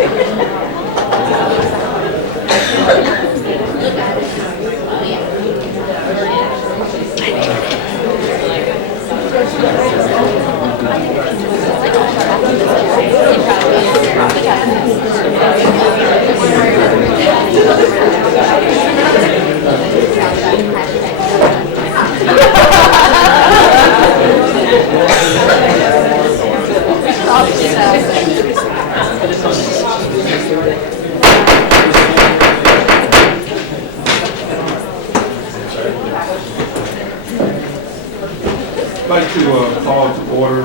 I'd like to call to order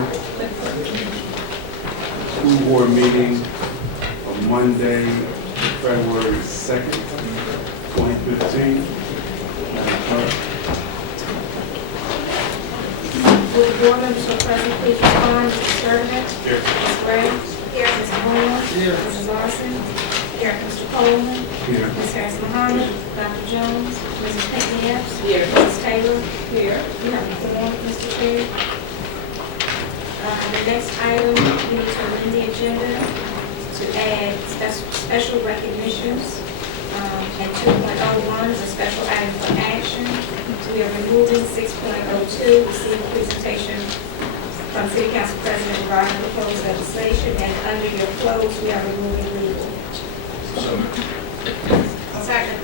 school board meeting of Monday, February 2nd, 2015. Madam Clerk. Will the board members who are present please respond? Mr. Sturman? Here. Ms. Gray? Here. Mr. Moore? Here. Mrs. Larson? Here. Mr. Coleman? Here. Ms. Harris Muhammad? Dr. Jones? Mrs. Pinckney Epps? Here. Mrs. Taylor? Here. You have the floor, Mr. Chair. The next item, we need to amend the agenda to add special recognitions. And 2.01 is a special item for action. We are removing 6.02, receive presentation from City Council President regarding proposed legislation, and under your close, we are removing legal. Second.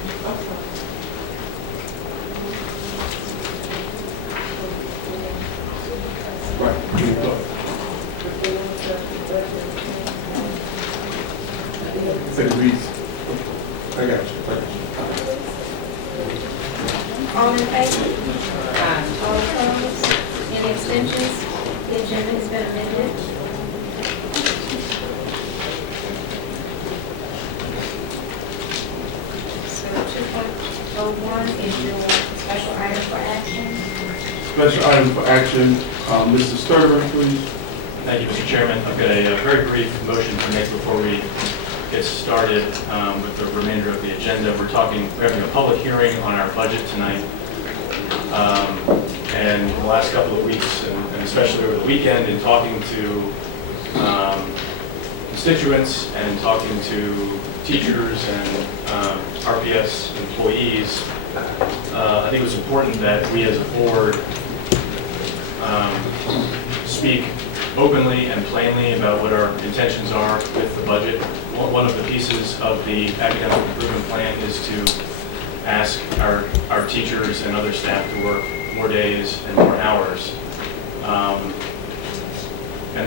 Right. Say the reason. I got you. All in favor? All opposed? Any abstentions? The agenda has been amended. So 2.01 is your special item for action. Special item for action, Mr. Sturman, please. Thank you, Mr. Chairman. I've got a very brief motion to make before we get started with the remainder of the agenda. We're having a public hearing on our budget tonight. And the last couple of weeks, and especially over the weekend, in talking to constituents and talking to teachers and RPS employees, I think it was important that we as a board speak openly and plainly about what our intentions are with the budget. One of the pieces of the academic improvement plan is to ask our teachers and other staff to work more days and more hours. And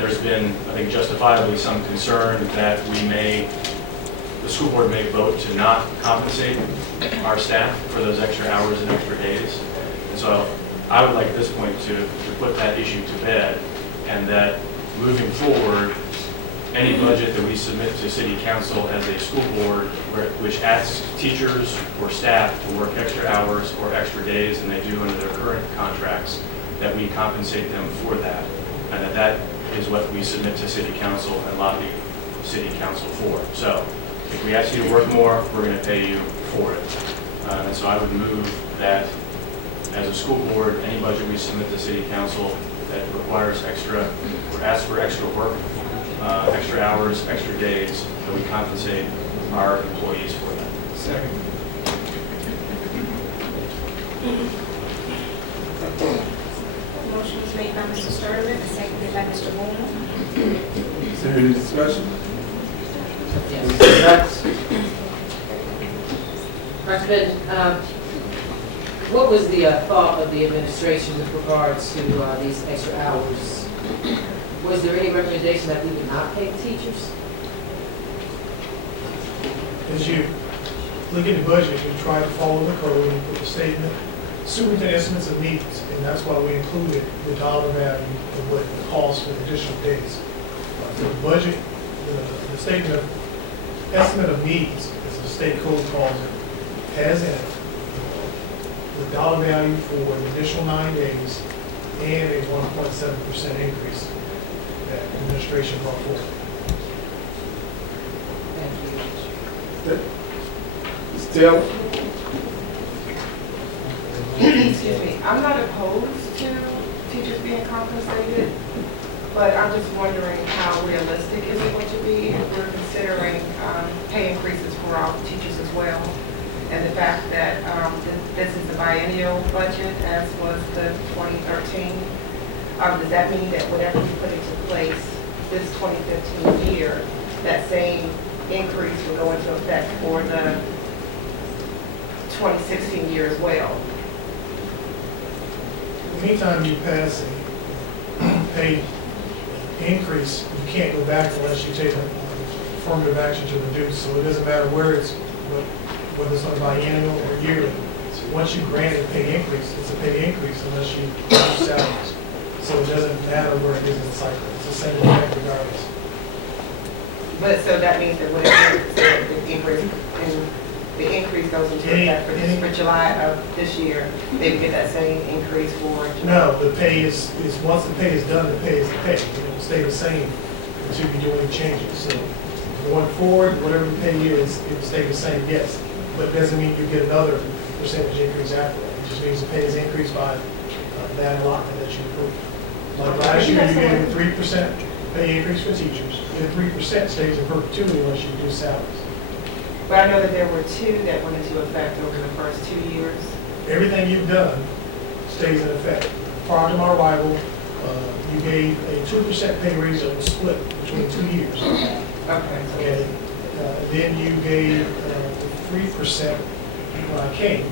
there's been, I think justifiably, some concern that the school board may vote to not compensate our staff for those extra hours and extra days. And so I would like at this point to put that issue to bed, and that moving forward, any budget that we submit to City Council as a school board which asks teachers or staff to work extra hours or extra days than they do under their current contracts, that we compensate them for that, and that is what we submit to City Council and lobby City Council for. So if we ask you to work more, we're going to pay you for it. And so I would move that as a school board, any budget we submit to City Council that requires extra, or asks for extra work, extra hours, extra days, that we compensate our employees for that. Second. Motion was made by Mr. Sturman and seconded by Mr. Moore. Is there any discussion? President, what was the thought of the administration with regards to these extra hours? Was there any recommendation that we would not pay teachers? As you look at the budget, you try to follow the code and put the statement, superintendent estimates of needs, and that's why we included the dollar value of what it costs for additional days. So the budget, the statement of estimate of needs, as the state code calls it, has in it the dollar value for an additional 9 days and a 1.7% increase that administration brought forward. Ms. Taylor? Excuse me, I'm not opposed to teachers being compensated, but I'm just wondering how realistic is it going to be if we're considering biennial budget as was the 2013. Does that mean that whatever you put into place this 2015 year, that same increase will go into effect for the 2016 year as well? Anytime you pass a pay increase, you can't go back unless you take affirmative action to reduce. So it doesn't matter whether it's on a biennial or yearly. So once you grant a pay increase, it's a pay increase unless you reduce salaries. So it doesn't matter where it is in the cycle. It's the same effect regardless. But so that means that whatever the increase goes into effect for July of this year, they would get that same increase for July? No, the pay is once the pay is done, the pay is the pay. It will stay the same until you do any changes. So going forward, whatever the pay is, it will stay the same, yes. But it doesn't mean you get another percentage increase after that. It just means the pay is increased by that allotment that you approved. Like last year, you gave a 3% pay increase for teachers. The 3% stays in perpetuity unless you reduce salaries. But I know that there were two that went into effect over the first 2 years. Everything you've done stays in effect. Prior to my arrival, you gave a 2% pay raise that was split between 2 years. Okay. Okay. Then you gave 3% when I came.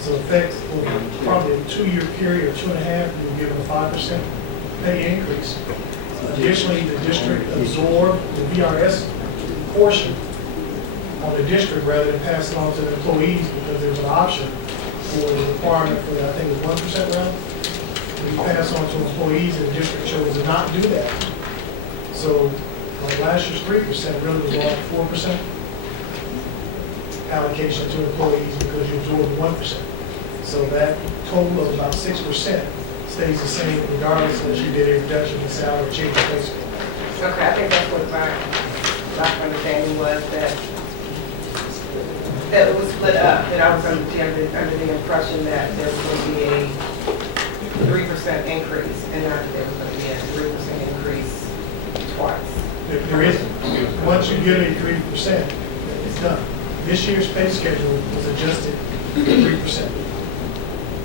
So effect over probably a 2-year period, or 2.5, you were given a 5% pay increase. Additionally, the district absorbed the VRS portion on the district rather than pass it on to the employees because there's an option for the requirement for, I think it was 1% round. We pass on to employees and the district chose to not do that. So like last year's 3% really was all 4% allocation to employees because you absorbed 1%. So that total of about 6% stays the same regardless unless you did a reduction in salary, change in pay scale. Okay, I think that's what my understanding was, that it was split up, that I was under the impression that there was going to be a 3% increase and not that there was going to be a 3% increase twice. There isn't. Once you get a 3%, it's done. This year's pay schedule was adjusted to 3%.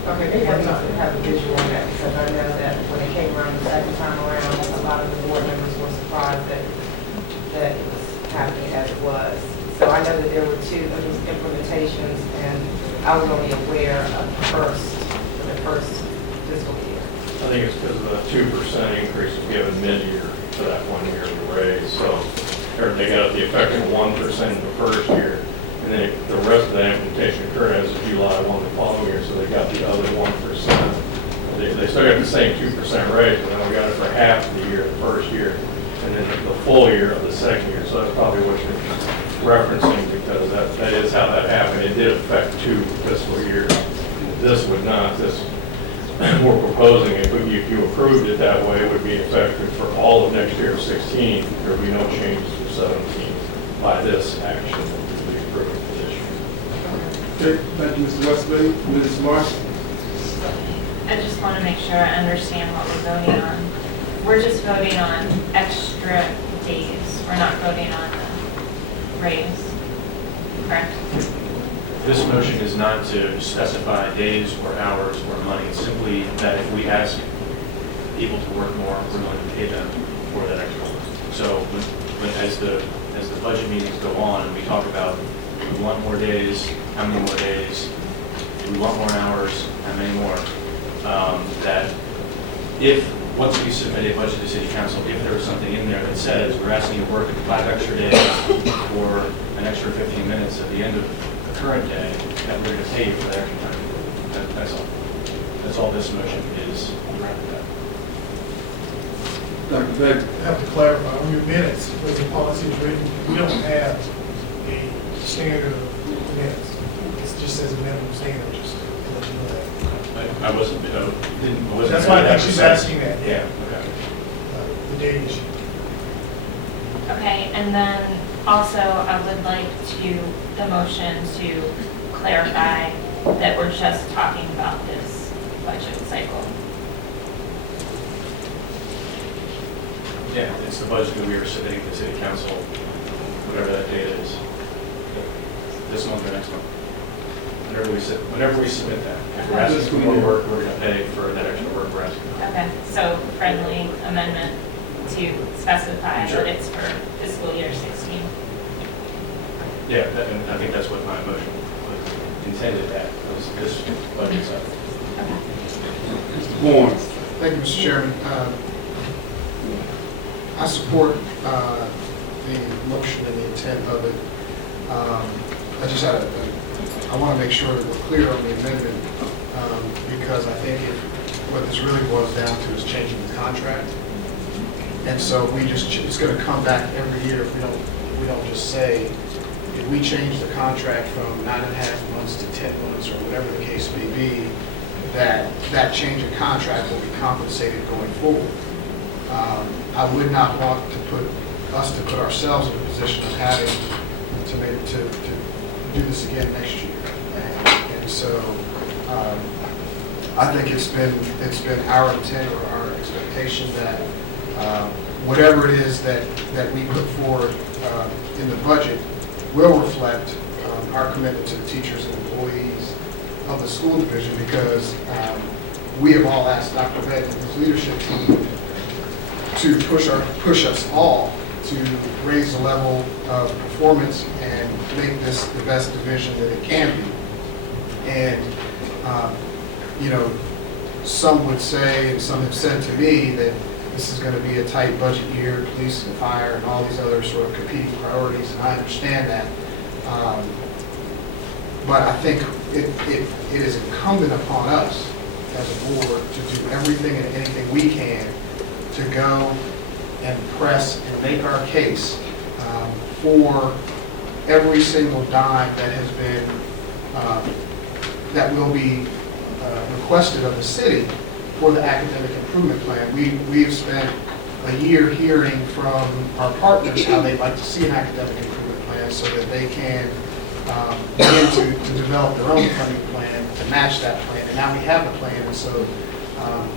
Okay, maybe I need to have a visual on that, because I know that when it came around the second time around, a lot of the board members were surprised that it was happening as it was. So I know that there were two of these implementations, and I was only aware of for the first fiscal year. I think it's because of the 2% increase was given mid-year for that 1 year of the raise. So they got the effect of 1% in the first year. And then the rest of that implementation occurred as of July 1 the following year, so they got the other 1%. They still got the same 2% raise, but then we got it for half of the year, the first year, and then the full year of the second year. So that's probably what you're referencing, because that is how that happened. It did affect 2 fiscal years. This would not. This we're proposing, if you approved it that way, it would be effective for all of next year of 16. There would be no changes for 17 by this action. Okay, thank you, Mr. Westlake. Ms. Marsh? I just want to make sure I understand what we're voting on. We're just voting on extra days. We're not voting on the raise, correct? This motion is not to specify days or hours or money. It's simply that if we ask people to work more, we're going to pay them for that extra work. So as the budget meetings go on and we talk about we want more days, how many more days, we want more hours, how many more, that if, once we submit a budget to City Council, if there is something in there that says we're asking you to work 5 extra days or an extra 15 minutes at the end of the current day, that we're going to pay you for that extra time. That's all. That's all this motion is. Dr. Beck? I have to clarify, on your minutes, where the policy is written, we don't have a standard of minutes. It just says a minimum standard, just to let you know that. I wasn't, didn't. That's why I think she's asking that. Yeah, okay. The day issue. Okay, and then also I would like the motion to clarify that we're just talking about this budget cycle. Yeah, it's the budget that we are submitting to the City Council, whatever that date is. This month or next month. whenever we submit that. If we're asking for more work, we're going to pay for that extra work we're asking for. Okay, so friendly amendment to specify Sure. that it's for fiscal year 16. Yeah, and I think that's what my motion was intended at, was this budget side. Okay. Mr. Bourne. Thank you, Mr. Chairman. I support the motion and the intent of it. I just had I want to make sure that we're clear on the amendment because I think what this really boils down to is changing the contract. And so it's going to come back every year if we don't just say, if we change the contract from 9.5 months to 10 months or whatever the case may be, that change in contract will be compensated going forward. I would not want to put ourselves in a position of having to do this again next year. And so I think it's been our intent or our expectation that whatever it is that we put forward in the budget will reflect our commitment to the teachers and employees of the school division, because we have all asked Dr. Beck and his leadership team to push us all to raise the level of performance and make this the best division that it can be. And some would say, and some have said to me, that this is going to be a tight budget year, police and fire and all these other sort of competing priorities, and I understand that. But I think it is incumbent upon us as a board to do everything and anything we can to go and press and make our case for every single dime that has been, that will be requested of the city for the academic improvement plan. We've spent a year hearing from our partners how they'd like to see an academic improvement plan so that they can begin to develop their own funding plan to match that plan. And now we have the plan, and so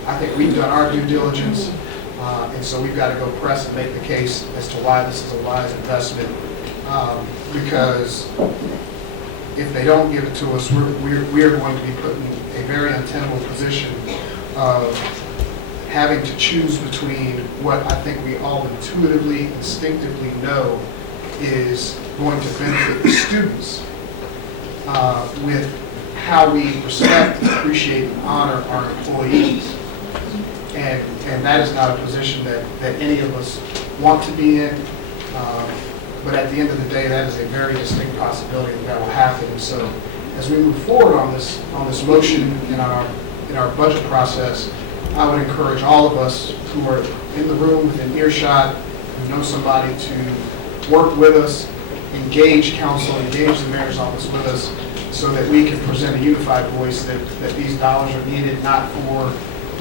I think we've done our due diligence, and so we've got to go press and make the case as to why this is a wise investment, because if they don't give it to us, we are going to be put in a very untenable position of having to choose between what I think we all intuitively, instinctively know is going to benefit the students with how we respect, appreciate, and honor our employees. And that is not a position that any of us want to be in. But at the end of the day, that is a very distinct possibility that will happen. And so as we move forward on this motion in our budget process, I would encourage all of us who are in the room within earshot, who know somebody, to work with us, engage council, engage the mayor's office with us, so that we can present a unified voice that these dollars are needed not for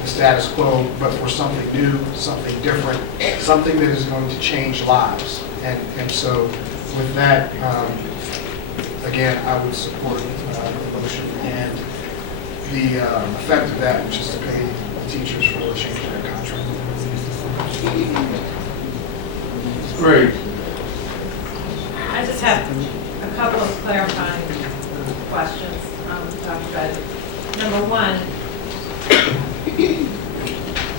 the status quo, but for something new, something different, something that is going to change lives. And so with that, again, I would support the motion and the effect of that, which is to pay the teachers for the change in their contract. Great. I just have a couple of clarifying questions, Dr. Bennett. Number one,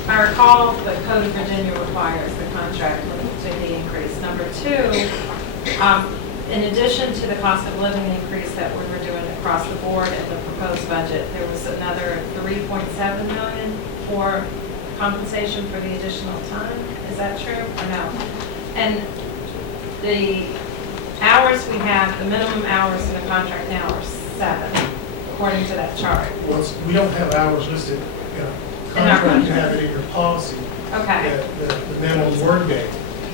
I recall the Code of Virginia requires the contract to be increased. Number two, in addition to the cost of living increase that we were doing across the board in the proposed budget, there was another $3.7 million for compensation for the additional time. Is that true or no? And the hours we have, the minimum hours in the contract now are 7, according to that chart. Well, we don't have hours listed in our contract, you have it in your policy. Okay. The minimum work day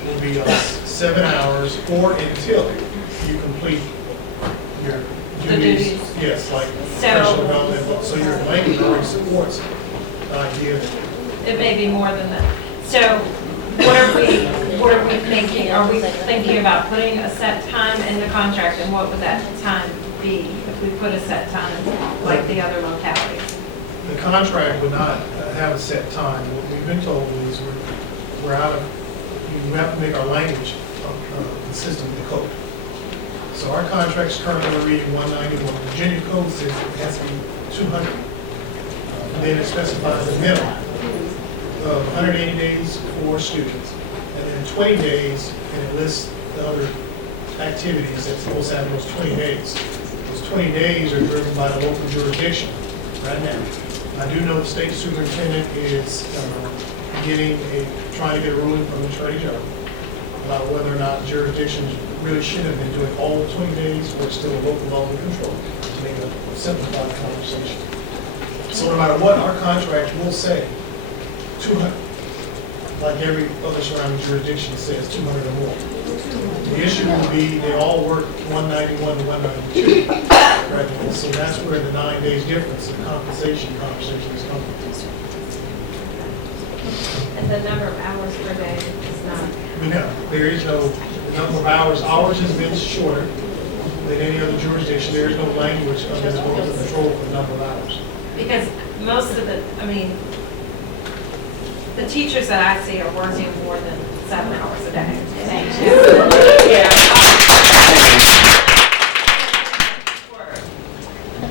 will be 7 hours or until you complete your The duties. duties. Yes, like So- professional development, so your language already supports the idea that It may be more than that. So what are we thinking? Are we thinking about putting a set time in the contract, and what would that time be if we put a set time like the other localities? the contract would not have a set time. What we've been told is we have to make our language consistent with the code. So our contract's currently reading 191. Virginia code says it has to be 200. And then it specifies a minimum of 180 days for students, and then 20 days, and it lists the other activities that's supposed to have those 20 days. Those 20 days are driven by the local jurisdiction right now. I do know the state superintendent is trying to get a ruling from the Attorney General about whether or not jurisdictions really should have been doing all 20 days, or it's still a local law to control, to make a simplified conversation. So no matter what, our contract will say 200, like every other surrounding jurisdiction says 200 or more. The issue will be they all work 191 to 192. Right? So that's where the 9 days difference in compensation conversation is coming. And the number of hours per day is not. No, there is no, the number of hours, ours has been shorter than any other jurisdiction. There is no language under the local control for the number of hours. Because most of the, I mean, the teachers that I see are working more than 7 hours a day.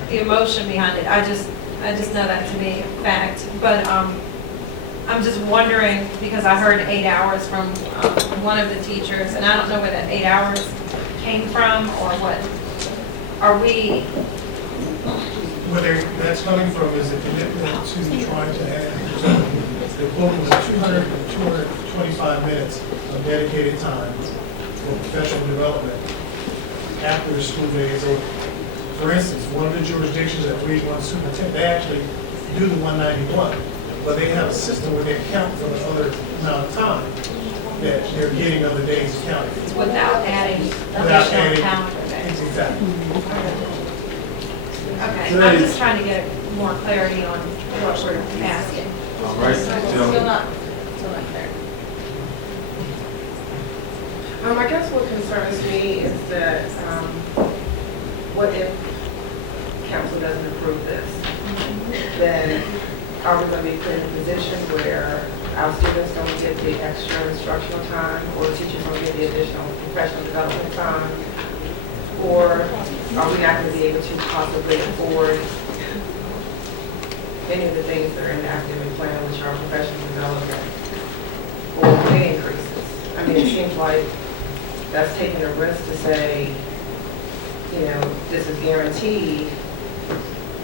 The emotion behind it, I just know that to be a fact. But I'm just wondering, because I heard 8 hours from one of the teachers, and I don't know where that 8 hours came from or what. Are we? Where that's coming from is a commitment to trying to have the equivalent of 200 to 225 minutes of dedicated time for professional development after the school day is over. For instance, one of the jurisdictions that we want superintendent, they actually do the 191, but they have a system where they account for the other amount of time that they're getting other days counted. Without adding Without additional adding- calendar days. Exactly. Okay, I'm just trying to get more clarity on what we're asking. All right, Still not clear. I guess what concerns me is that, what if council doesn't approve this? Then are we going to be put in a position where our students don't get the extra instructional time, or teachers don't get the additional professional development time? Or are we not going to be able to possibly afford any of the things that are in the academic plan, which are professional development or pay increases? I mean, it seems like that's taking a risk to say, you know, this is guaranteed,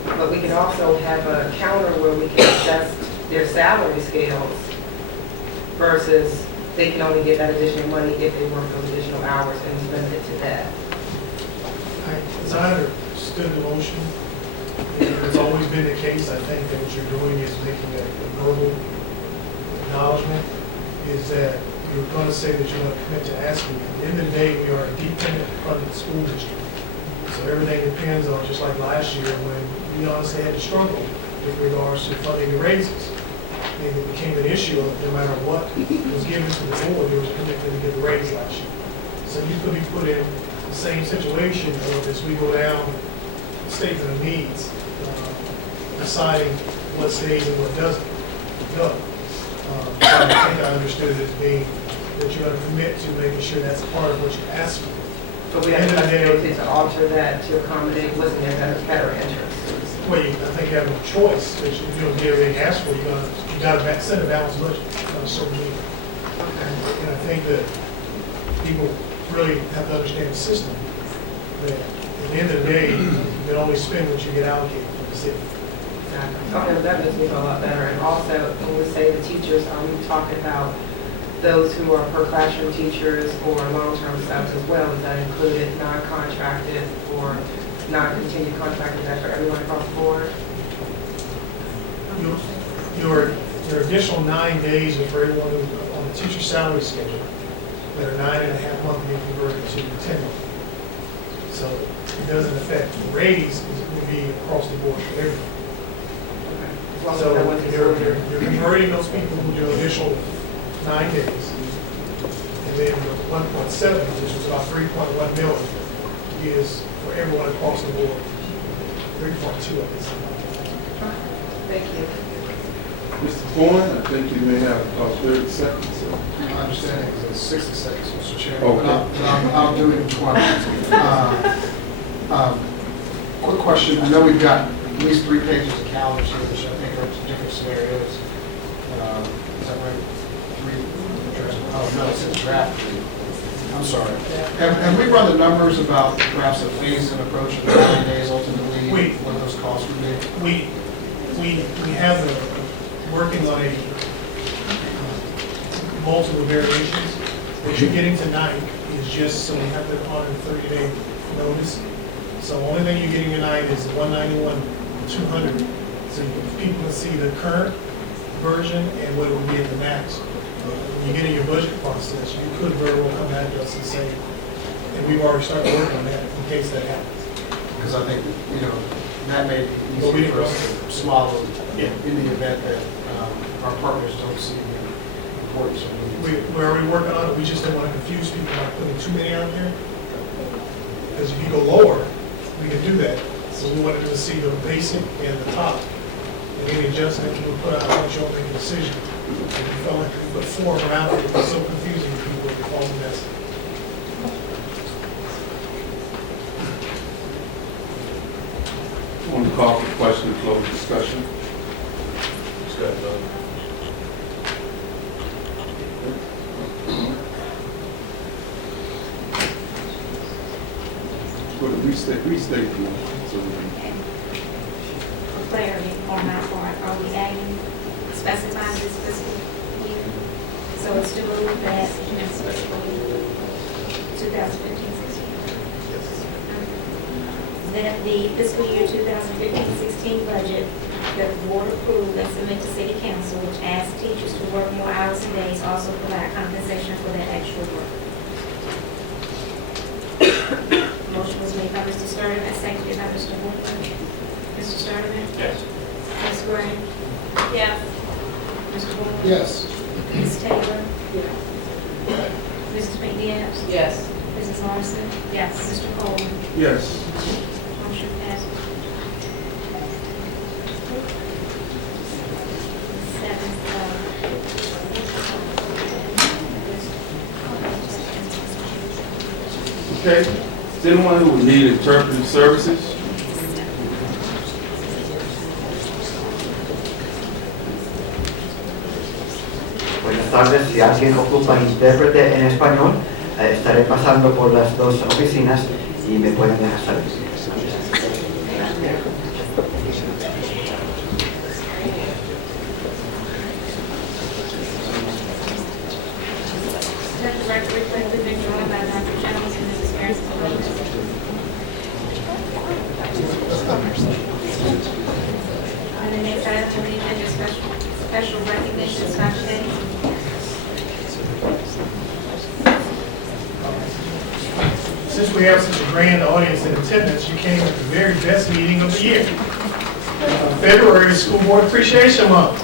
but we can also have a counter where we can adjust their salary scales versus they can only get that additional money if they work those additional hours and spend it to that. As I understood the motion, it's always been the case, I think that what you're doing is making a verbal acknowledgement, is that you're going to say that you're going to commit to asking. At the end of the day, we are a dependent funded school district. So everything depends on, just like last year when we honestly had to struggle with regards to funding the raises. And it became an issue of no matter what was given to the board, there was a commitment to get the raise last year. So you could be put in the same situation of as we go down the statement of needs, deciding what stays and what doesn't go. So I think I understood it as being that you're going to commit to making sure that's part of what you ask for. But we have the ability to alter that to accommodate what's in their better interest. Well, I think you have no choice, because you don't get everything asked for, you got to set a balanced budget on a certain need. And I think that people really have to understand the system, that at the end of the day, you can only spend what you get allocated from the city. Okay, that makes me feel a lot better. And also, when we say the teachers, are we talking about those who are per classroom teachers or long-term subs as well? Is that included non-contracted or non-continued contracted, that for everyone across the board? Your additional 9 days are for everyone who's on the teacher salary schedule, that are 9.5 months being converted to 10 months. So it doesn't affect the raise, it would be across the board for everyone. As long as So I went to school. you're converting those people who do additional 9 days. And then the 1.7, which is about 3.1 million, is for everyone across the board. 3.2 of this. Thank you. Mr. Bourne, I think you may have 30 seconds. My understanding is it's 60 seconds, Mr. Chairman, Okay. but I'll do it in 20. Quick question, I know we've got at least 3 pages of calendars here, which I think are different scenarios. Is that right? 3? Oh, no, it's in the draft. I'm sorry. Have we run the numbers about perhaps a phase-in approach of 90 days ultimately, what those costs would be? We have working on a multiple variations. What you're getting tonight is just so we have to honor the 30-day notice. So the only thing you're getting tonight is 191, 200. So people can see the current version and what it would be at the max. When you get in your budget process, you could very well come back to us and say, and we've already started working on that in case that happens. Because I think, that may be easy for us to swallow in the event that our partners don't see the importance of it. We're already working on it, we just don't want to confuse people by putting too many out there. Because if you go lower, we can do that. So we wanted to see the basic and the top. And any adjustment we'll put out, let y'all make a decision. If you felt like we put 4 around it, it's so confusing to people, it falls a mess. On the call for question and close discussion. Just go ahead, Bill. Go to restate the motion. So Okay. For clarity on my part, are we adding, specifying this fiscal year? So it's to move that next fiscal year, 2015-16. Then the fiscal year 2015-16 budget that the board approved and submit to city council, which asks teachers to work more hours and days, also provide compensation for that extra work. Motion was made by Mr. Sturdivant, seconded by Mr. Woodward. Mr. Sturdivant? Yes. Ms. Gray? Yes. Mr. Wood? Yes. Ms. Taylor? Mrs. McNabb? Yes. Mrs. Morrison? Yes. Mr. Cole? yes. Motion passes. 7, Okay. Is anyone who would need interpretive services? Buenas tardes, si alguien ocupa intérprete en español, estaré pasando por las 2 oficinas y me pueden dejar saber. Let the record reflect the been drawn by Dr. Jones and Mrs. Harrison. And the next item on the agenda is special recognitions, Dr. Day. Since we have such a grand audience in attendance, you came at the very best meeting of the year. February is School Board Appreciation Month.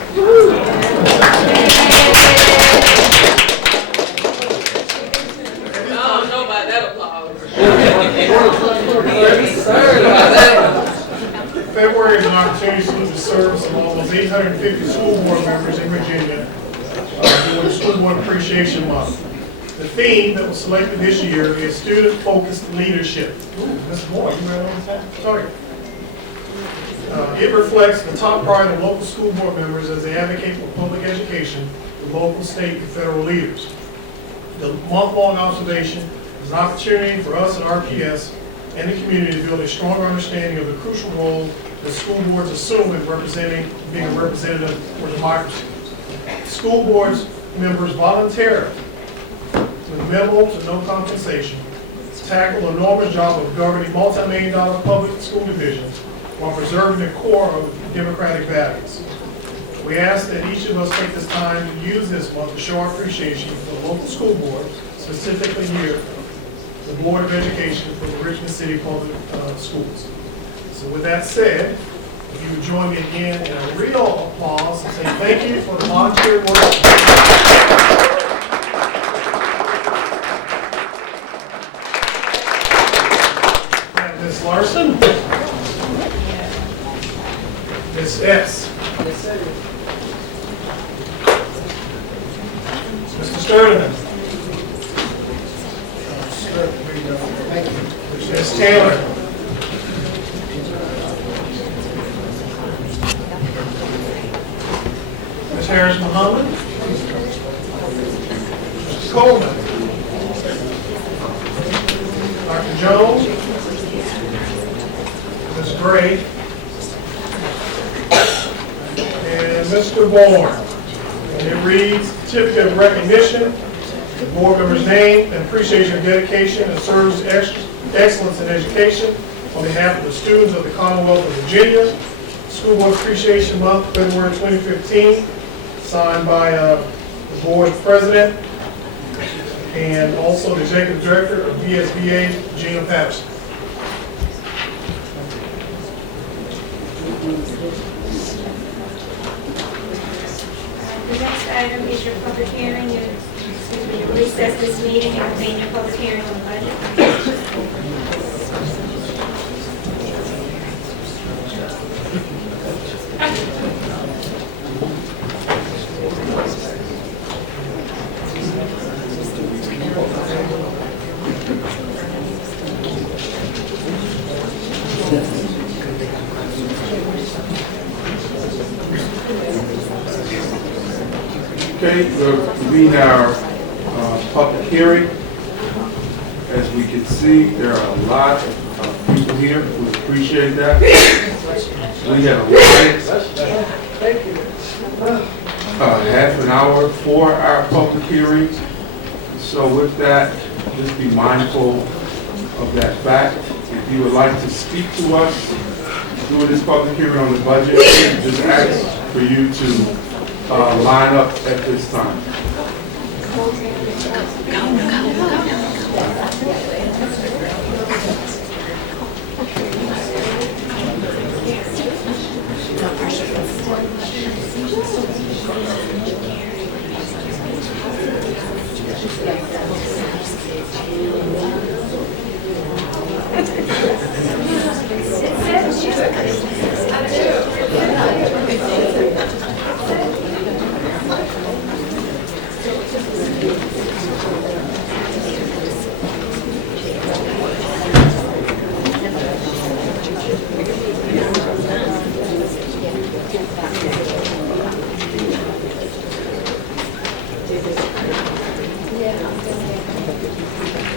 I don't know about that applause. February is an opportunity to salute the service of almost 850 school board members in Virginia during the School Board Appreciation Month. The theme that was selected this year is student-focused leadership. Ms. Moore, you read all that? Sorry. It reflects the top pride of local school board members as they advocate for public education with local, state, and federal leaders. The month-long observation is an opportunity for us at RPS and the community to build a stronger understanding of the crucial role that school boards assume in being a representative for democracy. School boards members voluntarily, with minimal to no compensation, tackle the enormous job of governing multi-million-dollar public school divisions while preserving the core of democratic values. We ask that each of us take this time to use this month to show our appreciation for the local school board, specifically here, the Board of Education for the Richmond City Public Schools. So with that said, if you would join me again in a real applause and say thank you for the volunteer work. Ms. Larson? Ms. S. Yes, sir. Sturman. Ms. Taylor. Ms. Harris Muhammad. Mrs. Coleman. Dr. Jones. Ms. Gray. And Mr. Bourne. And it reads, certificate of recognition, the board member's name and appreciation of dedication and service excellence in education on behalf of the students of the Commonwealth of Virginia. School Board Appreciation Month, February 2015, signed by the board president and also the executive director of VSBA, Gina Patterson. The next item is your public hearing. You recess this meeting and convene your public hearing on the budget. Okay, we'll convene our public hearing. As we can see, there are a lot of people here. We appreciate that. We have half an hour for our public hearings. So with that, just be mindful of that fact. If you would like to speak to us during this public hearing on the budget, just ask for you to line up at this time.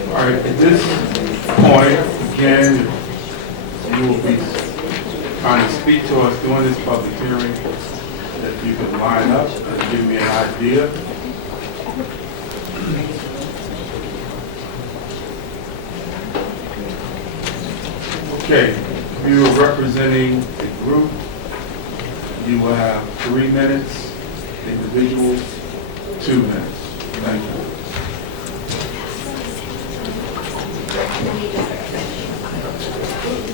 All right, at this point, again, you will be trying to speak to us during this public hearing, that you can line up and give me an idea. Okay, if you are representing a group, you will have 3 minutes, individuals, 2 minutes. Thank you.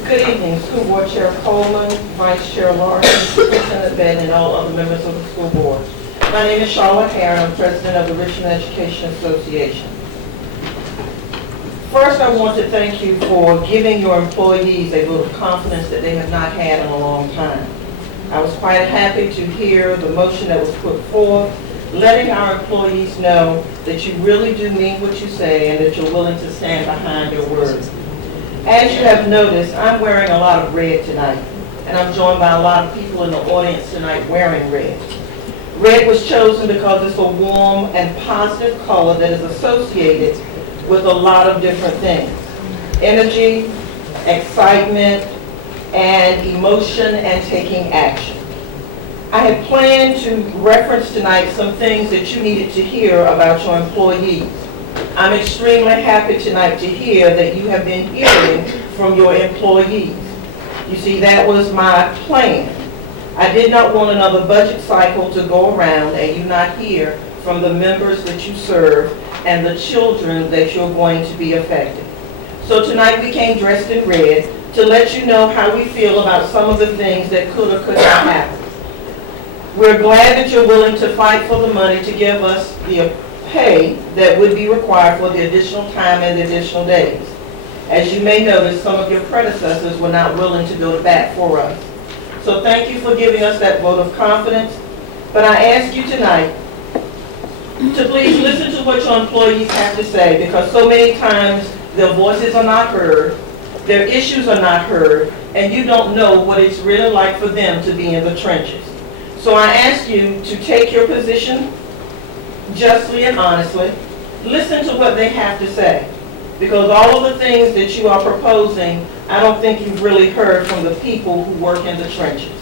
Good evening, School Board Chair Coleman, Vice Chair Lawrence, Superintendent Ben, and all other members of the school board. My name is Charlotte Hare, and I'm President of the Richmond Education Association. First, I want to thank you for giving your employees a vote of confidence that they have not had in a long time. I was quite happy to hear the motion that was put forth, letting our employees know that you really do mean what you say and that you're willing to stand behind your words. As you have noticed, I'm wearing a lot of red tonight, and I'm joined by a lot of people in the audience tonight wearing red. Red was chosen because it's a warm and positive color that is associated with a lot of different things. Energy, excitement, and emotion and taking action. I had planned to reference tonight some things that you needed to hear about your employees. I'm extremely happy tonight to hear that you have been hearing from your employees. You see, that was my plan. I did not want another budget cycle to go around and you not hear from the members that you serve and the children that you're going to be affected. So tonight we came dressed in red to let you know how we feel about some of the things that could or could not happen. We're glad that you're willing to fight for the money to give us the pay that would be required for the additional time and the additional days. As you may notice, some of your predecessors were not willing to go to bat for us. So thank you for giving us that vote of confidence. But I ask you tonight to please listen to what your employees have to say, because so many times their voices are not heard, their issues are not heard, and you don't know what it's really like for them to be in the trenches. So I ask you to take your position justly and honestly, listen to what they have to say, because all of the things that you are proposing, I don't think you've really heard from the people who work in the trenches.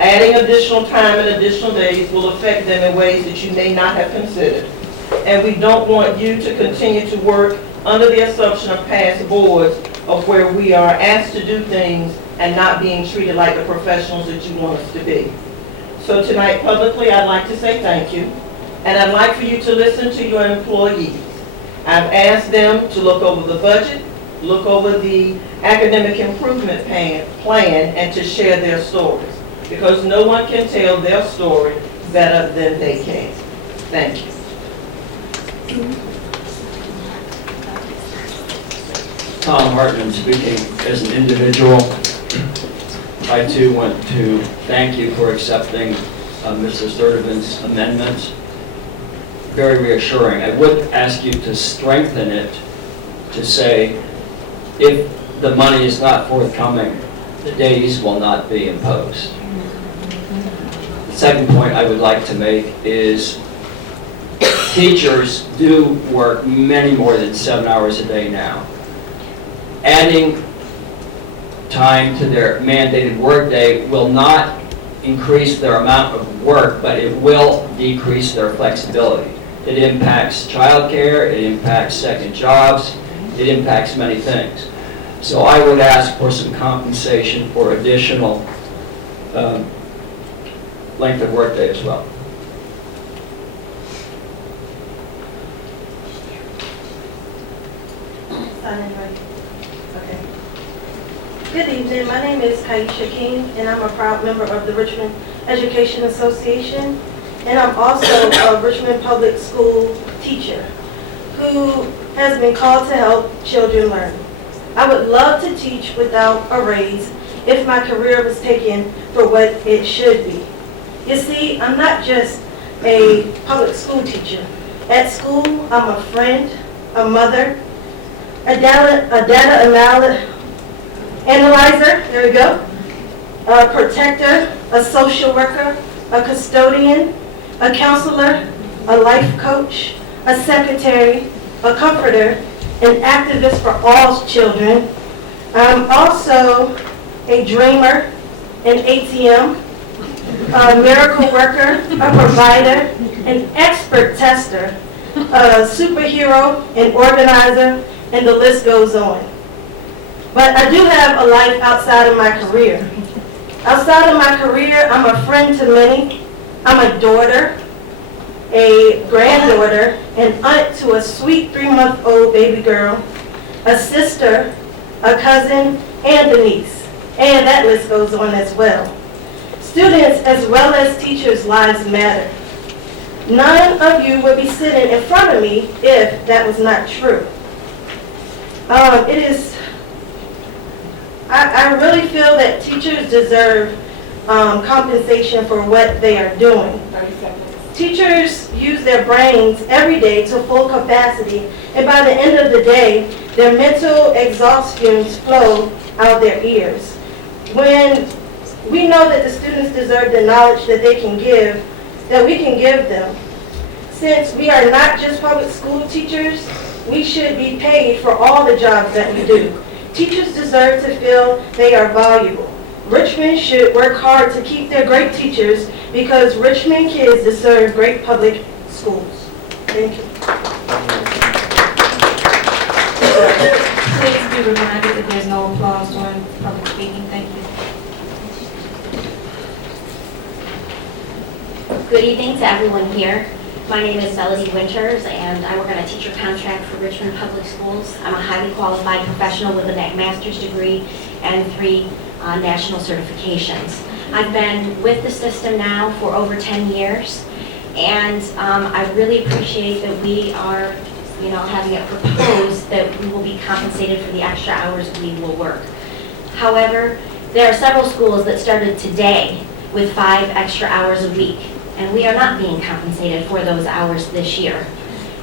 Adding additional time and additional days will affect them in ways that you may not have considered. And we don't want you to continue to work under the assumption of past boards of where we are asked to do things and not being treated like the professionals that you want us to be. So tonight, publicly, I'd like to say thank you, and I'd like for you to listen to your employees. I've asked them to look over the budget, look over the academic improvement plan, and to share their stories, because no one can tell their story better than they can. Thank you. Tom Hartman speaking as an individual. I too want to thank you for accepting Mr. Sturdivant's amendments. Very reassuring. I would ask you to strengthen it to say, if the money is not forthcoming, the days will not be imposed. The second point I would like to make is teachers do work many more than 7 hours a day now. Adding time to their mandated workday will not increase their amount of work, but it will decrease their flexibility. It impacts childcare, it impacts second jobs, it impacts many things. So I would ask for some compensation for additional length of workday as well. Okay. Good evening. My name is Kaisha King, and I'm a proud member of the Richmond Education Association, and I'm also a Richmond Public School teacher who has been called to help children learn. I would love to teach without a raise if my career was taken for what it should be. You see, I'm not just a public school teacher. At school, I'm a friend, a mother, a data analyzer, there we go, a protector, a social worker, a custodian, a counselor, a life coach, a secretary, a comforter, an activist for all children. I'm also a dreamer, an ATM, a miracle worker, a provider, an expert tester, a superhero, an organizer, and the list goes on. But I do have a life outside of my career. Outside of my career, I'm a friend to many. I'm a daughter, a granddaughter, an aunt to a sweet 3-month-old baby girl, a sister, a cousin, and a niece. And that list goes on as well. Students as well as teachers' lives matter. None of you would be sitting in front of me if that was not true. I really feel that teachers deserve compensation for what they are doing. 30 seconds. Teachers use their brains every day to full capacity, and by the end of the day, their mental exhaustions flow out their ears. When we know that the students deserve the knowledge that they can give, that we can give them. Since we are not just public school teachers, we should be paid for all the jobs that we do. Teachers deserve to feel they are valuable. Richmond should work hard to keep their great teachers because Richmond kids deserve great public schools. Thank you. Please be reminded that there's no applause during public speaking. Thank you. Good evening to everyone here. My name is Melody Winters, and I work on a teacher contract for Richmond Public Schools. I'm a highly qualified professional with a master's degree and 3 national certifications. I've been with the system now for over 10 years, and I really appreciate that we are, having it proposed that we will be compensated for the extra hours we will work. However, there are several schools that started today with 5 extra hours a week. and we are not being compensated for those hours this year,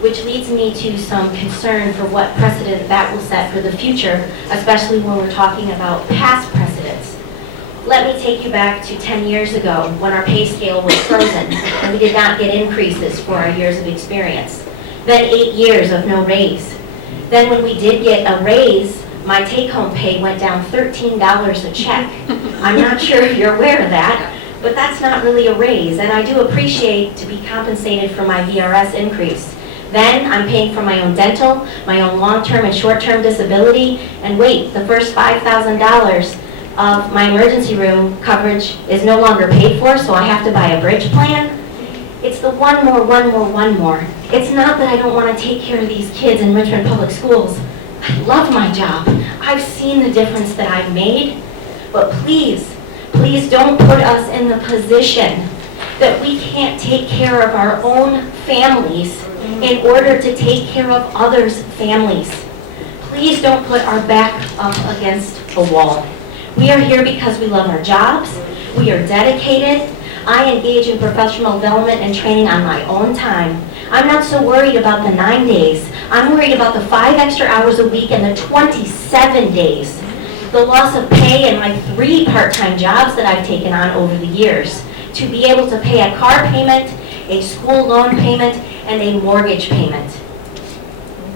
which leads me to some concern for what precedent that will set for the future, especially when we're talking about past precedents. Let me take you back to 10 years ago when our pay scale was frozen and we did not get increases for our years of experience. Then 8 years of no raise. Then when we did get a raise, my take-home pay went down $13 a check. I'm not sure if you're aware of that, but that's not really a raise, and I do appreciate to be compensated for my VRS increase. Then I'm paying for my own dental, my own long-term and short-term disability, and wait, the first $5,000 of my emergency room coverage is no longer paid for, so I have to buy a bridge plan. It's the one more. It's not that I don't want to take care of these kids in Richmond Public Schools. I love my job. I've seen the difference that I've made, but please don't put us in the position that we can't take care of our own families in order to take care of others' families. Please don't put our back up against a wall. We are here because we love our jobs. We are dedicated. I engage in professional development and training on my own time. I'm not so worried about the 9 days. I'm worried about the 5 extra hours a week and the 27 days. The loss of pay in my 3 part-time jobs that I've taken on over the years to be able to pay a car payment, a school loan payment, and a mortgage payment.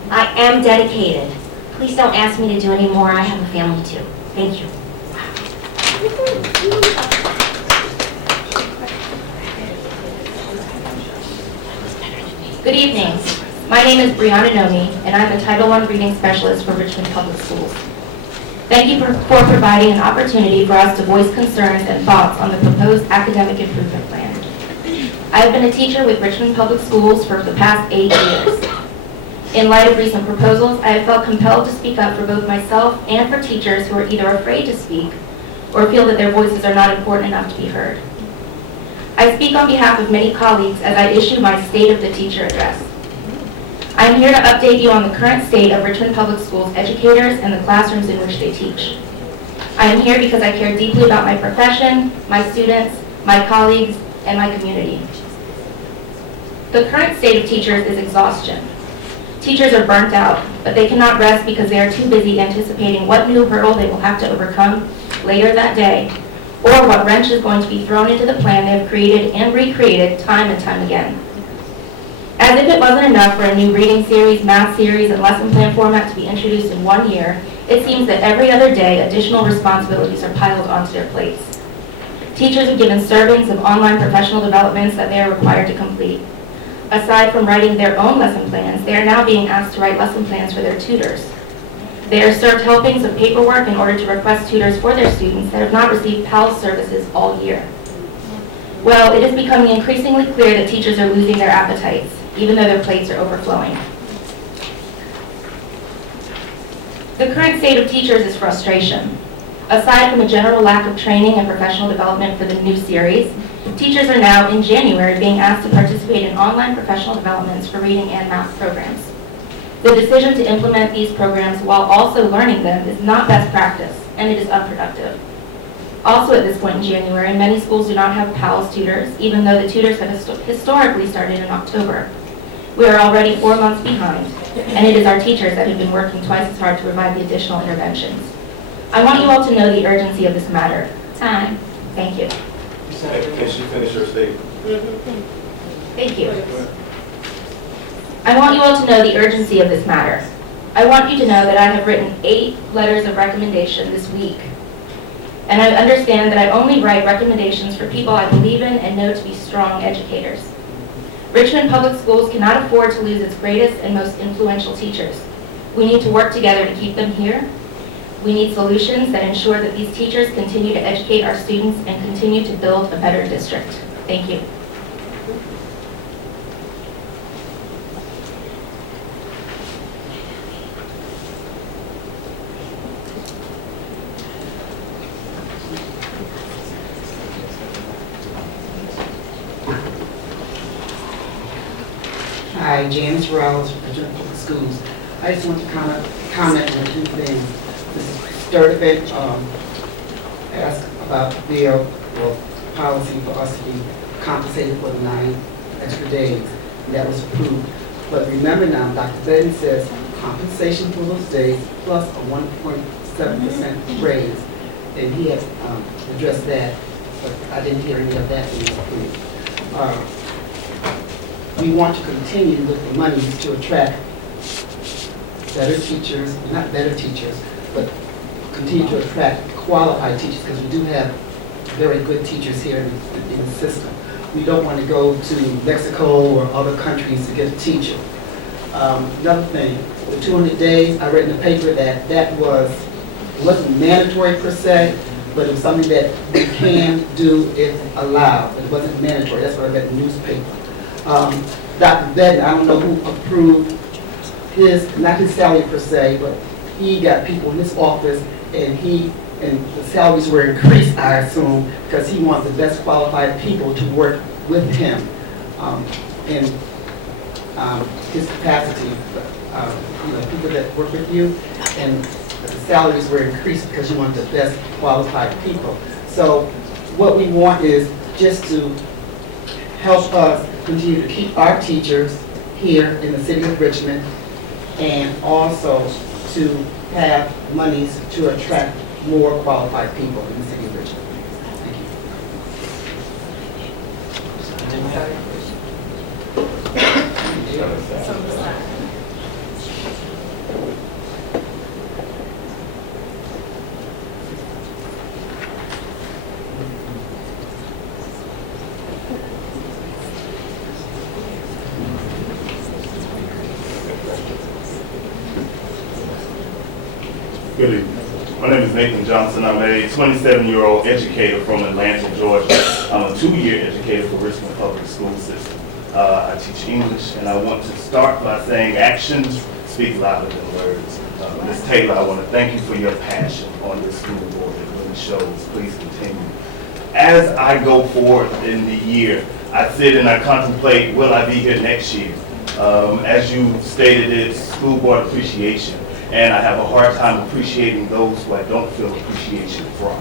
I am dedicated. Please don't ask me to do any more. I have a family too. Thank you. Good evening. My name is Brianna Nomi, and I'm a Title I Reading Specialist for Richmond Public Schools. Thank you for providing an opportunity for us to voice concerns and thoughts on the proposed academic improvement plan. I have been a teacher with Richmond Public Schools for the past 8 years. In light of recent proposals, I have felt compelled to speak up for both myself and for teachers who are either afraid to speak or feel that their voices are not important enough to be heard. I speak on behalf of many colleagues as I issue my State of the Teacher address. I am here to update you on the current state of Richmond Public Schools educators and the classrooms in which they teach. I am here because I care deeply about my profession, my students, my colleagues, and my community. The current state of teachers is exhaustion. Teachers are burnt out, but they cannot rest because they are too busy anticipating what new hurdle they will have to overcome later that day, or what wrench is going to be thrown into the plan they have created and recreated time and time again. As if it wasn't enough for a new reading series, math series, and lesson plan format to be introduced in 1 year, it seems that every other day additional responsibilities are piled onto their plates. Teachers are given servings of online professional developments that they are required to complete. Aside from writing their own lesson plans, they are now being asked to write lesson plans for their tutors. They are served helpings of paperwork in order to request tutors for their students that have not received PALS services all year. Well, it is becoming increasingly clear that teachers are losing their appetites, even though their plates are overflowing. The current state of teachers is frustration. Aside from a general lack of training and professional development for the new series, teachers are now, in January, being asked to participate in online professional developments for reading and math programs. The decision to implement these programs while also learning them is not best practice, and it is unproductive. Also at this point in January, many schools do not have PALS tutors, even though the tutors have historically started in October. We are already 4 months behind, and it is our teachers that have been working twice as hard to provide the additional interventions. I want you all to know the urgency of this matter. Time. Thank you. Can she finish her statement? Thank you. I want you all to know the urgency of this matter. I want you to know that I have written 8 letters of recommendation this week. And I understand that I only write recommendations for people I believe in and know to be strong educators. Richmond Public Schools cannot afford to lose its greatest and most influential teachers. We need to work together to keep them here. We need solutions that ensure that these teachers continue to educate our students and continue to build a better district. Thank you. Hi, James Rawls, Richmond Public Schools. I just want to comment on 2 things. Mrs. Sturtevant asked about their policy for us to be compensated for the 9 extra days. That was approved. But remember now, Dr. Benton says compensation for those days plus a 1.7% raise. And he had addressed that, but I didn't hear any of that being approved. We want to continue with the monies to attract better teachers, not better teachers, but continue to attract qualified teachers, because we do have very good teachers here in the system. We don't want to go to Mexico or other countries to get a teacher. Another thing, the 200 days, I read in the paper that it wasn't mandatory per se, but it was something that we can do if allowed. It wasn't mandatory. That's what I read in the newspaper. Dr. Benton, I don't know who approved not his salary per se, but he got people in his office, and the salaries were increased, I assume, because he wants the best qualified people to work with him in his capacity. People that work with you, and the salaries were increased because you want the best qualified people. So what we want is just to help us continue to keep our teachers here in the city of Richmond, and also to have monies to attract more qualified people in the city of Richmond. Thank you. Good evening. My name is Nathan Johnson. I'm a 27-year-old educator from Atlanta, Georgia. I'm a 2-year educator for Richmond Public School System. I teach English, and I want to start by saying actions speak louder than words. Ms. Taylor, I want to thank you for your passion on your school board. It really shows. Please continue. As I go forward in the year, I sit and I contemplate, will I be here next year? As you stated, it's school board appreciation. And I have a hard time appreciating those who I don't feel appreciation from.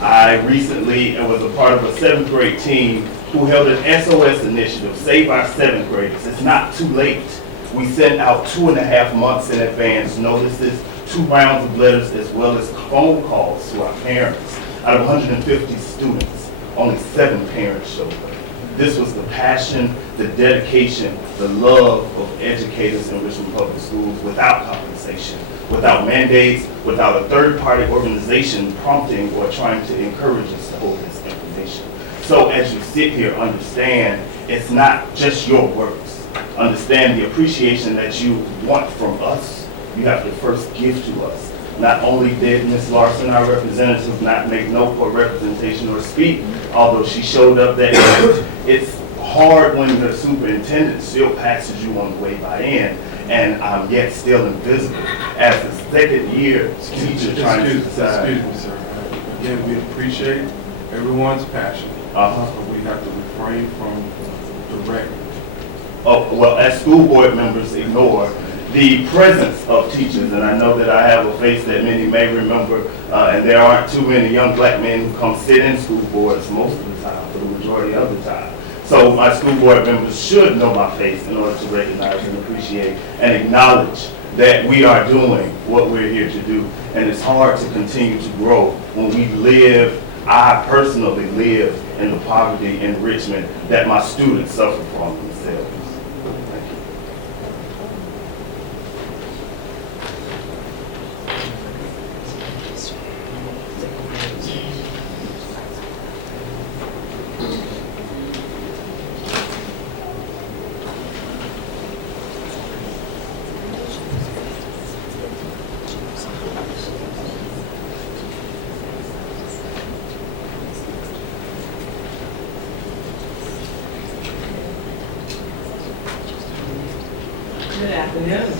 I recently was a part of a 7th grade team who held an SOS initiative, Save Our 7th Graders. It's not too late. We sent out 2.5 months in advance notices, 2 rounds of letters, as well as phone calls to our parents. Out of 150 students, only 7 parents showed up. This was the passion, the dedication, the love of educators in Richmond Public Schools without compensation, without mandates, without a third-party organization prompting or trying to encourage us to hold this information. So as you sit here, understand it's not just your words. Understand the appreciation that you want from us. You have to first give to us. Not only did Ms. Larson, our representative, not make no poor representation or speak, although she showed up that night, it's hard when the superintendent still passes you on the way by in, and I'm yet still invisible as a second-year teacher trying to decide. Excuse me, sir. Again, we appreciate everyone's passion, but we have to refrain from direct. Oh, well, as school board members ignore the presence of teachers, and I know that I have a face that many may remember, and there aren't too many young black men who come sit in school boards most of the time, for the majority of the time. So my school board members should know my face in order to recognize and appreciate and acknowledge that we are doing what we're here to do. And it's hard to continue to grow when I personally live in the poverty in Richmond that my students suffer from themselves. Good afternoon.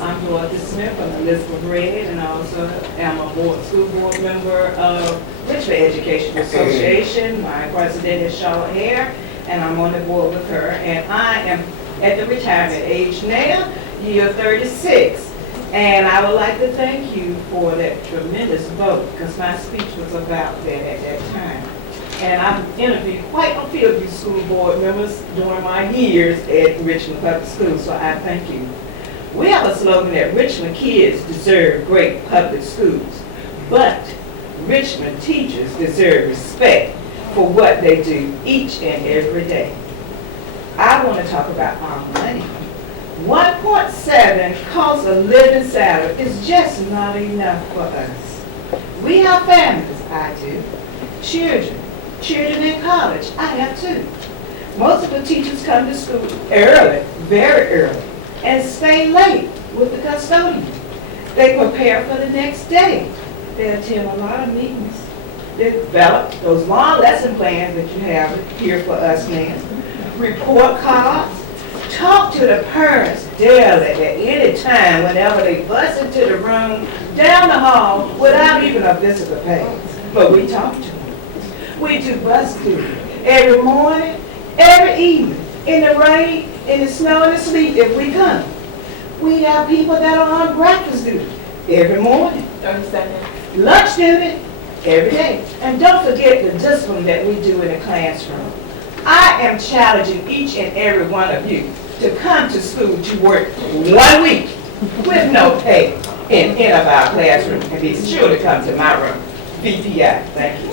I'm Dorothy Smith from Elizabeth Red, and I also am a school board member of Richmond Education Association. My president is Charlotte Hare, and I'm on the board with her. And I am at the retirement age now, year 36. And I would like to thank you for that tremendous vote, because my speech was about that at that time. and I've interviewed quite a few of you school board members during my years at Richmond Public Schools, so I thank you. We have a slogan that Richmond kids deserve great public schools, but Richmond teachers deserve respect for what they do each and every day. I want to talk about our money. 1.7 cost of living salary is just not enough for us. We have families, I do. Children in college, I have too. Most of the teachers come to school early, very early, and stay late with the custodian. They prepare for the next day. They attend a lot of meetings. They develop those long lesson plans that you have here for us now. Report cards. Talk to the parents daily at any time whenever they bust into the room, down the hall, without even a visitor pass. But we talk to them. We do bus duty every morning, every evening, in the rain, in the snow, and the sleet if we come. We have people that are on breakfast duty every morning. 30 seconds. Lunch duty every day. And don't forget the discipline that we do in the classroom. I am challenging each and every one of you to come to school to work 1 week with no pay in any of our classrooms, and be sure to come to my room. VPI. Thank you.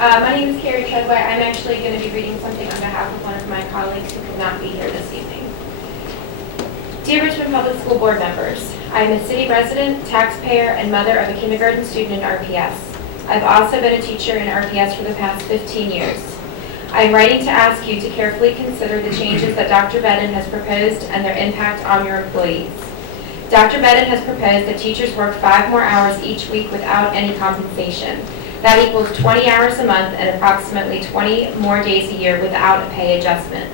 My name is Carrie Treadway. I'm actually going to be reading something on behalf of one of my colleagues who could not be here this evening. Dear Richmond Public School Board members, I am a city resident, taxpayer, and mother of a kindergarten student in RPS. I've also been a teacher in RPS for the past 15 years. I am writing to ask you to carefully consider the changes that Dr. Bedden has proposed and their impact on your employees. Dr. Bedden has proposed that teachers work 5 more hours each week without any compensation. That equals 20 hours a month and approximately 20 more days a year without a pay adjustment.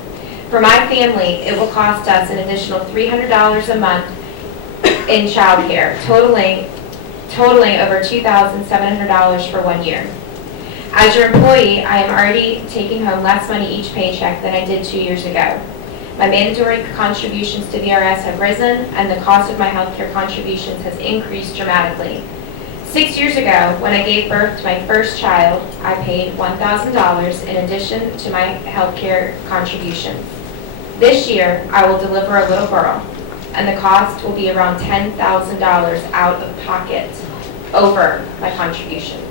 For my family, it will cost us an additional $300 a month in childcare, totaling over $2,700 for 1 year. As your employee, I am already taking home less money each paycheck than I did 2 years ago. My mandatory contributions to VRS have risen, and the cost of my health care contributions has increased dramatically. 6 years ago, when I gave birth to my first child, I paid $1,000 in addition to my health care contributions. This year, I will deliver a little girl, and the cost will be around $10,000 out of pocket over my contributions.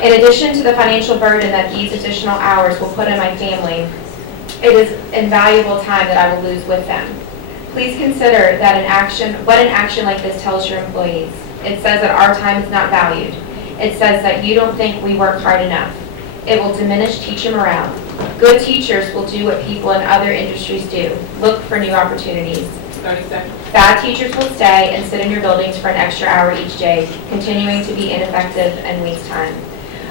In addition to the financial burden that these additional hours will put on my family, it is invaluable time that I will lose with them. Please consider that what an action like this tells your employees. It says that our time is not valued. It says that you don't think we work hard enough. It will diminish teacher morale. Good teachers will do what people in other industries do, look for new opportunities. 30 seconds. Bad teachers will stay and sit in your buildings for an extra hour each day, continuing to be ineffective and waste time.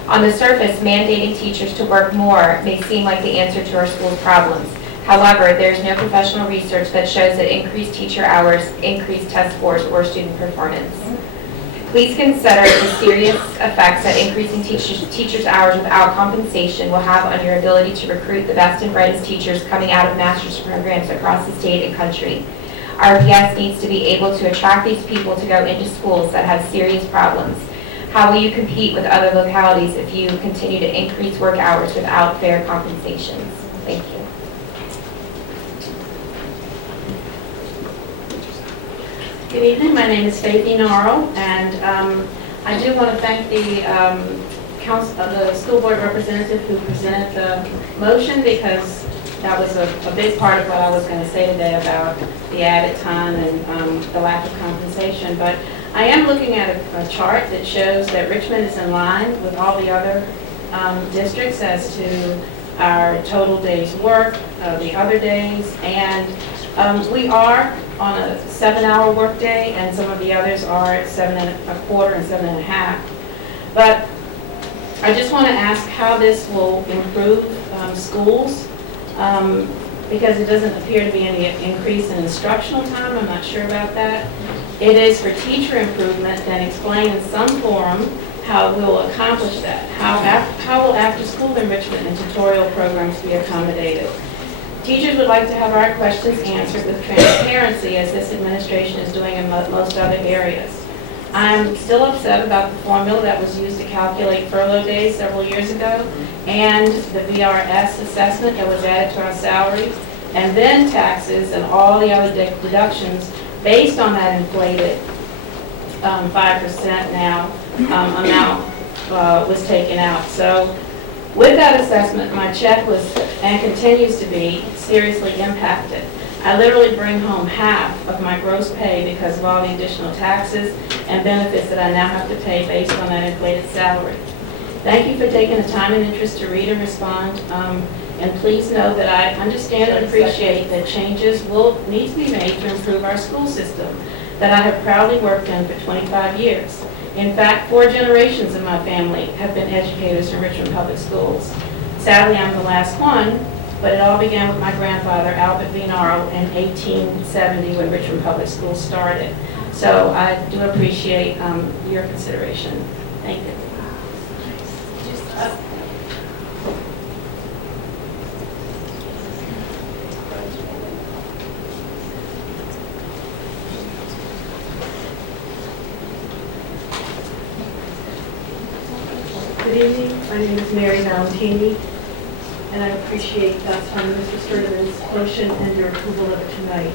On the surface, mandating teachers to work more may seem like the answer to our school's problems. However, there is no professional research that shows that increased teacher hours increase test scores or student performance. Please consider the serious effects that increasing teachers' hours without compensation will have on your ability to recruit the best and brightest teachers coming out of master's programs across the state and country. RPS needs to be able to attract these people to go into schools that have serious problems. How will you compete with other localities if you continue to increase work hours without fair compensations? Thank you. Good evening, my name is Faith Norrell, and I do want to thank the school board representative who presented the motion, because that was a big part of what I was going to say today about the added time and the lack of compensation. But I am looking at a chart that shows that Richmond is in line with all the other districts as to our total days work, the other days, and we are on a 7-hour workday, and some of the others are at 7.25 and 7.5. But I just want to ask how this will improve schools. because it doesn't appear to be any increase in instructional time. I'm not sure about that. It is for teacher improvement, then explain in some forum how we'll accomplish that. How will after-school enrichment and tutorial programs be accommodated? Teachers would like to have our questions answered with transparency, as this administration is doing in most other areas. I'm still upset about the formula that was used to calculate furlough days several years ago, and the VRS assessment that was added to our salaries, and then taxes and all the other deductions based on that inflated 5% now amount was taken out. So with that assessment, my check was, and continues to be, seriously impacted. I literally bring home half of my gross pay because of all the additional taxes and benefits that I now have to pay based on that inflated salary. Thank you for taking the time and interest to read and respond. And please know that I understand and appreciate that changes will need to be made to improve our school system that I have proudly worked in for 25 years. In fact, 4 generations of my family have been educators in Richmond Public Schools. Sadly, I'm the last one, but it all began with my grandfather, Albert V. Norrell, in 1870 when Richmond Public Schools started. So I do appreciate your consideration. Thank you. Good evening. My name is Mary Valentini, and I appreciate Mr. Sturdivant's motion and your approval of it tonight.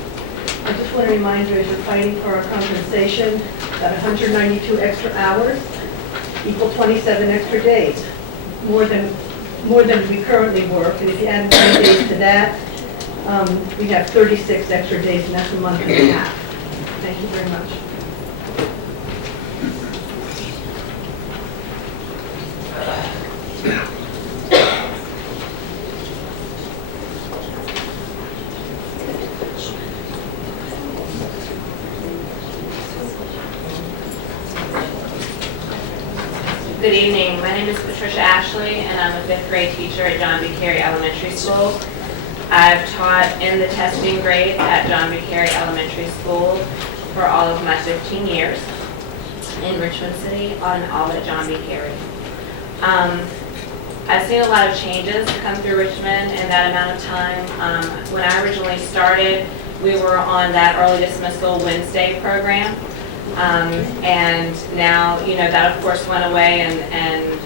I just want to remind you, as you're fighting for our compensation, that 192 extra hours equal 27 extra days, more than we currently work. And if you add 9 days to that, we have 36 extra days, and that's a month and a half. Thank you very much. Good evening. My name is Patricia Ashley, and I'm a 5th grade teacher at John B. Carey Elementary School. I've taught in the testing grade at John B. Carey Elementary School for all of my 15 years in Richmond City, on all at John B. Carey. I've seen a lot of changes come through Richmond in that amount of time. When I originally started, we were on that early dismissal Wednesday program. And now, that of course went away, and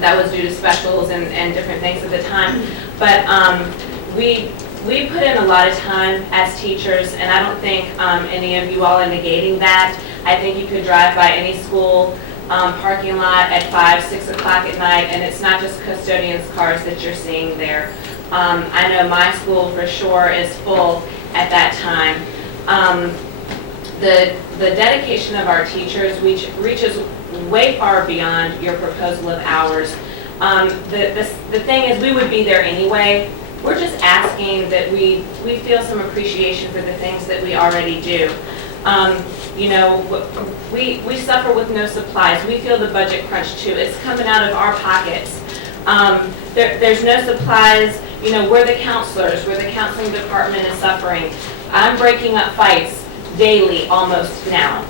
that was due to specials and different things at the time. But we put in a lot of time as teachers, and I don't think any of you all are negating that. I think you could drive by any school parking lot at 5, 6 o'clock at night, and it's not just custodians' cars that you're seeing there. I know my school for sure is full at that time. The dedication of our teachers reaches way far beyond your proposal of hours. The thing is, we would be there anyway. We're just asking that we feel some appreciation for the things that we already do. We suffer with no supplies. We feel the budget crunch too. It's coming out of our pockets. There's no supplies. We're the counselors. We're the counseling department is suffering. I'm breaking up fights daily almost now.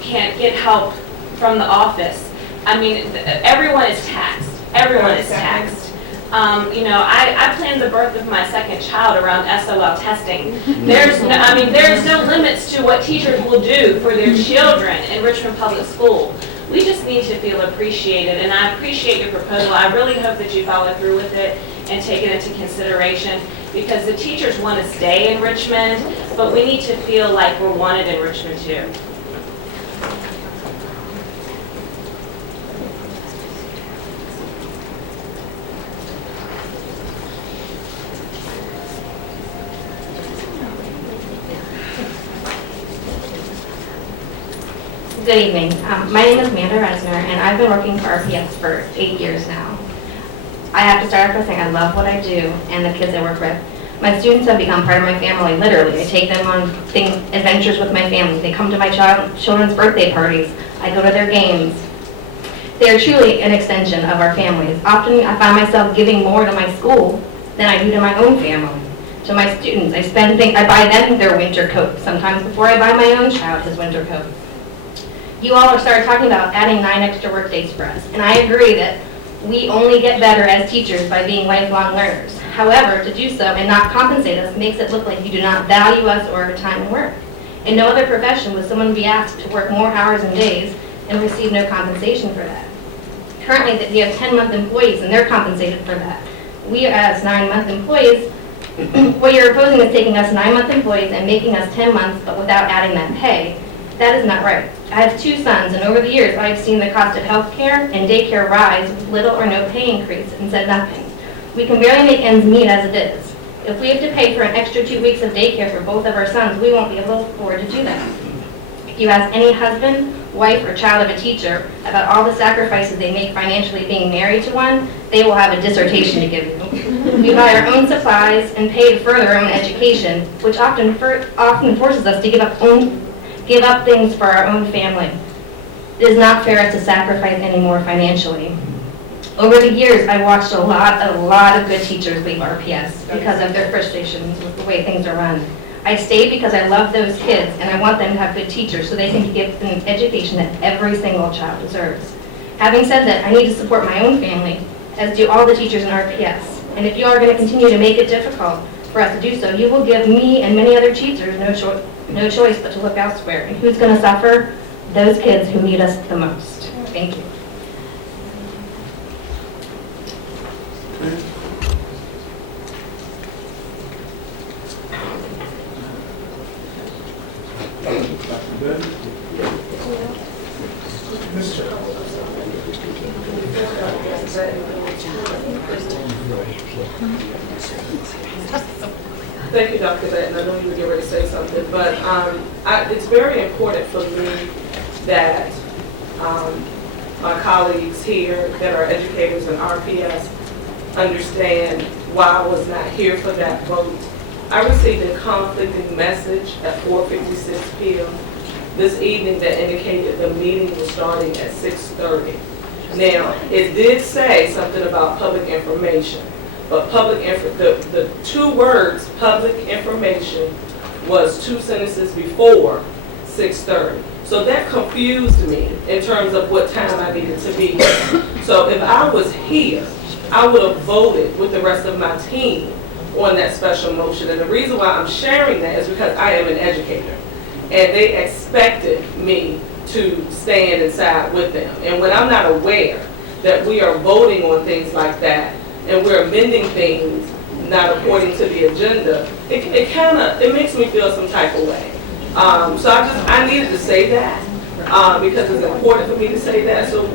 Can't get help from the office. I mean, everyone is taxed. Everyone is taxed. I planned the birth of my second child around SOL testing. There's no limits to what teachers will do for their children in Richmond Public School. We just need to feel appreciated, and I appreciate your proposal. I really hope that you follow through with it and take it into consideration, because the teachers want to stay in Richmond, but we need to feel like we're wanted in Richmond too. Good evening. My name is Amanda Resner, and I've been working for RPS for 8 years now. I have to start off by saying I love what I do and the kids I work with. My students have become part of my family, literally. I take them on adventures with my family. They come to my children's birthday parties. I go to their games. They are truly an extension of our families. Often I find myself giving more to my school than I do to my own family. to my students. I buy them their winter coat, sometimes before I buy my own child his winter coat. You all have started talking about adding 9 extra work days for us, and I agree that we only get better as teachers by being lifelong learners. However, to do so and not compensate us makes it look like you do not value us or our time and work. In no other profession would someone be asked to work more hours and days and receive no compensation for that. Currently, we have 10-month employees and they're compensated for that. We as 9-month employees, what you're proposing is taking us 9-month employees and making us 10 months but without adding that pay. That is not right. I have 2 sons, and over the years, I've seen the cost of health care and daycare rise with little or no pay increase and said nothing. We can barely make ends meet as it is. If we have to pay for an extra 2 weeks of daycare for both of our sons, we won't be able to afford to do that. If you ask any husband, wife, or child of a teacher about all the sacrifices they make financially being married to one, they will have a dissertation to give you. We buy our own supplies and pay to further our own education, which often forces us to give up things for our own family. It is not fair to sacrifice any more financially. Over the years, I watched a lot of good teachers leave RPS because of their frustrations with the way things are run. I stayed because I love those kids and I want them to have good teachers so they can give an education that every single child deserves. Having said that, I need to support my own family, as do all the teachers in RPS. And if you are going to continue to make it difficult for us to do so, you will give me and many other teachers no choice but to look elsewhere. And who's going to suffer? Those kids who need us the most. Thank you. Thank you, Dr. Benton. I know you were getting ready to say something, but it's very important for me that my colleagues here that are educators in RPS understand why I was not here for that vote. I received a conflicting message at 4:56 p.m. this evening that indicated the meeting was starting at 6:30. Now, it did say something about public information, but the 2 words, public information, was 2 sentences before 6:30. So that confused me in terms of what time I needed to be here. So if I was here, I would have voted with the rest of my team on that special motion. And the reason why I'm sharing that is because I am an educator. And they expected me to stand and side with them. And when I'm not aware that we are voting on things like that, and we're amending things not according to the agenda, it makes me feel some type of way. So I needed to say that because it's important for me to say that. So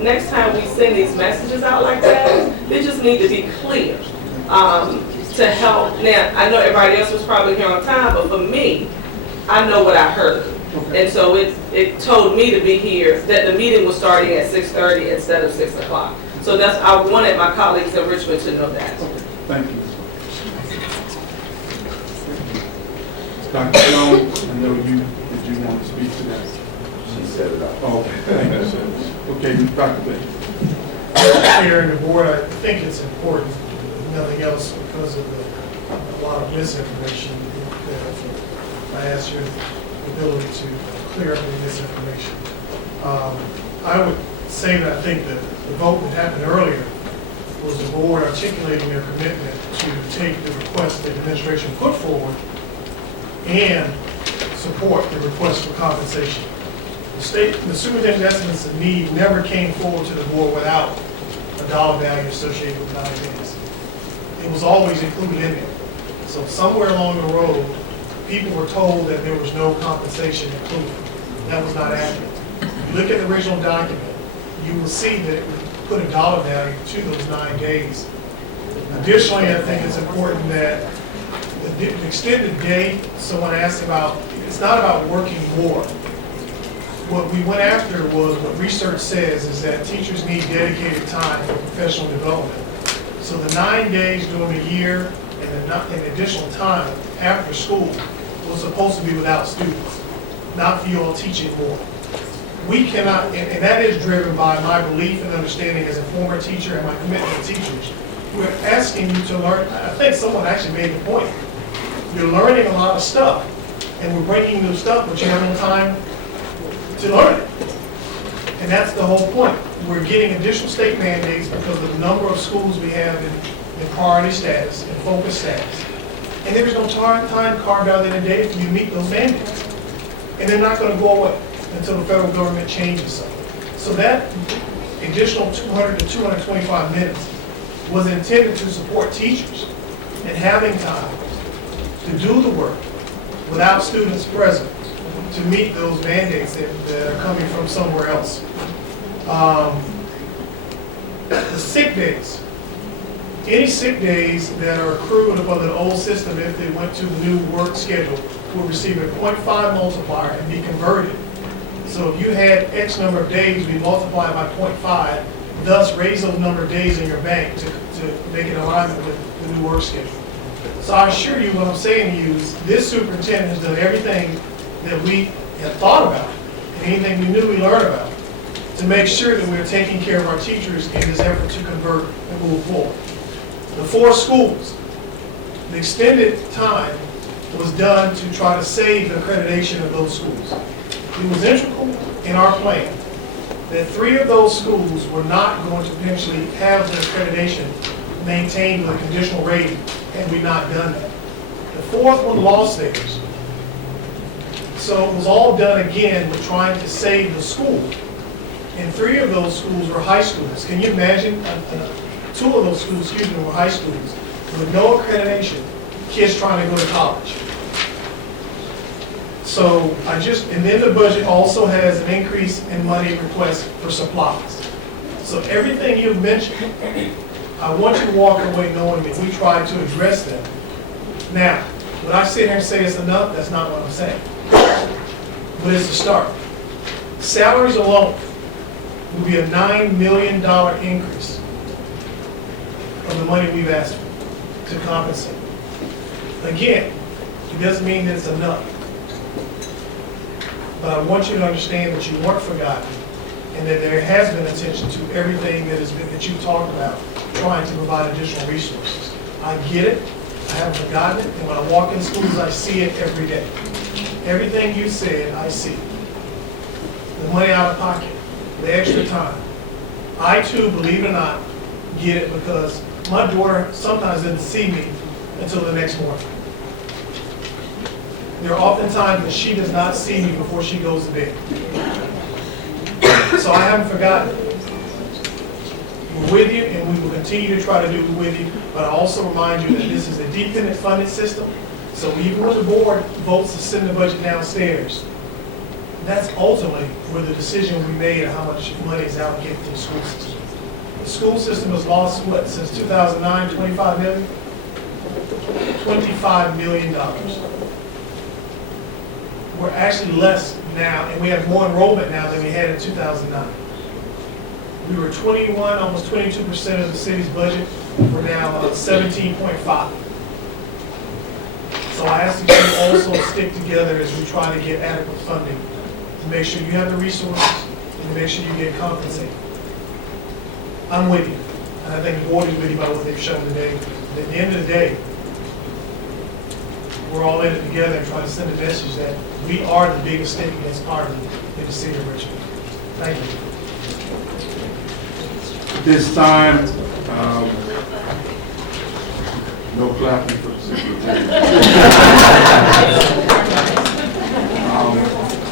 next time we send these messages out like that, they just need to be clear to help. Now, I know everybody else was probably here on time, but for me, I know what I heard. And so it told me to be here, that the meeting was starting at 6:30 instead of 6 o'clock. So I wanted my colleagues in Richmond to know that. Thank you. Dr. Jones, I know did you want to speak to that? She set it up. Oh, okay, thank you, sir. Okay, Dr. Benton. Chair and the board, I think it's important, if nothing else, because of a lot of misinformation. I ask your ability to clear up the misinformation. I would say that I think that the vote that happened earlier was the board articulating their commitment to take the request that the administration put forward and support the request for compensation. The superintendent's estimates of need never came forward to the board without a dollar value associated with 9 days. It was always included in there. So somewhere along the road, people were told that there was no compensation included. That was not accurate. If you look at the original document, you will see that it would put a dollar value to those 9 days. Additionally, I think it's important that the extended day, someone asked about, it's not about working more. What we went after was what research says is that teachers need dedicated time for professional development. So the 9 days during the year and an additional time after school was supposed to be without students, not for you all teaching more. We cannot, and that is driven by my belief and understanding as a former teacher and my commitment to teachers. We're asking you to learn. I think someone actually made the point. You're learning a lot of stuff, and we're breaking new stuff, but you have no time to learn it. And that's the whole point. We're getting additional state mandates because of the number of schools we have in priority status and focus status. And there's no time carved out in a day for you to meet those mandates. And they're not going to go away until the federal government changes something. So that additional 200 to 225 minutes was intended to support teachers and having time to do the work without students present to meet those mandates that are coming from somewhere else. The sick days. Any sick days that are accrued above the old system, if they went to the new work schedule, will receive a 0.5 multiplier and be converted. So if you had X number of days, we multiply by 0.5, thus raise those number of days in your bank to make it alignment with the new work schedule. So I assure you, what I'm saying to you is this superintendent has done everything that we had thought about, and anything we knew we learned about, to make sure that we're taking care of our teachers in this effort to convert and move forward. The 4 schools, the extended time was done to try to save the accreditation of those schools. It was integral in our plan that 3 of those schools were not going to potentially have their accreditation maintained with a conditional rating, had we not done that. The 4th one lost theirs. So it was all done again with trying to save the school. And 3 of those schools were high schools. Can you imagine? 2 of those schools, were high schools with no accreditation, kids trying to go to college. So and then the budget also has an increase in money request for supplies. So everything you've mentioned, I want you to walk away knowing that we tried to address them. Now, when I sit here and say it's enough, that's not what I'm saying. But it's a start. Salaries alone will be a $9 million increase of the money we've asked for to compensate. Again, it doesn't mean that it's enough. But I want you to understand that you weren't forgotten and that there has been attention to everything that you talked about, trying to provide additional resources. I get it. I haven't forgotten it. And when I walk in schools, I see it every day. Everything you said, I see. The money out of pocket, the extra time. I too, believe it or not, get it because my daughter sometimes doesn't see me until the next morning. There are often times that she does not see me before she goes to bed. So I haven't forgotten. We're with you, and we will continue to try to do it with you, but I also remind you that this is a dependent funded system, so even when the board votes to send the budget downstairs, that's ultimately where the decision will be made on how much money is allocated to the school system. The school system has lost, what, since 2009, 25 million? $25 million. We're actually less now, and we have more enrollment now than we had in 2009. We were 21, almost 22% of the city's budget. We're now 17.5. So I ask that you also stick together as we try to get adequate funding to make sure you have the resources and to make sure you get compensated. I'm with you, and I think the board is with you by what they've shown today. But at the end of the day, we're all in it together and trying to send a message that we are the biggest stake against poverty in the city of Richmond. Thank you. At this time, no clapping for the superintendent.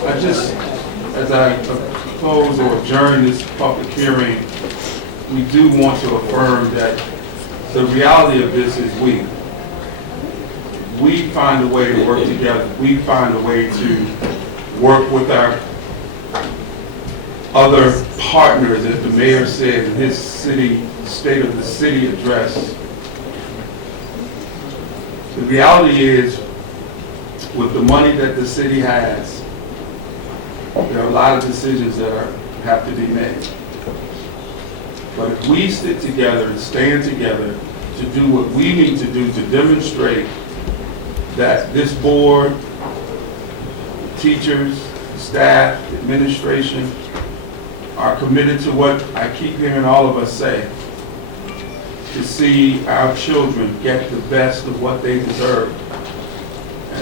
I just, as I close or adjourn this public hearing, we do want to affirm that the reality of this is we find a way to work together. We find a way to work with our other partners, as the mayor said in his State of the City address. The reality is, with the money that the city has, there are a lot of decisions that have to be made. But if we stick together and stand together to do what we need to do to demonstrate that this board, teachers, staff, administration are committed to what I keep hearing all of us say, to see our children get the best of what they deserve.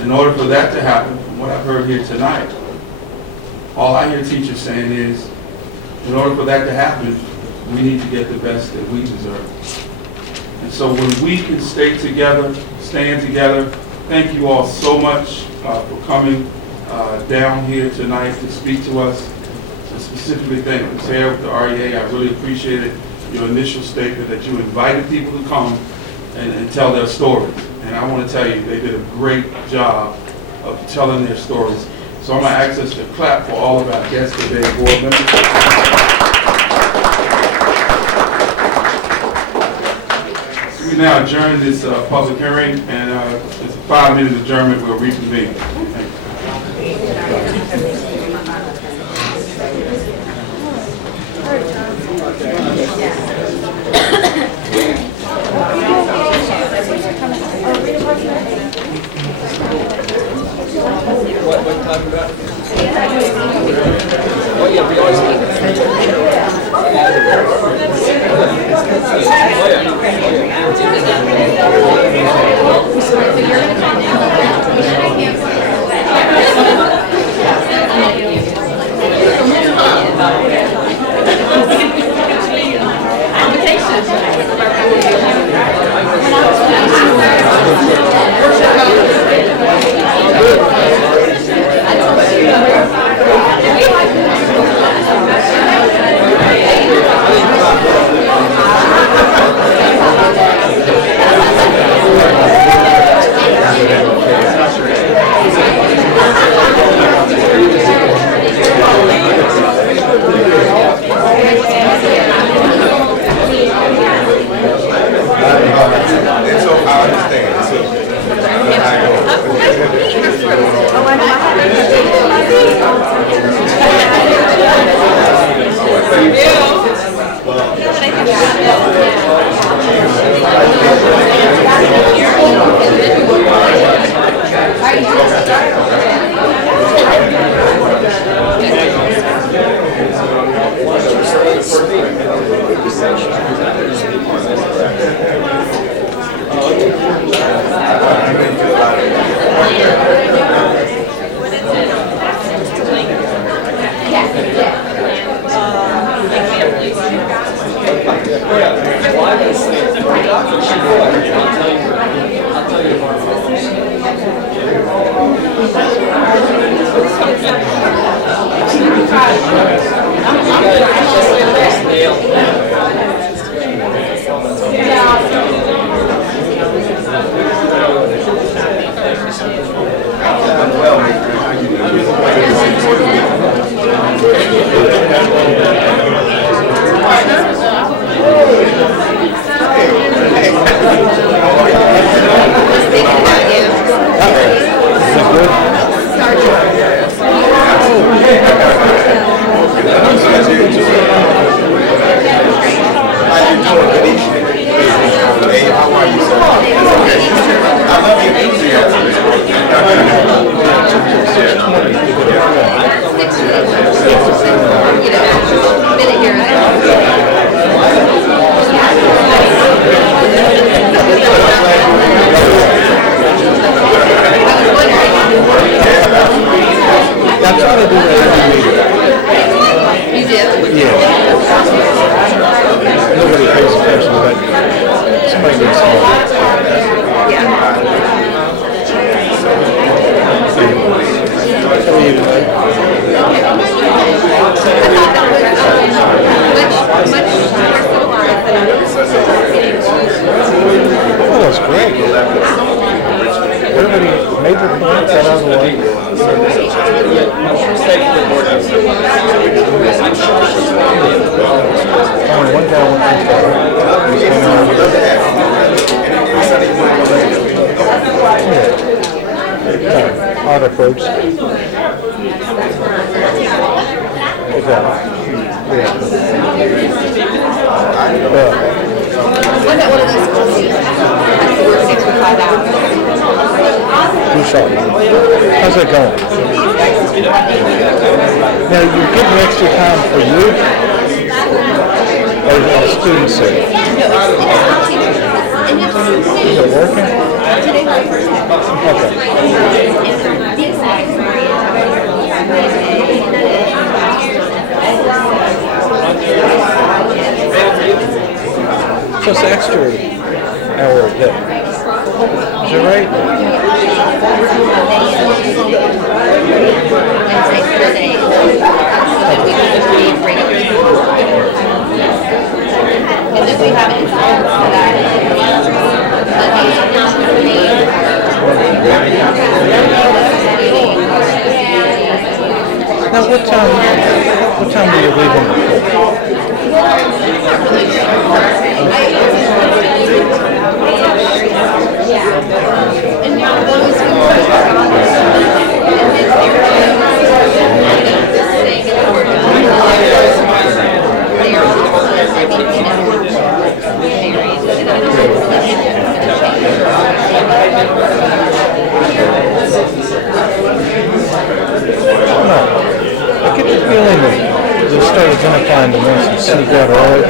in order for that to happen, from what I've heard here tonight, all I hear teachers saying is, in order for that to happen, we need to get the best that we deserve. And so when we can stay together, stand together, thank you all so much for coming down here tonight to speak to us. And specifically thank the chair of the REA. I really appreciated your initial statement that you invited people to come and tell their stories. And I want to tell you, they did a great job of telling their stories. So I'm going to ask us to clap for all of our guests today, board members. We now adjourn this public hearing, and it's a 5-minute adjournment. We'll reconvene. Thank What talking about? Oh, yeah, we always How's that going? Now, you're getting extra time for you? Or is it student sake? Is it working? So it's extra hour a day. Is that right? And then we have insurance for that. Now, what time do you leave them? And now those who I get the feeling that they start identifying the ones that sneak out early.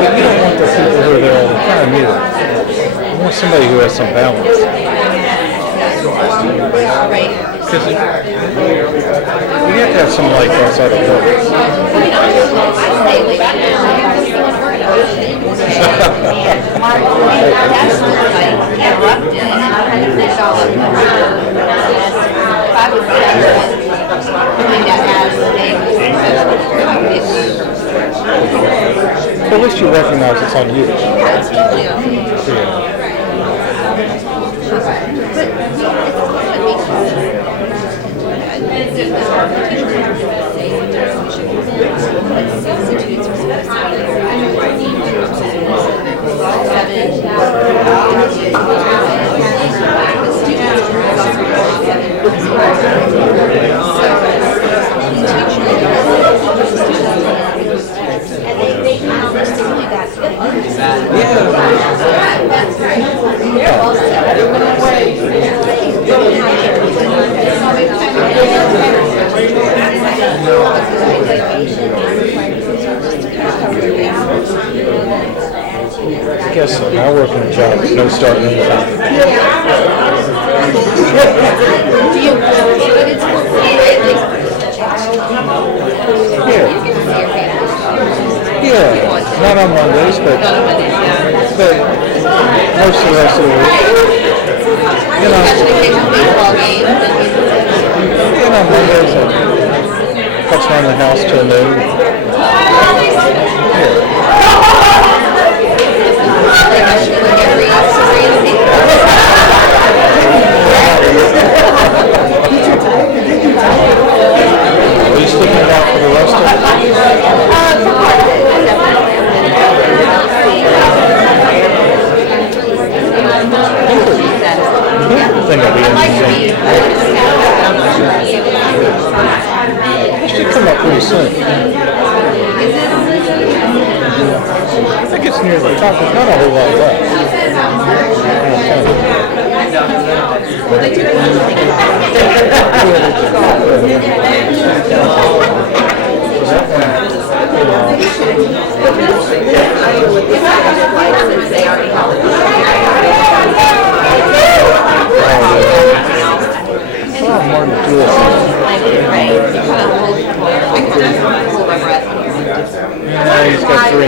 But you don't want the people who are there all the time either. You want somebody who has some balance. Because you have to have some life outside of work. At least you recognize it's on you. I guess so. I work in a job with no starting in time. Yeah, not on Mondays, but most of the rest of the week. You know, Mondays I catch around the house till noon. Are you sticking it out for the rest of it? I think it'll be interesting. It should come up pretty soon. I think it's near the top. There's not a whole lot left. Well, they do Yeah, he's got 3.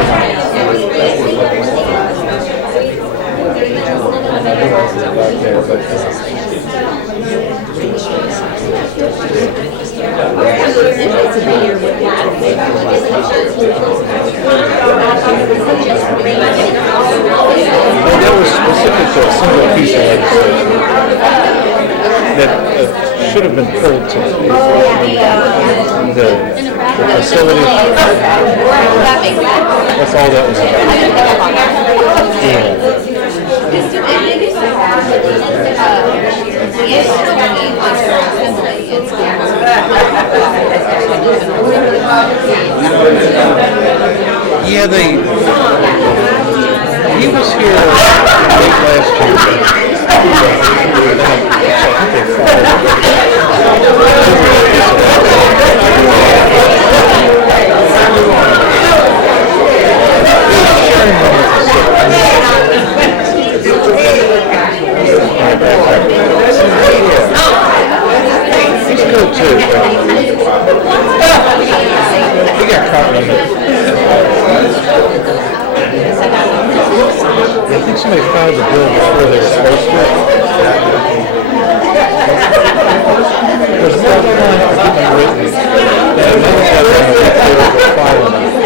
Well, that was specific to a single piece of legislation that should have been pulled to the facility. That's all that was about. Yeah, he was here late last year. I think they I think somebody filed the bill before they were supposed to. There's no plan written. And another deadline for filing it.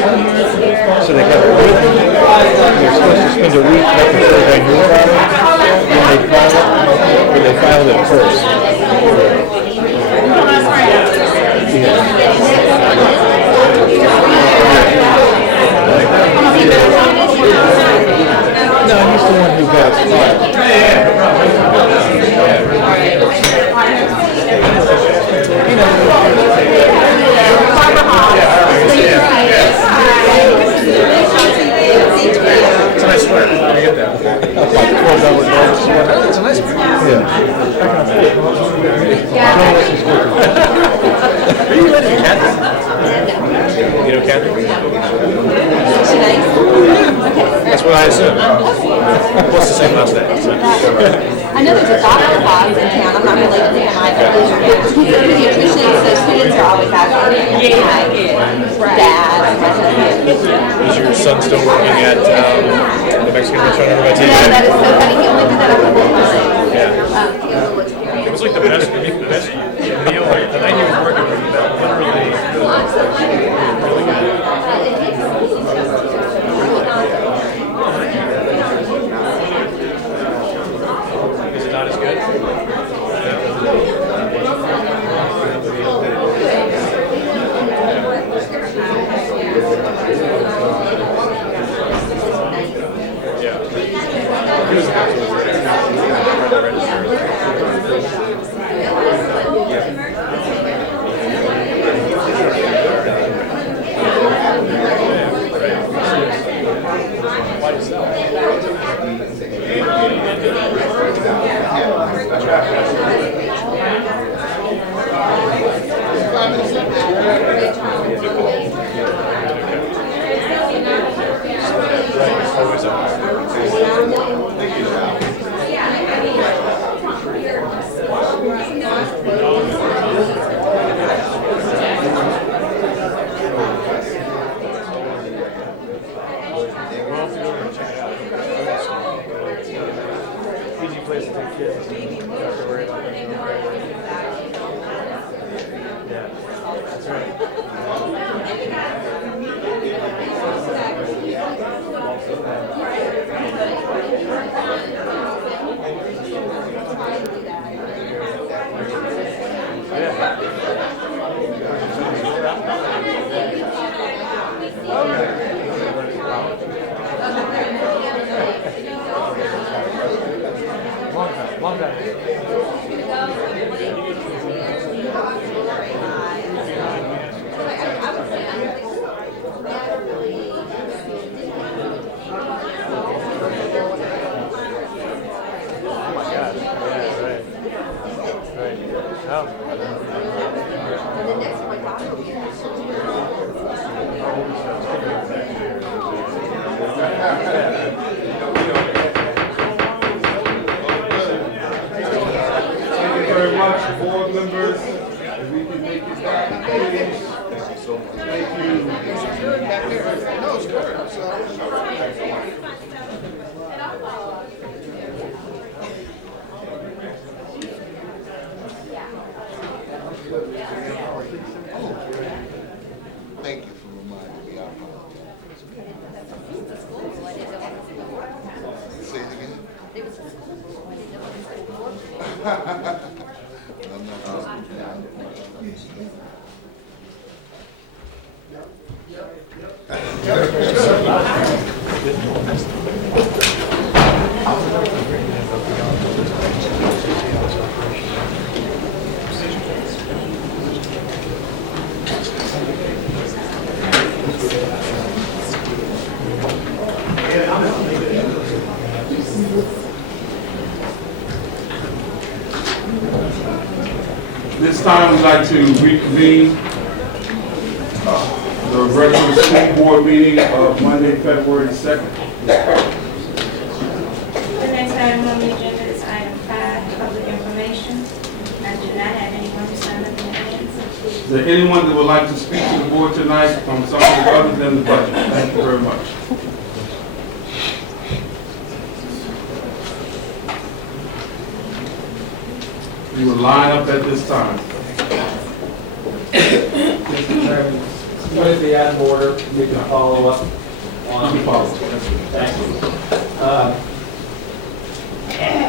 So they got it written. They're supposed to spend a week making sure they knew about it. When they file it, but they filed it first. No, he's the one who got it filed. It's a nice sweater. I get that. Like $12 sweater. It's a nice sweater. Yeah. Are you related to Kathy? You know Kathy? That's what I assume. What's the same last name? I know there's a Dr. Bob's in town. I'm not related to him either. He's a pediatrician, so students are always asking me, my dad, my husband. Is your son still working at the Mexican restaurant over by TV? No, that is so funny. He only did that a couple of times. Yeah. It was like the best meal. Like the night he was working, literally really good. Is it not as good? Thank you for reminding me. I apologize. Say it again. I'm not This time, we'd like to reconvene the regular school board meeting of Monday, February 2nd. The next item on the agenda is item 5, public information. I do not have anyone who signed up in advance. Is there anyone that would like to speak to the board tonight on something other than the budget? Thank you very much. You will line up at this time. Mr. Chairman, would it be out of order? We can follow up on. You can follow. Thank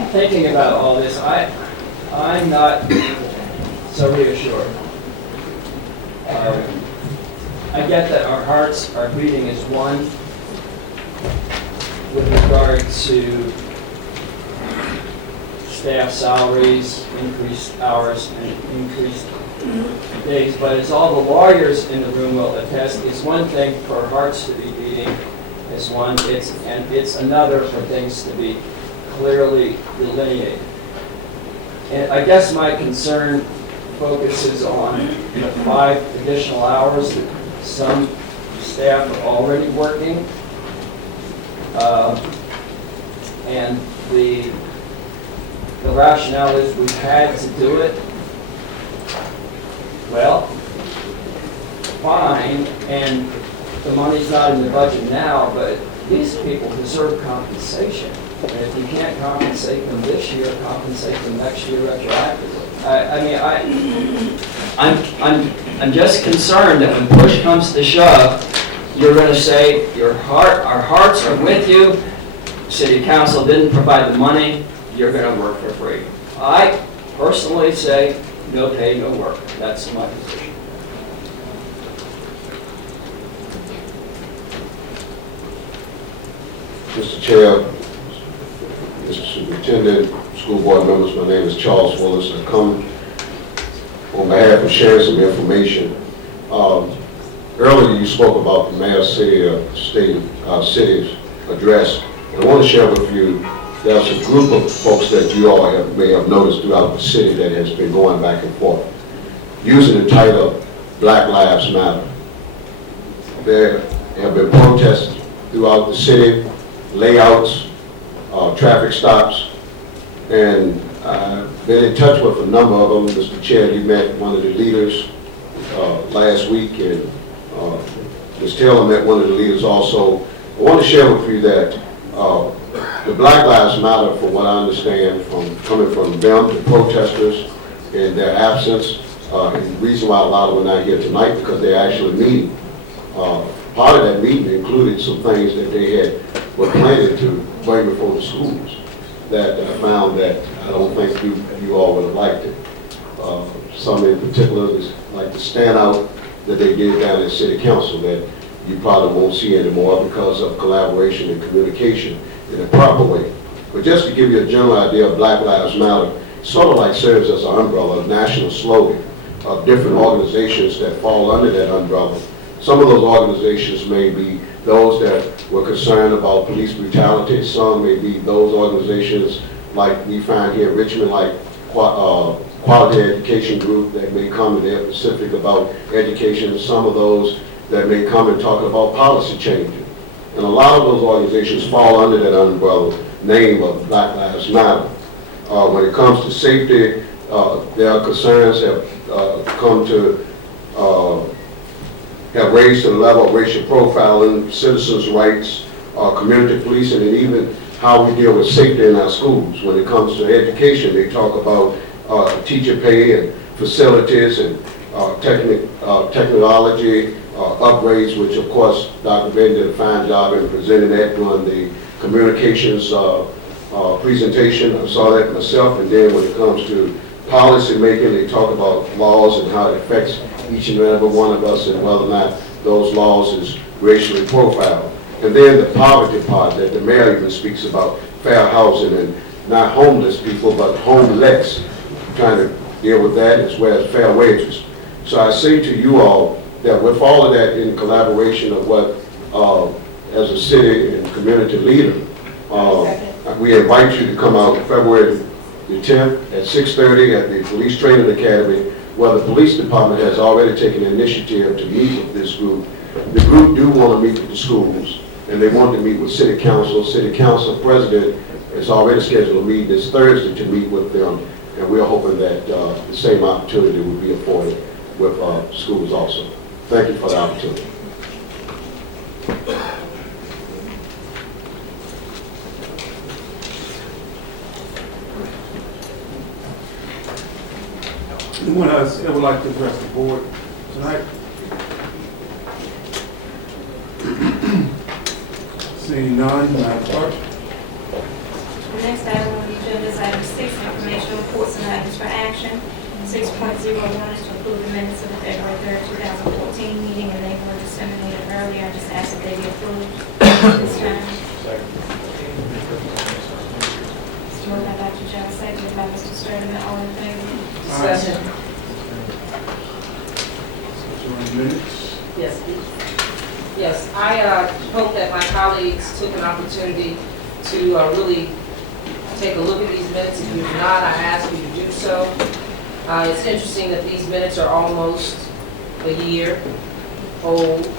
you. Thinking about all this, I'm not so reassured. I get that our hearts are beating as one with regard to staff salaries, increased hours, and increased days, but as all the lawyers in the room will attest, it's one thing for our hearts to be beating, it's another for things to be clearly delineated. And I guess my concern focuses on the 5 additional hours that some staff are already working, and the rationale is we've had to do it. Well, fine, and the money's not in the budget now, but these people deserve compensation. And if you can't compensate them this year, compensate them next year retroactively. I'm just concerned that when push comes to shove, you're going to say our hearts are with you. City Council didn't provide the money. You're going to work for free. I personally say no pay, no work. That's my position. Mr. Chair, Mr. Superintendent, school board members, my name is Charles Willis. I come on behalf of sharing some information. Earlier you spoke about the mayor's city's address. I want to share with you there's a group of folks that you all may have noticed throughout the city that has been going back and forth, using the title Black Lives Matter. There have been protests throughout the city, layouts, traffic stops, and I've been in touch with a number of them. Mr. Chair, you met one of the leaders last week, and Ms. Taylor met one of the leaders also. I want to share with you that the Black Lives Matter, from what I understand, coming from them, the protesters, in their absence, and the reason why a lot of them are not here tonight, because they're actually meeting. Part of that meeting included some things that they were planning to bring before the schools that I found that I don't think you all would have liked it. Some in particular, like the standout that they did down at City Council that you probably won't see anymore because of collaboration and communication in a proper way. But just to give you a general idea of Black Lives Matter, sort of like serves as an umbrella, a national slogan of different organizations that fall under that umbrella. Some of those organizations may be those that were concerned about police brutality. Some may be those organizations like we find here in Richmond, like Quality Education Group that may come and they're specific about education. Some of those that may come and talk about policy changing. And a lot of those organizations fall under that umbrella name of Black Lives Matter. When it comes to safety, their concerns have come to have raised to the level of racial profiling, citizens' rights, community policing, and even how we deal with safety in our schools. When it comes to education, they talk about teacher pay and facilities and technology upgrades, which of course Dr. Ben did a fine job in presenting that during the communications presentation. I saw that myself. And then when it comes to policy making, they talk about laws and how it affects each and every one of us and whether or not those laws is racially profiled. And then the poverty part that the mayor even speaks about, fair housing and not homeless people, but homeless, trying to deal with that as well as fair wages. So I say to you all that with all of that in collaboration of what, as a city and community leader, we invite you to come out February the 10th at 6:30 at the Police Training Academy, where the police department has already taken the initiative to meet with this group. The group do want to meet with the schools, and they want to meet with City Council. City Council President has already scheduled a meeting this Thursday to meet with them, and we're hoping that the same opportunity will be afforded with schools also. Thank you for the opportunity. Anyone else that would like to address the board tonight? Seeing none, Madam Clerk. The next item on the agenda is item 6, information reports and items for action. 6.01 is to approve the minutes of the February 3rd, 2014 meeting, and they were disseminated earlier. I just ask that they be approved this time. Mr. Moved by Dr. Jones, seconded by Mr. Sturtevant. All in favor? Discussion. Minutes. Yes, please. Yes, I hope that my colleagues took an opportunity to really take a look at these minutes. If you have not, I ask you to do so. It's interesting that these minutes are almost a year old.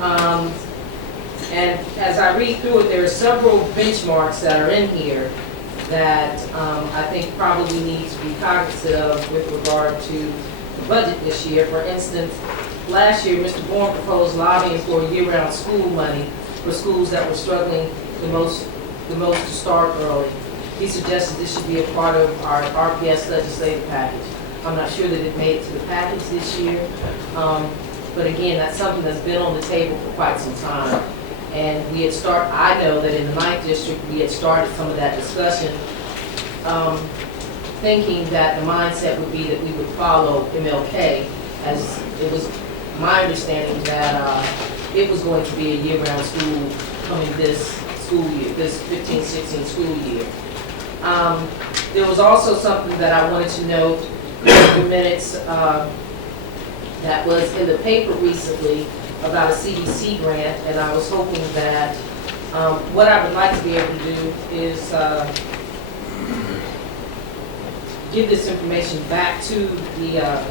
And as I read through it, there are several benchmarks that are in here that I think probably need to be cognizant of with regard to the budget this year. For instance, last year, Mr. Bourne proposed lobbying for year-round school money for schools that were struggling the most to start early. He suggested this should be a part of our RPS legislative package. I'm not sure that it made it to the package this year, but again, that's something that's been on the table for quite some time. And we had I know that in the 9th district, we had started some of that discussion, thinking that the mindset would be that we would follow MLK, as it was my understanding that it was going to be a year-round school coming this school year, this 15-16 school year. There was also something that I wanted to note in the minutes that was in the paper recently about a CDC grant, and I was hoping that what I would like to be able to do is give this information back to the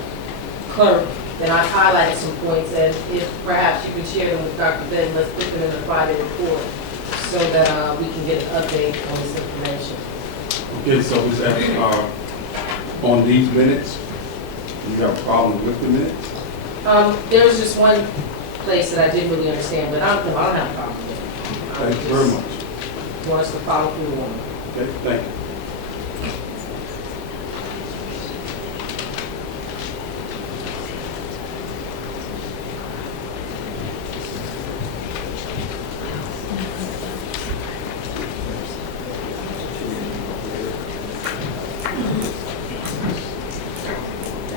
clerk, and I've highlighted some points, and if perhaps you can share them with Dr. Benton, let's put them in the Friday report so that we can get an update on this information. Okay, so is that on these minutes? You have a problem with the minutes? There was just one place that I didn't really understand, but I don't have a problem with it. Thank you very much. Want us to follow through on it. Okay, thank you.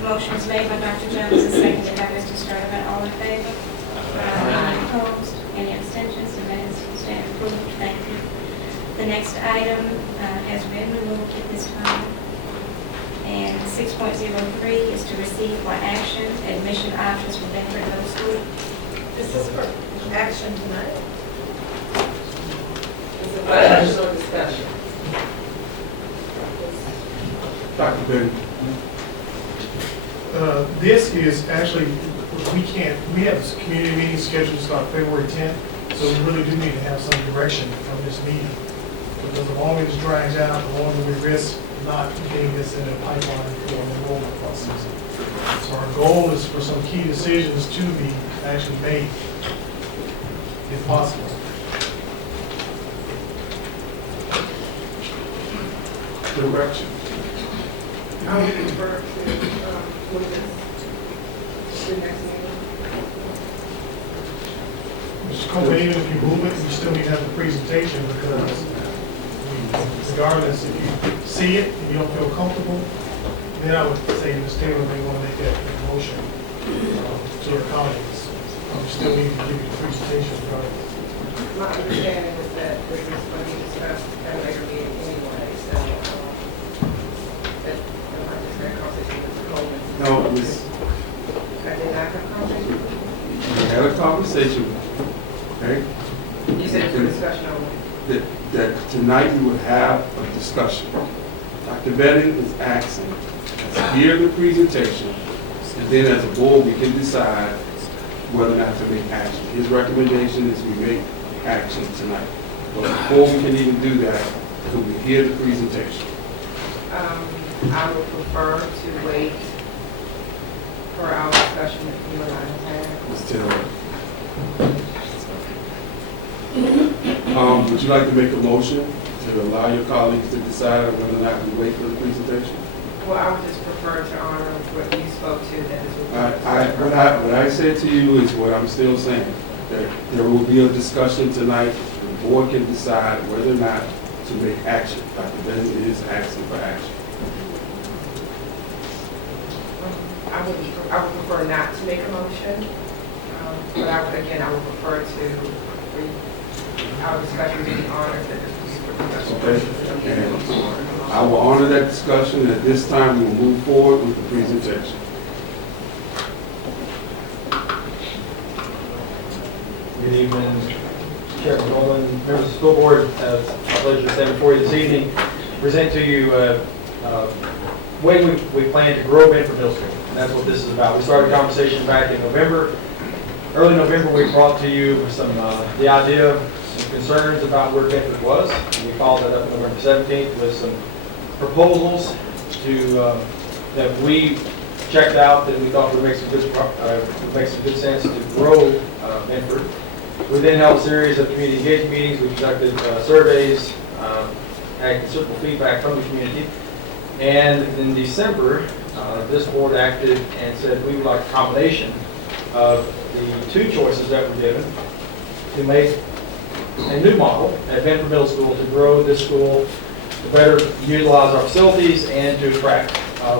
Motion was made by Dr. Jones and seconded by Mr. Sturtevant. All in favor? Any opposed? Any abstentions? The minutes stand approved. Thank you. The next item has been removed at this time. And 6.03 is to receive for action admission options for Bedford Middle School. This is for action tonight. This is for additional discussion. Dr. Benton. This is actually, we have a community meeting scheduled to start February 10th, so we really do need to have some direction from this meeting. Because the longer this drags out, the longer we risk not getting this in a pipeline for an enrollment process. So our goal is for some key decisions to be actually made, if possible. Direction. I would prefer to move this to the next meeting. Mr. Copeland, even if you move it, you still need to have the presentation because regardless, if you see it and you don't feel comfortable, then I would say Ms. Taylor may want to make that motion to her colleagues. We still need to give you the presentation regardless. My understanding is that this is going to be discussed at a later meeting anyway, so that I just had a conversation with Mr. Coleman. No, Miss. I did not have a conversation with him. We had a conversation, okay? You said for discussion only. That tonight we would have a discussion. Dr. Benton is asking to hear the presentation, and then as a board, we can decide whether or not to make action. His recommendation is we make action tonight. But before we can even do that, could we hear the presentation? I would prefer to wait per our discussion that you and I have had. Would you like to make a motion to allow your colleagues to decide whether or not we wait for the presentation? Well, I would just prefer to honor what you spoke to, that is. What I said to you is what I'm still saying, that there will be a discussion tonight. The board can decide whether or not to make action. Dr. Benson is asking for action. I would prefer not to make a motion, but I would prefer to, our discussion to be honored, that this will be for discussion. Okay? And I will honor that discussion. At this time, we will move forward with the presentation. Good evening, Chairman Nolan, members of the school board. It's a pleasure to stand before you this evening, present to you the way we plan to grow Benford Middle School. And that's what this is about. We started a conversation back in November. Early November, we brought to you with the idea, some concerns about where Benford was. And we followed that up November 17th with some proposals that we checked out that we thought would make some good sense to grow Benford. We then held a series of community engagement meetings. We conducted surveys, had considerable feedback from the community. And in December, this board acted and said we would like a combination of the two choices that were given to make a new model at Benford Middle School to grow this school, to better utilize our facilities, and to attract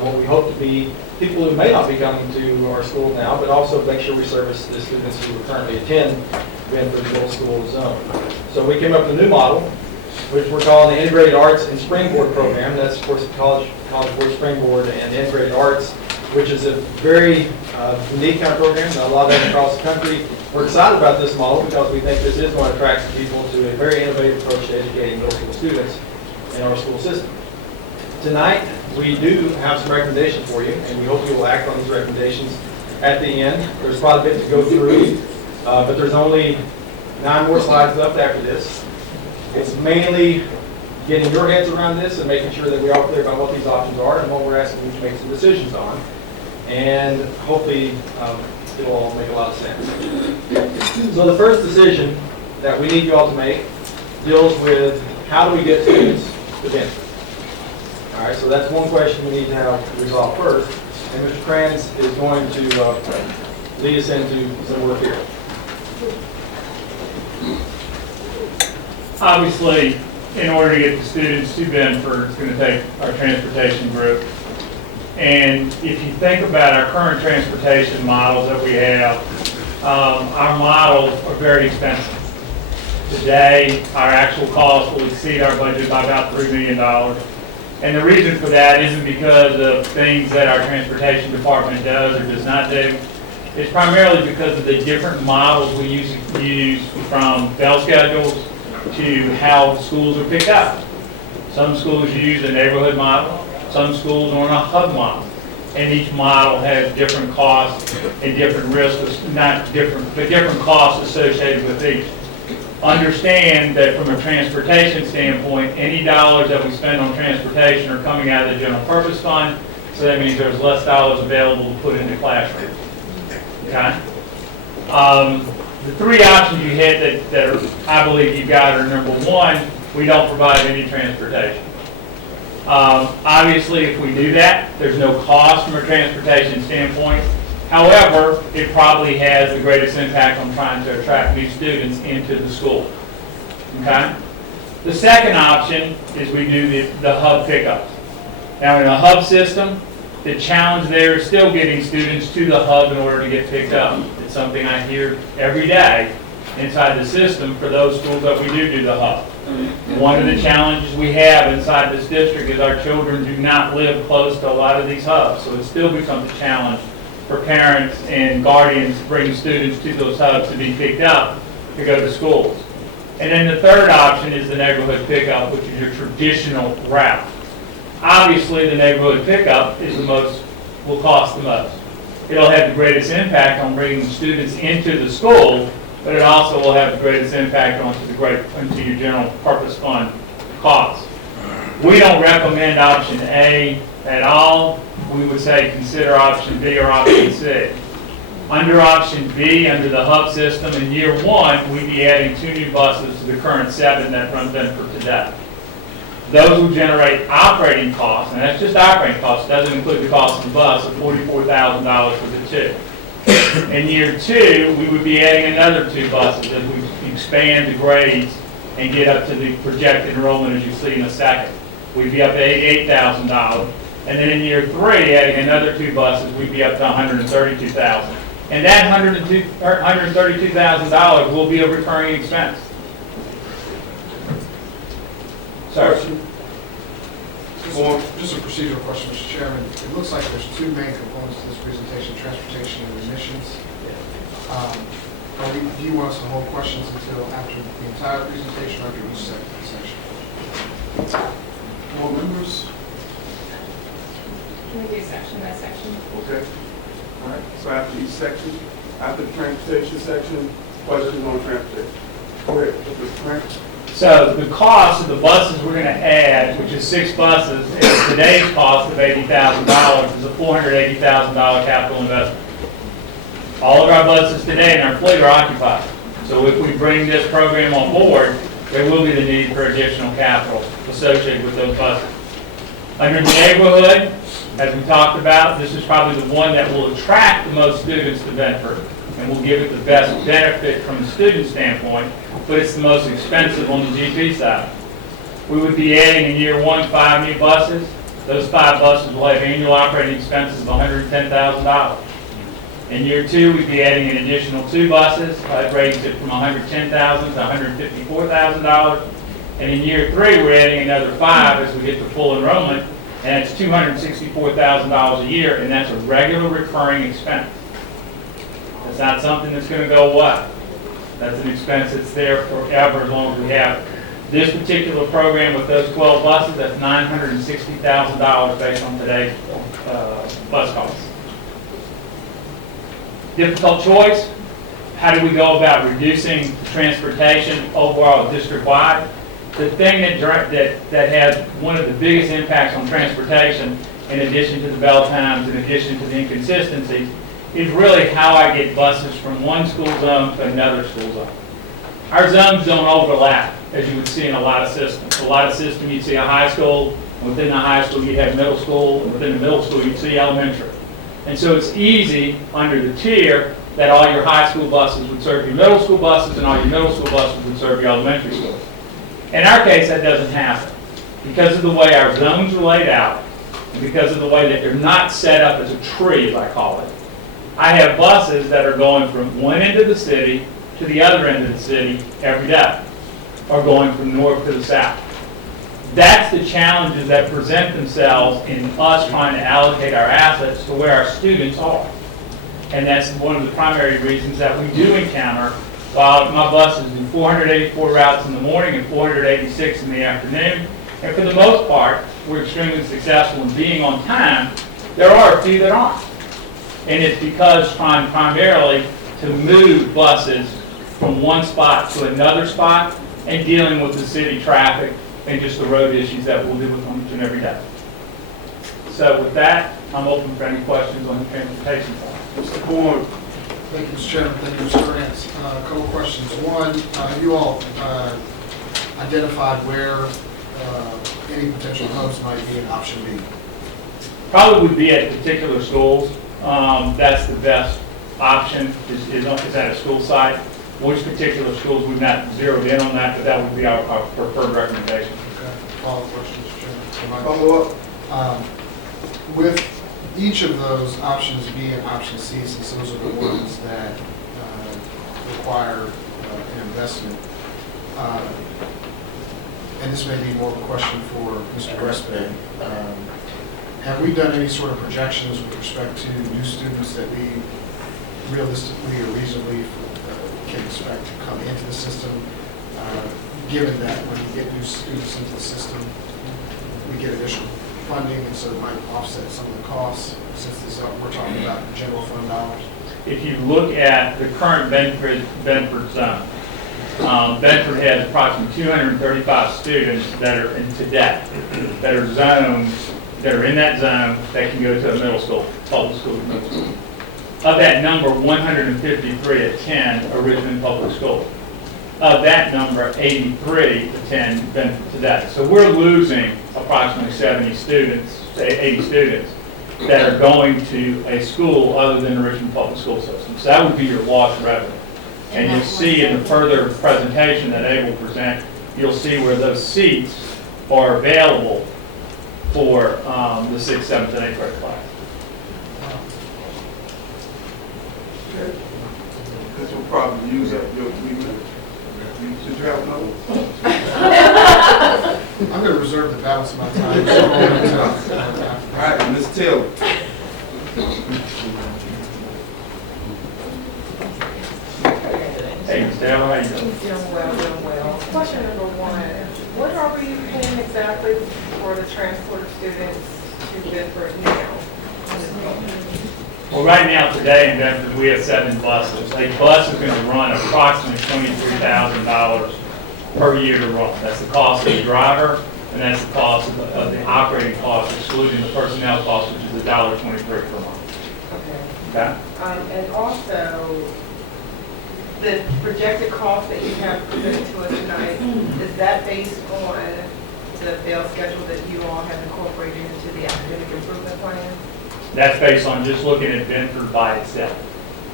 what we hope to be people who may not be coming to our school now, but also make sure we service the students who currently attend Benford Middle School zone. So we came up with a new model, which we're calling the Integrated Arts and Springboard Program. That's, of course, the College Board Springboard and the Integrated Arts, which is a very unique kind of program. A lot of them across the country. We're excited about this model because we think this is going to attract people to a very innovative approach to educating middle school students in our school system. Tonight, we do have some recommendations for you, and we hope you will act on these recommendations at the end. There's quite a bit to go through, but there's only 9 more slides left after this. It's mainly getting your heads around this and making sure that we are clear about what these options are and what we're asking you to make some decisions on. And hopefully, it'll all make a lot of sense. So the first decision that we need you all to make deals with how do we get students to Benford? All right, so that's one question we need to have resolved first. And Mr. Kranz is going to lead us into some work here. Obviously, in order to get the students to Benford, it's going to take our transportation group. And if you think about our current transportation models that we have, our models are very expensive. Today, our actual cost will exceed our budget by about $3 million. And the reason for that isn't because of things that our transportation department does or does not do. It's primarily because of the different models we use from bell schedules to how schools are picked up. Some schools use a neighborhood model, some schools are on a hub model. And each model has different costs and different risks, not different, but different costs associated with each. Understand that from a transportation standpoint, any dollars that we spend on transportation are coming out of the general purpose fund, so that means there's less dollars available to put in the classroom. Okay? The 3 options you had that I believe you got are, number 1, we don't provide any transportation. Obviously, if we do that, there's no cost from a transportation standpoint. However, it probably has the greatest impact on trying to attract new students into the school. Okay? The second option is we do the hub pickups. Now, in a hub system, the challenge there is still getting students to the hub in order to get picked up. It's something I hear every day inside the system for those schools that we do the hub. One of the challenges we have inside this district is our children do not live close to a lot of these hubs, so it still becomes a challenge for parents and guardians to bring students to those hubs to be picked up to go to schools. And then the third option is the neighborhood pickup, which is your traditional route. Obviously, the neighborhood pickup is will cost the most. It'll have the greatest impact on bringing students into the school, but it also will have the greatest impact onto your general purpose fund costs. We don't recommend option A at all. we would say consider option B or option C. Under option B, under the hub system, in year one, we'd be adding 2 new buses to the current 7 that run Bedford today. Those will generate operating costs, and that's just operating costs, it doesn't include the cost of the bus, of $44,000 for the 2. In year 2, we would be adding another 2 buses as we expand the grades and get up to the projected enrollment as you see in a second. We'd be up to $88,000. And then in year 3, adding another 2 buses, we'd be up to $132,000. And that $132,000 will be a recurring expense. Sir? Just a procedural question, Mr. Chairman. It looks like there's 2 main components to this presentation, transportation and admissions. Do you want us to hold questions until after the entire presentation or after each section? More members? Can we do section by section? Okay. All right, so after each section, after the transportation section, questions on transportation. Go ahead, Mr. Frank. So the cost of the buses we're going to add, which is 6 buses, and today's cost of $80,000 is a $480,000 capital investment. All of our buses today in our fleet are occupied. So if we bring this program on board, there will be the need for additional capital associated with those buses. Under the neighborhood, as we talked about, this is probably the one that will attract the most students to Bedford and will give it the best benefit from a student standpoint, but it's the most expensive on the GP side. We would be adding in year 1 5 new buses. Those 5 buses will have annual operating expenses of $110,000. In year 2, we'd be adding an additional 2 buses. I'd raise it from $110,000 to $154,000. And in year 3, we're adding another 5 as we get to full enrollment, and it's $264,000 a year, and that's a regular recurring expense. It's not something that's going to go away. That's an expense that's there forever as long as we have it. This particular program with those 12 buses, that's $960,000 based on today's bus costs. Difficult choice. How do we go about reducing transportation overall district-wide? The thing that has one of the biggest impacts on transportation, in addition to the bell times, in addition to the inconsistencies, is really how I get buses from one school zone to another school zone. Our zones don't overlap, as you would see in a lot of systems. A lot of systems, you'd see a high school, within the high school you'd have middle school, and within the middle school you'd see elementary. And so it's easy under the tier that all your high school buses would serve your middle school buses and all your middle school buses would serve your elementary schools. In our case, that doesn't happen. Because of the way our zones are laid out, and because of the way that they're not set up as a tree, as I call it, I have buses that are going from one end of the city to the other end of the city every day, or going from north to the south. That's the challenges that present themselves in us trying to allocate our assets to where our students are. And that's one of the primary reasons that we do encounter, while my buses do 484 routes in the morning and 486 in the afternoon, and for the most part, we're extremely successful in being on time, there are a few that aren't. And it's because trying primarily to move buses from one spot to another spot and dealing with the city traffic and just the road issues that we'll deal with each and every day. So with that, I'm open for any questions on the transportation side. Mr. Bourne. Thank you, Mr. Chairman. Thank you, Mr. Grant. A couple questions. One, you all identified where any potential hubs might be in option B. Probably would be at particular schools. That's the best option is at a school site. Which particular schools, we've not zeroed in on that, but that would be our preferred recommendation. Okay. Follow-up question, Mr. Chairman. Follow up. With each of those options B and option C, since those are the ones that require an investment, and this may be more of a question for Mr. Grespe, have we done any sort of projections with respect to new students that we realistically or reasonably can expect to come into the system, given that when we get new students into the system, we get additional funding, and so it might offset some of the costs, since this, we're talking about general fund dollars? If you look at the current Bedford zone, Bedford has approximately 235 students that are in today, that are zoned that are in that zone that can go to a middle school, public school. Of that number, 153 attend a Richmond Public School. Of that number, 83 attend Benford today. So we're losing approximately 80 students that are going to a school other than the Richmond Public School System. So that would be your lost revenue. And you'll see in the further presentation that Abe will present, you'll see where those seats are available for the 6th, 7th, and 8th grade class. Because you'll probably use up your 3 minutes. Did you have another? I'm going to reserve the balance of my time. All right, Ms. Taylor. Hey, Ms. Taylor, how you doing? Doing well. Question number one, what are we paying exactly for the transport of students to Bedford now? Well, right now, today in Bedford, we have 7 buses. A bus is going to run approximately $23,000 per year to run. That's the cost of the driver, and that's the cost of the operating cost, excluding the personnel cost, which is $1.23 per month. Okay? And also, the projected cost that you have presented to us tonight, is that based on the bail schedule that you all have incorporated into the academic improvement plan? That's based on just looking at Bedford by itself.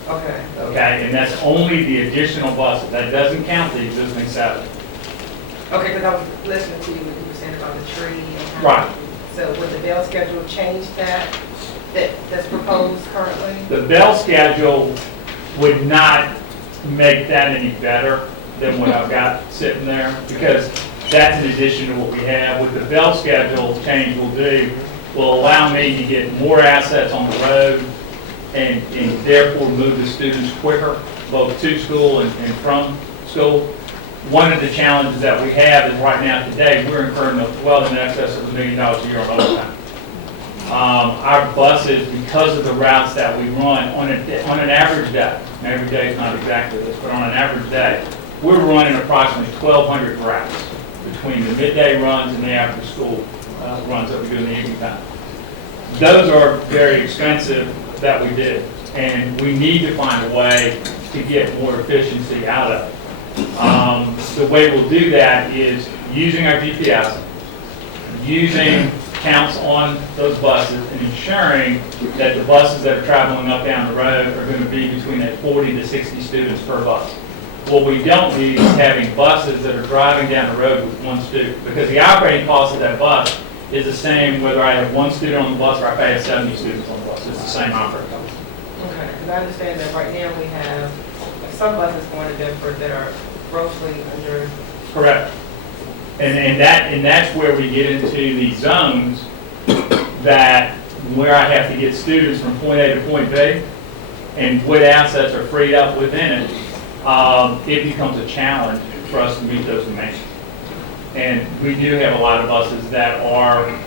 Okay. Okay, and that's only the additional buses. That doesn't count the existing 7. Okay, because I was listening to you when you were saying about the tree and how. Right. So would the bail schedule change that's proposed currently? The bell schedule would not make that any better than what I've got sitting there, because that's in addition to what we have. What the bell schedule change will allow me to get more assets on the road and therefore move the students quicker, both to school and from school. One of the challenges that we have is right now today, we're incurring well in excess of $1 million a year on overtime. Our buses, because of the routes that we run on an average day, and every day is not exactly this, but on an average day, we're running approximately 1,200 routes between the midday runs and the after school runs that we do in the evening time. Those are very expensive that we do, and we need to find a way to get more efficiency out of it. The way we'll do that is using our GPS, using counts on those buses, and ensuring that the buses that are traveling up down the road are going to be between that 40 to 60 students per bus. What we don't need is having buses that are driving down the road with 1 student, because the operating cost of that bus is the same whether I have 1 student on the bus or I have 70 students on the bus. It's the same operating cost. Okay, because I understand that right now we have some buses going to Bedford that are grossly under. Correct. And that's where we get into these zones that where I have to get students from point A to point B, and what assets are freed up within it, it becomes a challenge for us to meet those demands. And we do have a lot of buses that aren't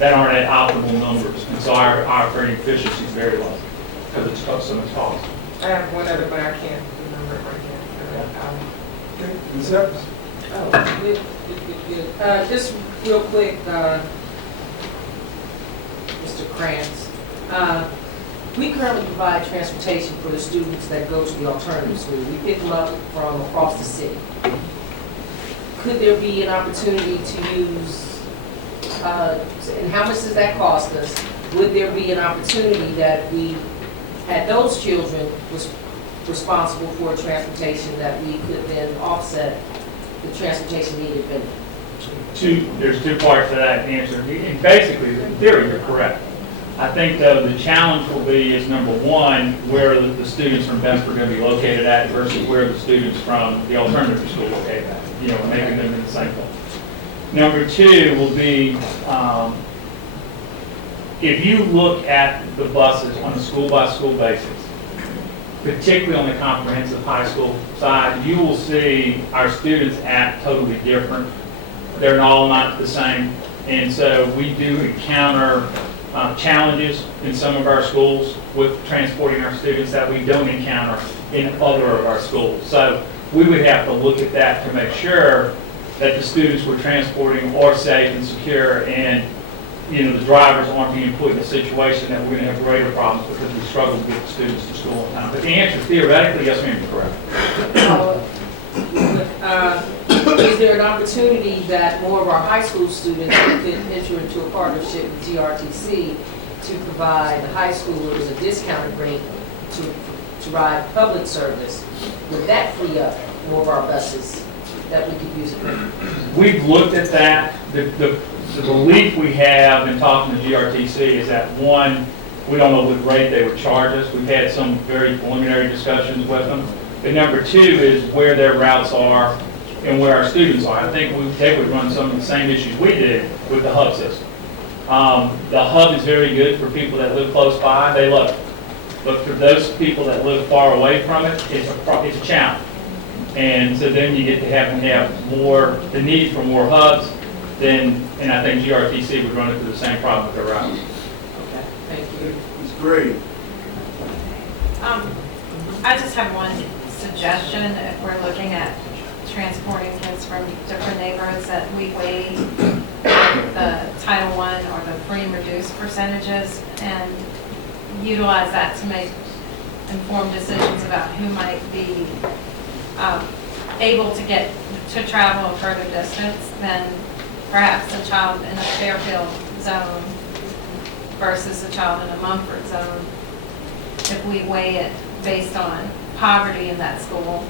at optimal numbers, and so our operating efficiency is very low because it's so much cost. I have one other, but I can't remember it right now. Ms. Evans? Oh, good. Just real quick, Mr. Krantz. We currently provide transportation for the students that go to the alternative school. We pick them up from across the city. Could there be an opportunity to use, and how much does that cost us? Would there be an opportunity that we had those children was responsible for transportation that we could then offset the transportation needed? There's 2 parts to that answer. And basically, in theory, you're correct. I think, though, the challenge will be is, number one, where the students from Bedford are going to be located at versus where the students from the alternative school are located at, making them in the same place. Number 2 will be, if you look at the buses on a school-by-school basis, particularly on the comprehensive high school side, you will see our students act totally different. They're all not the same. And so we do encounter challenges in some of our schools with transporting our students that we don't encounter in other of our schools. So we would have to look at that to make sure that the students we're transporting are safe and secure, and, you know, the drivers aren't being put in a situation that we're going to have greater problems because we struggle to get the students to school on time. But the answer, theoretically, yes, ma'am, you're correct. Is there an opportunity that more of our high school students could enter into a partnership with GRTC to provide the high schoolers a discounted rate to ride public service? Would that free up more of our buses that we could use? We've looked at that. The belief we have in talking to GRTC is that, one, we don't know what rate they would charge us. We've had some very preliminary discussions with them. But number two is where their routes are and where our students are. I think they would run some of the same issues we did with the hub system. The hub is very good for people that live close by. They love it. But for those people that live far away from it, it's a challenge. And so then you get to have more, the need for more hubs, and I think GRTC would run into the same problem with their routes. Okay, thank you. It's great. I just have one suggestion. If we're looking at transporting kids from different neighborhoods, that we weigh the Title I or the free and reduced percentages and utilize that to make informed decisions about who might be able to get to travel a further distance than perhaps a child in a Fairfield zone versus a child in a Mumford zone. If we weigh it based on poverty in that school.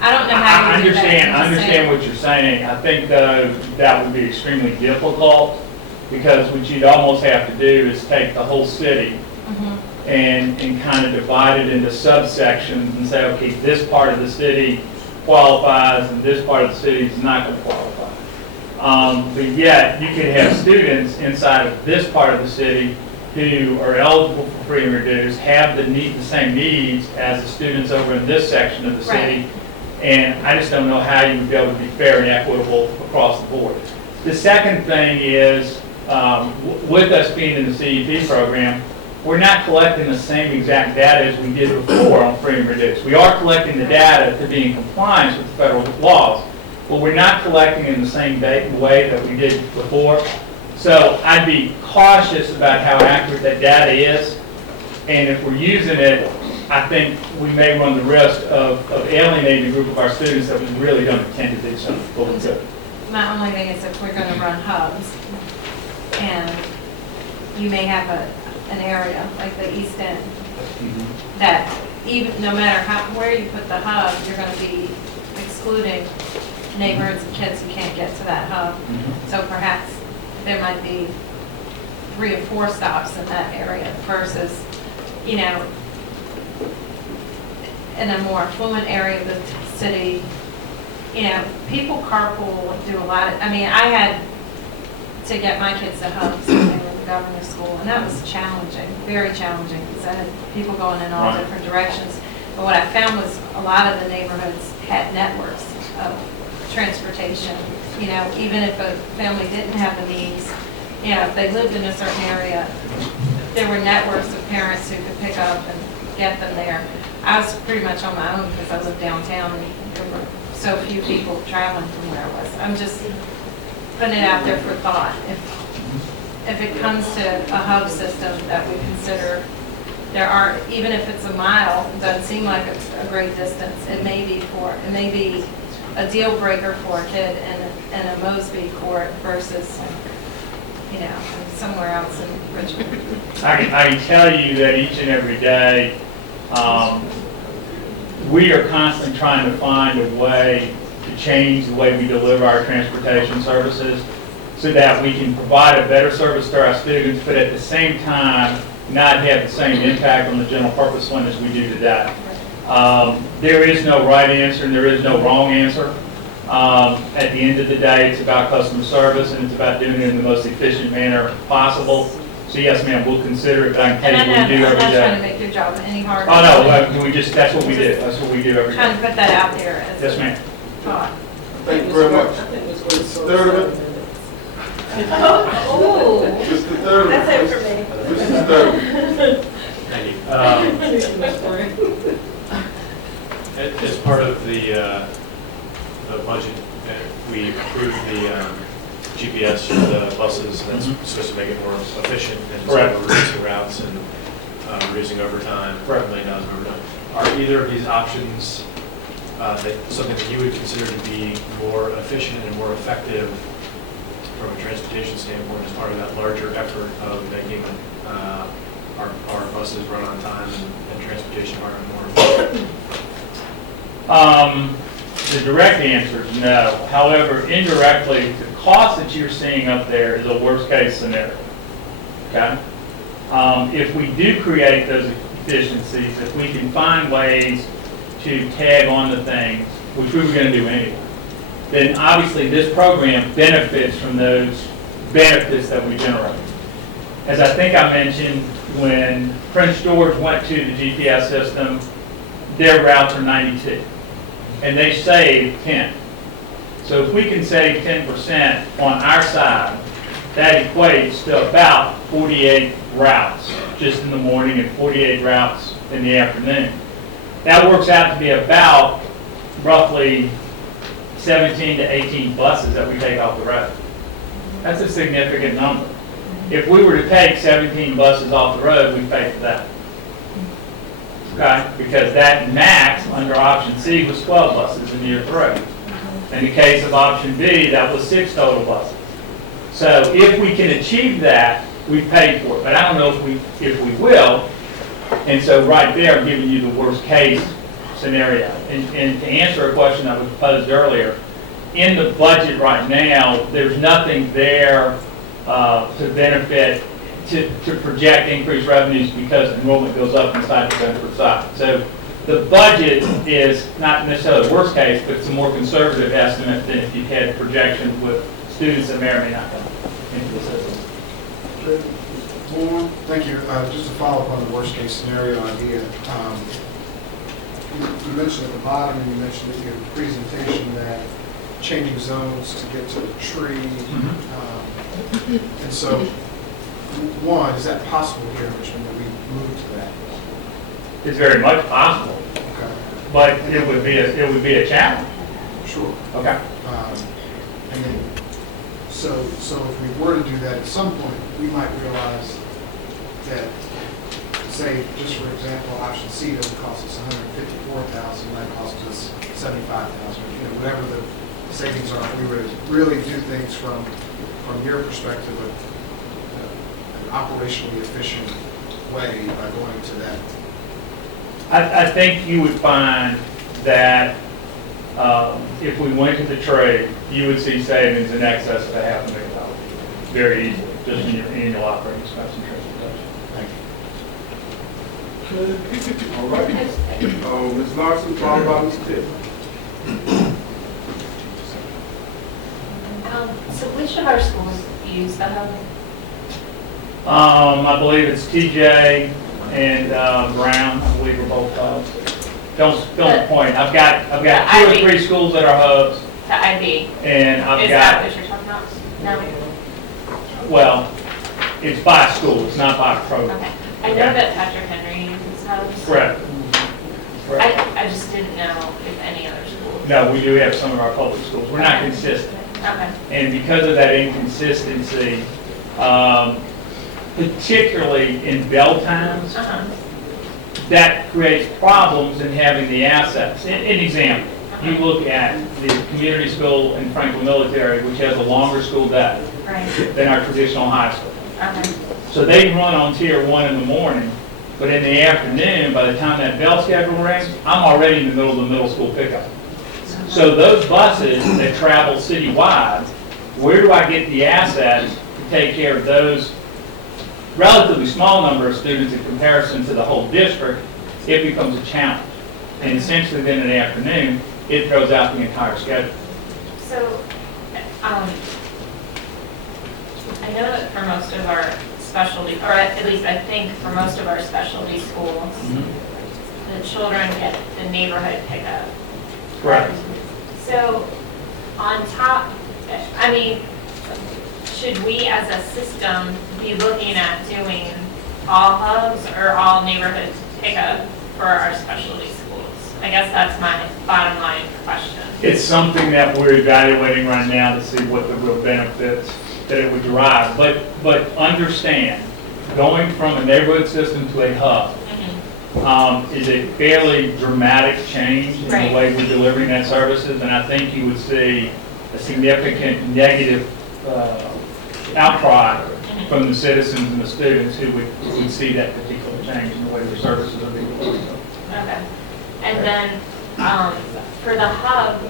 I don't know how I you do that. I understand what you're saying. I think, though, that would be extremely difficult, because what you'd almost have to do is take the whole city and kind of divide it into subsections and say, okay, this part of the city qualifies and this part of the city is not going to qualify. But yet, you could have students inside of this part of the city who are eligible for free and reduced, have the same needs as the students over in this section of the city. And I just don't know how you would be able to be fair and equitable across the board. The second thing is, with us being in the CEP program, we're not collecting the same exact data as we did before on free and reduced. We are collecting the data to be in compliance with the federal laws, but we're not collecting in the same way that we did before. So I'd be cautious about how accurate that data is, and if we're using it, I think we may run the risk of alienating a group of our students that we really don't intend to do so. But we could. My only thing is if we're going to run hubs, and you may have an area like the East End, that even no matter where you put the hub, you're going to be excluding neighborhoods and kids who can't get to that hub. So perhaps there might be 3 or 4 stops in that area versus, you know, in a more affluent area of the city. You know, people carpool, do a lot of, I mean, I had to get my kids to hubs when they were in the governor's school, and that was challenging, very challenging, because I had people going in all different directions. But what I found was a lot of the neighborhoods had networks of transportation. You know, even if a family didn't have the means, you know, if they lived in a certain area, there were networks of parents who could pick up and get them there. I was pretty much on my own because I lived downtown and there were so few people traveling from where I was. I'm just putting it out there for thought. If it comes to a hub system that we consider, there are, even if it's a mile, it doesn't seem like it's a great distance. It may be a deal breaker for a kid in a Mosby court versus, you know, somewhere else in Richmond. I can tell you that each and every day, we are constantly trying to find a way to change the way we deliver our transportation services so that we can provide a better service to our students, but at the same time, not have the same impact on the general purpose fund as we do today. There is no right answer and there is no wrong answer. At the end of the day, it's about customer service and it's about doing it in the most efficient manner possible. So yes, ma'am, we'll consider it, but I can tell you what we do every day. I'm not trying to make your job any harder. Oh, no, that's what we do. That's what we do every day. Trying to put that out there as Yes, ma'am. thought. Thank you very much. Mr. Thurman. Oh. Mr. Thurman. That's it for me. Mrs. Thurman. Thank you. As part of the the budget, we approved the GPS for the buses, and that's supposed to make it more efficient, and so Correct. we're reducing routes and reducing overtime, Correct. $1 million of overtime. Are either of these options something that you would consider to be more efficient and more effective from a transportation standpoint as part of that larger effort of making our buses run on time and transportation environment more efficient? The direct answer is no. However, indirectly, the cost that you're seeing up there is a worst-case scenario. Okay? If we do create those efficiencies, if we can find ways to tag on to things, which we were going to do anyway, then obviously this program benefits from those benefits that we generate. As I think I mentioned, when Prince George went to the GPS system, their routes are 92, and they saved 10. So if we can save 10% on our side, that equates to about 48 routes just in the morning and 48 routes in the afternoon. That works out to be about roughly 17 to 18 buses that we take off the road. That's a significant number. If we were to take 17 buses off the road, we'd pay for that. Okay? Because that max under option C was 12 buses in year 3. In the case of option B, that was 6 total buses. So if we can achieve that, we've paid for it. But I don't know if we will. And so right there, I'm giving you the worst case scenario. And to answer a question that was posed earlier, in the budget right now, there's nothing there to benefit, to project increased revenues because enrollment goes up inside the Bedford side. So the budget is not necessarily the worst case, but it's a more conservative estimate than if you had projections with students that may or may not come into the system. Thank you. Just to follow up on the worst case scenario idea, you mentioned at the bottom, and you mentioned in your presentation that changing zones to get to the tree. And so, one, is that possible here in Richmond that we move to that? It's very much possible, Okay. but it would be a challenge. Sure. Okay. And then, so if we were to do that, at some point, we might realize that, say, just for example, option C doesn't cost us $154,000, might cost us $75,000, whatever the savings are. If we were to really do things from your perspective, an operationally efficient way by going to that. I think you would find that if we went to the trade, you would see savings in excess of $500,000 very easily, just in your annual operating expense and transportation. Thank you. All right. Ms. Larson, followed by Ms. Pitt. So which of our schools use the hub? I believe it's TJ and Brown. I believe are both hubs. Don't point. I've got 2 or 3 schools that are hubs, The IB? and I've Is got. that what you're talking about? No? Well, it's by school. It's not by program. Okay. I know that Patrick Henry uses hubs. Correct. I just didn't know if any other schools. No, we do have some of our public schools. We're not consistent. Okay. And because of that inconsistency, particularly in bell times, that creates problems in having the assets. An example, you look at the community school in Franklin Military, which has a longer school day than our traditional high school. So they run on tier 1 in the morning, but in the afternoon, by the time that bell schedule rings, I'm already in the middle of the middle school pickup. So those buses that travel citywide, where do I get the assets to take care of those relatively small number of students in comparison to the whole district? It becomes a challenge. And essentially then in the afternoon, it throws out the entire schedule. So, I know that for most of our specialty, or at least I think for most of our specialty schools, the children get the neighborhood pickup. Correct. So, on top, I mean, should we as a system be looking at doing all hubs or all neighborhood pickup for our specialty schools? I guess that's my bottom line question. It's something that we're evaluating right now to see what the real benefits that it would derive. But understand, going from a neighborhood system to a hub is a fairly dramatic change in the way we're delivering that services, and I think you would see a significant negative outcry from the citizens and the students who would see that particular change in the way the services are being delivered. Okay. And then for the hub,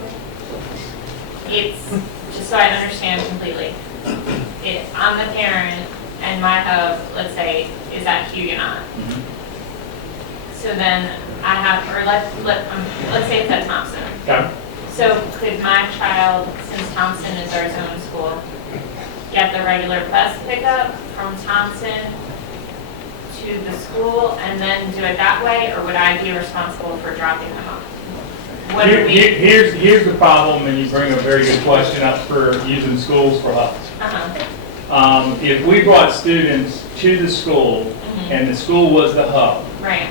it's, just so I understand completely, I'm the parent and my hub, let's say, is at Huguenot. So then I have, or let's say it's at Thompson. Okay. So could my child, since Thompson is our zone school, get the regular bus pickup from Thompson to the school and then do it that way, or would I be responsible for dropping them off? What do we? Here's the problem, and you bring a very good question up for using schools for hubs. If we brought students to the school and the school was the hub, right,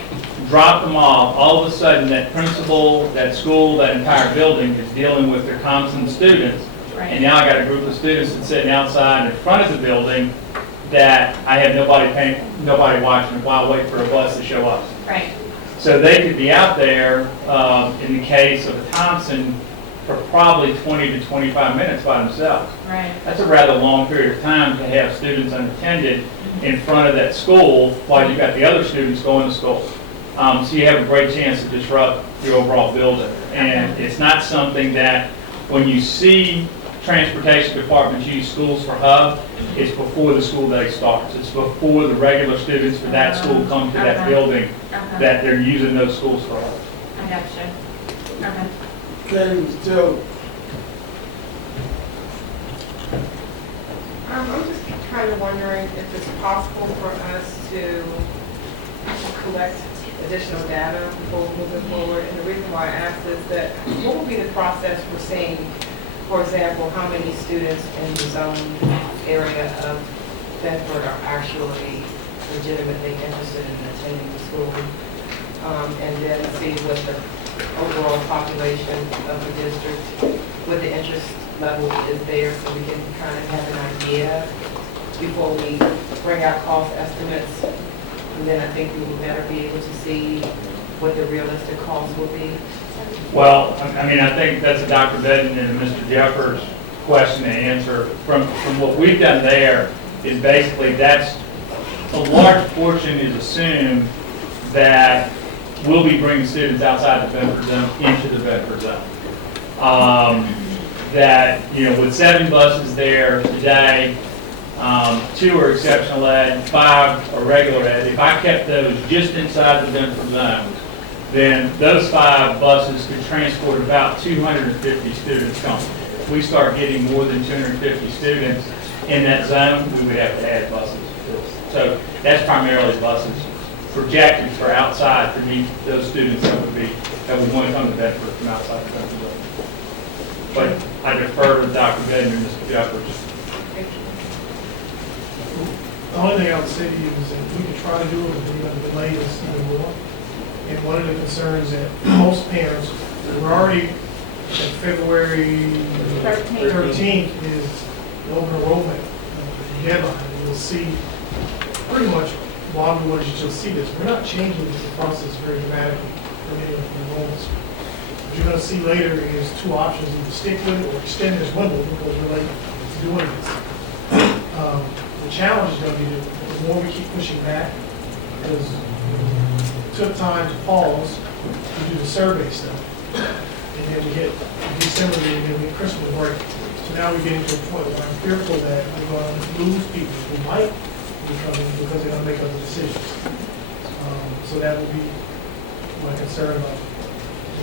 drop them off, all of a sudden that principal, that school, that entire building is dealing with their Thompson students. right. And now I got a group of students that's sitting outside in front of the building that I have nobody watching while I wait for a bus to show up. Right. So they could be out there, in the case of Thompson, for probably 20 to 25 minutes by themselves. Right. That's a rather long period of time to have students unattended in front of that school while you've got the other students going to school. So you have a great chance to disrupt the overall building. And it's not something that, when you see transportation departments use schools for hub, it's before the school day starts. It's before the regular students for that school come to that building that they're using those schools for hub. I gotcha. Okay. Okay, so I'm just kind of wondering if it's possible for us to collect additional data before moving forward. And the reason why I ask is that what will be the process for seeing, for example, how many students in the zone area of Bedford are actually legitimately interested in attending the school, and then see what the overall population of the district, what the interest level is there, so we can kind of have an idea before we bring out cost estimates. And then I think we will better be able to see what the realistic cost will be. Well, I mean, I think that's a Dr. Bedden and a Mr. Jeffers question to answer. From what we've done there is basically that's a large portion is assumed that we'll be bringing students outside the Bedford zone into the Bedford zone. That, you know, with 7 buses there today, 2 are exceptional ed, 5 are regular ed. If I kept those just inside the Bedford zone, then those 5 buses could transport about 250 students comfortably. If we start getting more than 250 students in that zone, we would have to add buses. So that's primarily buses projected for outside to meet those students that would want to come to Bedford from outside the Bedford zone. But I defer to Dr. Bedden and Mr. Jeffers. The only thing I would say to you is that we can try to do it, but we're going to delay this even more. And one of the concerns that most parents, we're already at February 13th is the open enrollment deadline. And you'll see pretty much while we want you to see this. We're not changing the process very dramatically for many of the enrollments. What you're going to see later is 2 options: either stick with it or extend this window because we're late doing this. The challenge is going to be the more we keep pushing back, because it took time to pause to do the survey stuff, and then we hit December, and then we hit Christmas break. So now we're getting to a point where I'm fearful that we're going to lose people who might be coming because they're going to make other decisions. So that would be my concern about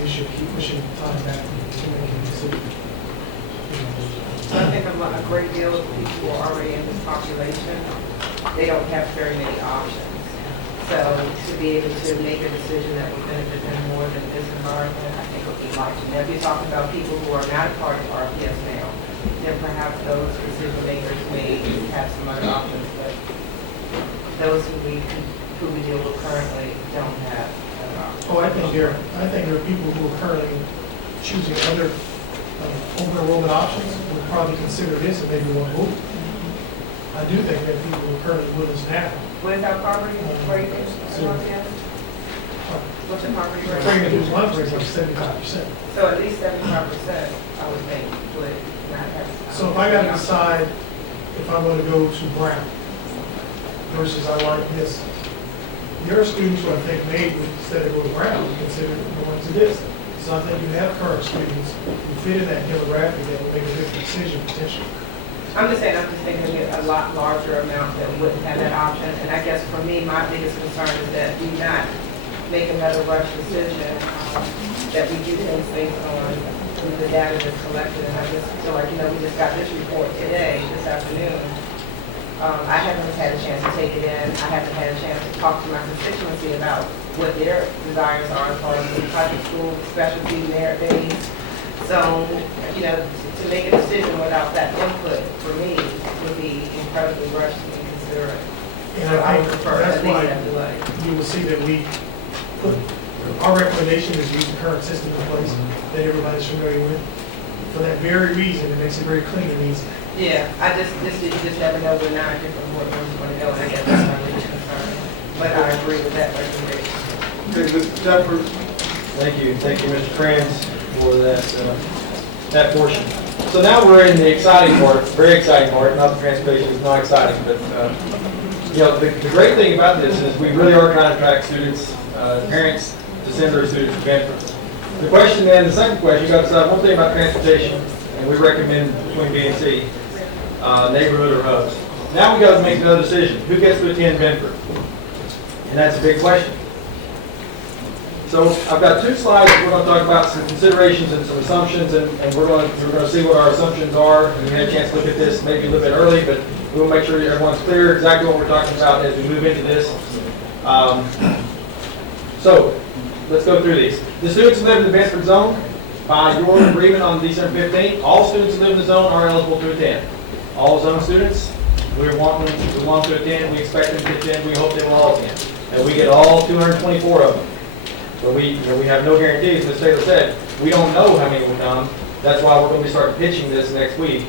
we should keep pushing time back to making decisions. I think a great deal of people who are already in this population, they don't have very many options. So to be able to make a decision that would benefit them more than this environment, I think would be likely. Now, if you're talking about people who are not a part of RPS now, then perhaps those decision makers may have some other options, but those who we deal with currently don't have other options. Oh, I think there are people who are currently choosing other open enrollment options would probably consider this and maybe want to move. I do think there are people who are currently with us now. What is our poverty rate in RPS? What's the poverty rate? Pregnant who's one rate like 75%. So at least 75%, I would think, would not have. So if I got to decide if I'm going to go to Brown versus I like this, there are students who I think maybe instead of go to Brown, consider going to this. So I think you have current students who fit in that demographic that will make a different decision potentially. I'm just thinking a lot larger amount that wouldn't have that option. And I guess for me, my biggest concern is that we not make another rush decision, that we do things based on the data that's collected. And I just feel like, we just got this report today, this afternoon. I haven't had a chance to take it in. I haven't had a chance to talk to my constituency about what their desires are as far as the type of school, specialty, merit-based, zone. To make a decision without that input for me would be incredibly rushed and inconsiderate. And So I would think prefer that's at least why that delay. you will see that we put, our recommendation is use the current system in place that everybody's familiar with. For that very reason, it makes it very clean and easy. Yeah, you just never know where 9 different board members are going to go, and I guess that's my biggest concern. But I agree with that recommendation. Okay, Mr. Jeffers? Thank you, Mr. Kranz, for that portion. So now we're in the exciting part, very exciting part, not the transportation, it's not exciting, but, the great thing about this is we really are trying to attract students, parents to send their students to Benford. The question then, the second question, you got to decide one thing about transportation, and we recommend between B and C, neighborhood or hubs. Now we got to make another decision. Who gets to attend Benford? And that's a big question. So I've got 2 slides. We're going to talk about some considerations and some assumptions, and we're going to see what our assumptions are. And we had a chance to look at this maybe a little bit early, but we'll make sure everyone's clear exactly what we're talking about as we move into this. So let's go through these. The students who live in the Benford zone, by your agreement on December 15th, all students who live in the zone are eligible to attend. All zone students, we want them to attend. We expect them to attend. We hope they will all attend. And we get all 224 of them. But we have no guarantees. As Taylor said, we don't know how many will come. That's why we're going to start pitching this next week.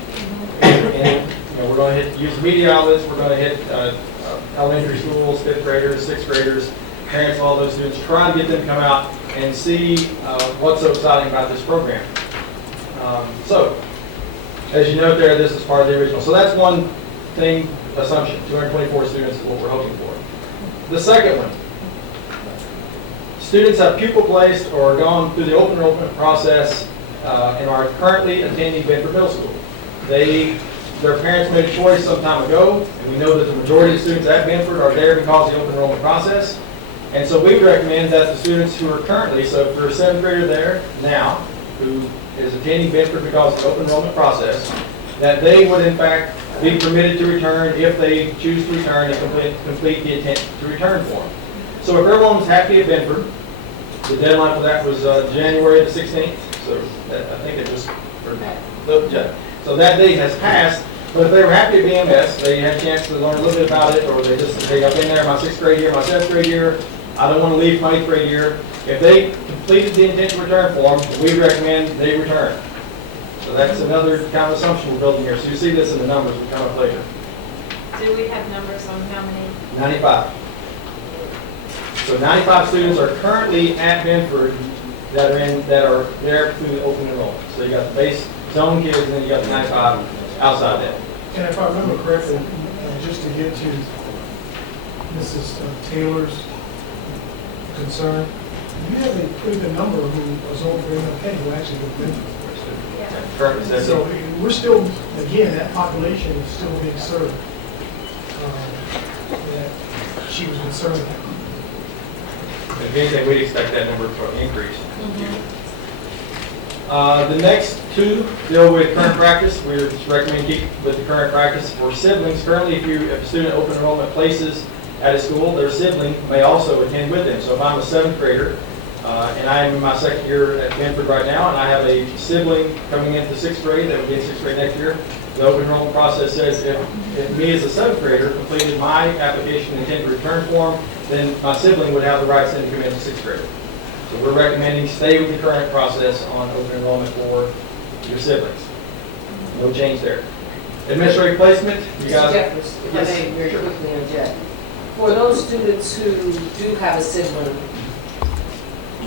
And we're going to use the media outlets. We're going to hit elementary schools, 5th graders, 6th graders, parents of all those students, try and get them to come out and see what's so exciting about this program. So, as you note there, this is part of the original. So that's one thing, assumption, 224 students is what we're hoping for. The second one, students have pupil placed or gone through the open enrollment process and are currently attending Benford Middle School. Their parents made a choice some time ago, and we know that the majority of students at Benford are there because of the open enrollment process. And so we would recommend that the students who are currently, so if there's a 7th grader there now who is attending Benford because of the open enrollment process, that they would in fact be permitted to return if they choose to return and complete the intent to return form. So if everyone's happy at Benford, the deadline for that was January the 16th. So I think it was, so that date has passed. But if they were happy at BMS, they had a chance to learn a little bit about it, or I've been there my 6th grade year, my 7th grade year, I don't want to leave my 8th grade year. If they completed the intent to return form, we recommend they return. So that's another kind of assumption we're building here. So you see this in the numbers that come up later. Do we have numbers on how many? 95. So 95 students are currently at Benford that are there through the open enrollment. So you got the base zone kids, and then you got the 95 outside that. And if I remember correctly, just to get to Mrs. Taylor's concern, you have a pretty good number who was over MLK who actually lived in Benford. Currently, So we're still, again, that population is still being served. That she was concerned about. If anything, we'd expect that number to increase. The next 2 deal with current practice. We recommend keep with the current practice for siblings. Currently, if a student open enrollment places at a school, their sibling may also attend with them. So if I'm a 7th grader, and I am in my 2nd year at Benford right now, and I have a sibling coming into 6th grade that will be in 6th grade next year, the open enrollment process says if me as a 7th grader completed my application and intent to return form, then my sibling would have the rights then to come into 6th grade. So we're recommending stay with the current process on open enrollment for your siblings. No change there. Administrative placement, you Mr. guys? Jeffers, if I Yes. may very quickly interject. For those students who do have a sibling,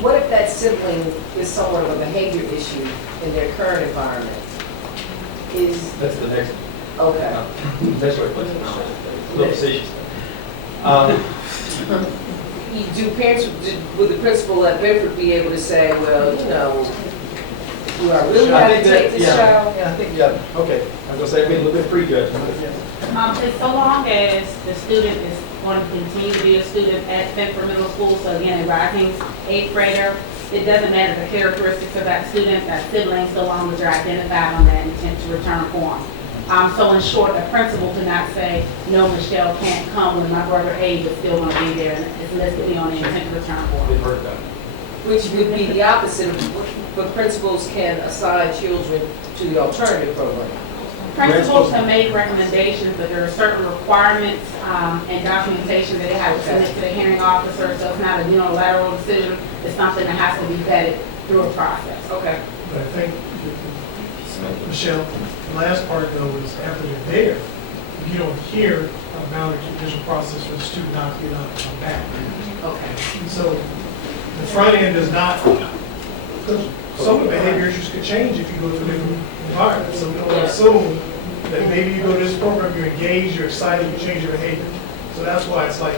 what if that sibling is somewhat of a behavior issue in their current environment? That's the next. Okay. Administrative placement. A little facetious. Do parents, would the principal at Bedford be able to say, well, you know, do I really have to take this child? Yeah, I think, yeah, okay. I was gonna say, I'm being a little bit prejudged, but yeah. And so long as the student is going to continue to be a student at Bedford Middle School, so again, a rising 8th grader, it doesn't matter the characteristics of that student, that sibling, so long as they're identified on that intent to return form. So in short, the principal could not say, no, Michelle can't come when my brother Abe is still going to be there, and it's listed on the intent to return form. We've heard that. Which would be the opposite of what principals can assign children to the alternative program. Principals have made recommendations, but there are certain requirements and documentation that they have to submit to the hearing officer, so it's not a unilateral decision, it's something that has to be vetted through a process. Okay. But I think, Michelle, the last part though is after they're there, you don't hear about a judicial process for the student not to be allowed to come back. Okay. And so the front end does not, because some of the behavior issues could change if you go to a different environment. So we don't assume that maybe you go to this program, you're engaged, you're excited, you change your behavior. So that's why it's like,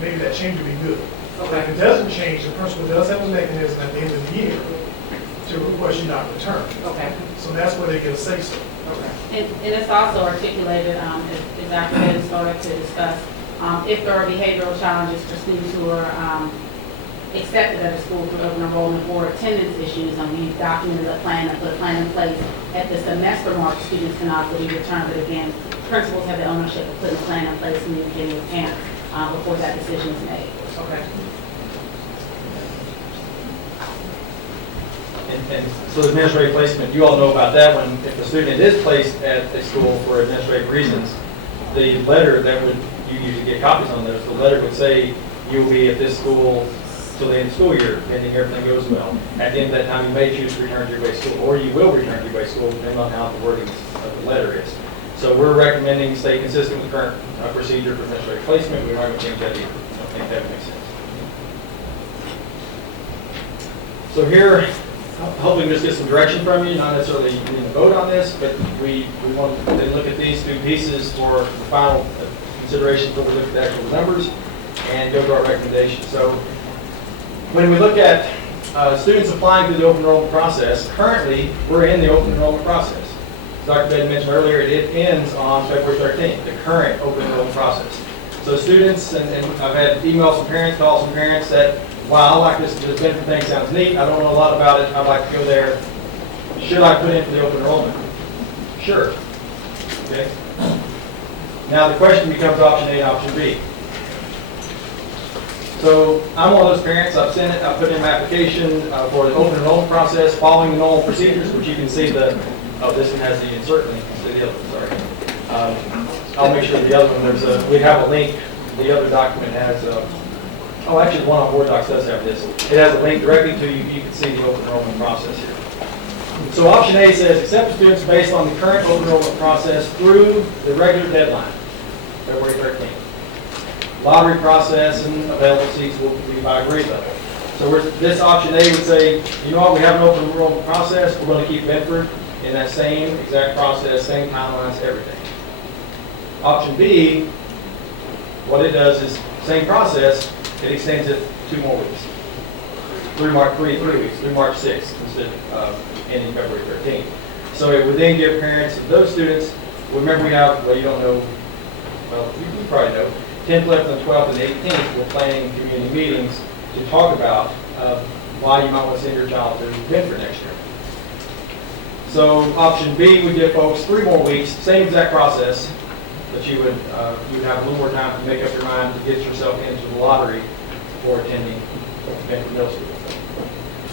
maybe that change would be good. Okay. If it doesn't change, the principal does have a mechanism at the end of the year to request you not return. Okay. So that's where they get a say-so. Okay. And it's also articulated, as Dr. Hayes started to discuss, if there are behavioral challenges for students who are accepted at a school through open enrollment or attendance issues, we've documented a plan and put a plan in place. At the semester mark, students can also be returned, but again, principals have the ownership of putting a plan in place, communicating with parents before that decision is made. Okay. And so the administrative placement, you all know about that one. If the student is placed at a school for administrative reasons, the letter that would, you usually get copies on those, the letter would say you will be at this school till the end of the school year, pending everything goes well. At the end of that time, you may choose to return to your base school, or you will return to your base school, depending on how the wording of the letter is. So we're recommending stay consistent with current procedure for administrative placement. We aren't going to change that either. I don't think that makes sense. So here, hopefully we just get some direction from you, not necessarily you need to vote on this, but we want to then look at these two pieces for the final consideration before we look at the actual numbers and go to our recommendations. So when we look at students applying through the open enrollment process, currently we're in the open enrollment process. As Dr. Bed mentioned earlier, it ends on February 13th, the current open enrollment process. So students, and I've had emails from parents, calls from parents that, wow, I like this benefit thing, sounds neat, I don't know a lot about it, I'd like to go there. Should I put in for the open enrollment? Sure. Okay. Now the question becomes option A and option B. So I'm one of those parents, I've sent it, I've put in my application for the open enrollment process, following the normal procedures, which you can see the, oh, this one has the insert link, so the other one, sorry. I'll make sure the other one, we have a link, the other document has, oh, actually the one on Board Docs does have this. It has a link directly to you, you can see the open enrollment process here. So option A says accept students based on the current open enrollment process through the regular deadline, February 13th. Lottery process and available seats will be by grade level. So this option A would say, you know what, we have an open enrollment process, we're going to keep Bedford in that same exact process, same timelines, everything. Option B, what it does is, same process, it extends it 2 more weeks. 3 weeks, through March 6th, instead of ending February 13th. So it would then give parents of those students, remember we have, well, you don't know, well, you probably know, 10th, 11th, and 12th, and 18th, we're planning community meetings to talk about why you might want to send your child to Bedford next year. So option B would give folks 3 more weeks, same exact process, but you would have a little more time to make up your mind to get yourself into the lottery for attending Bedford Middle School.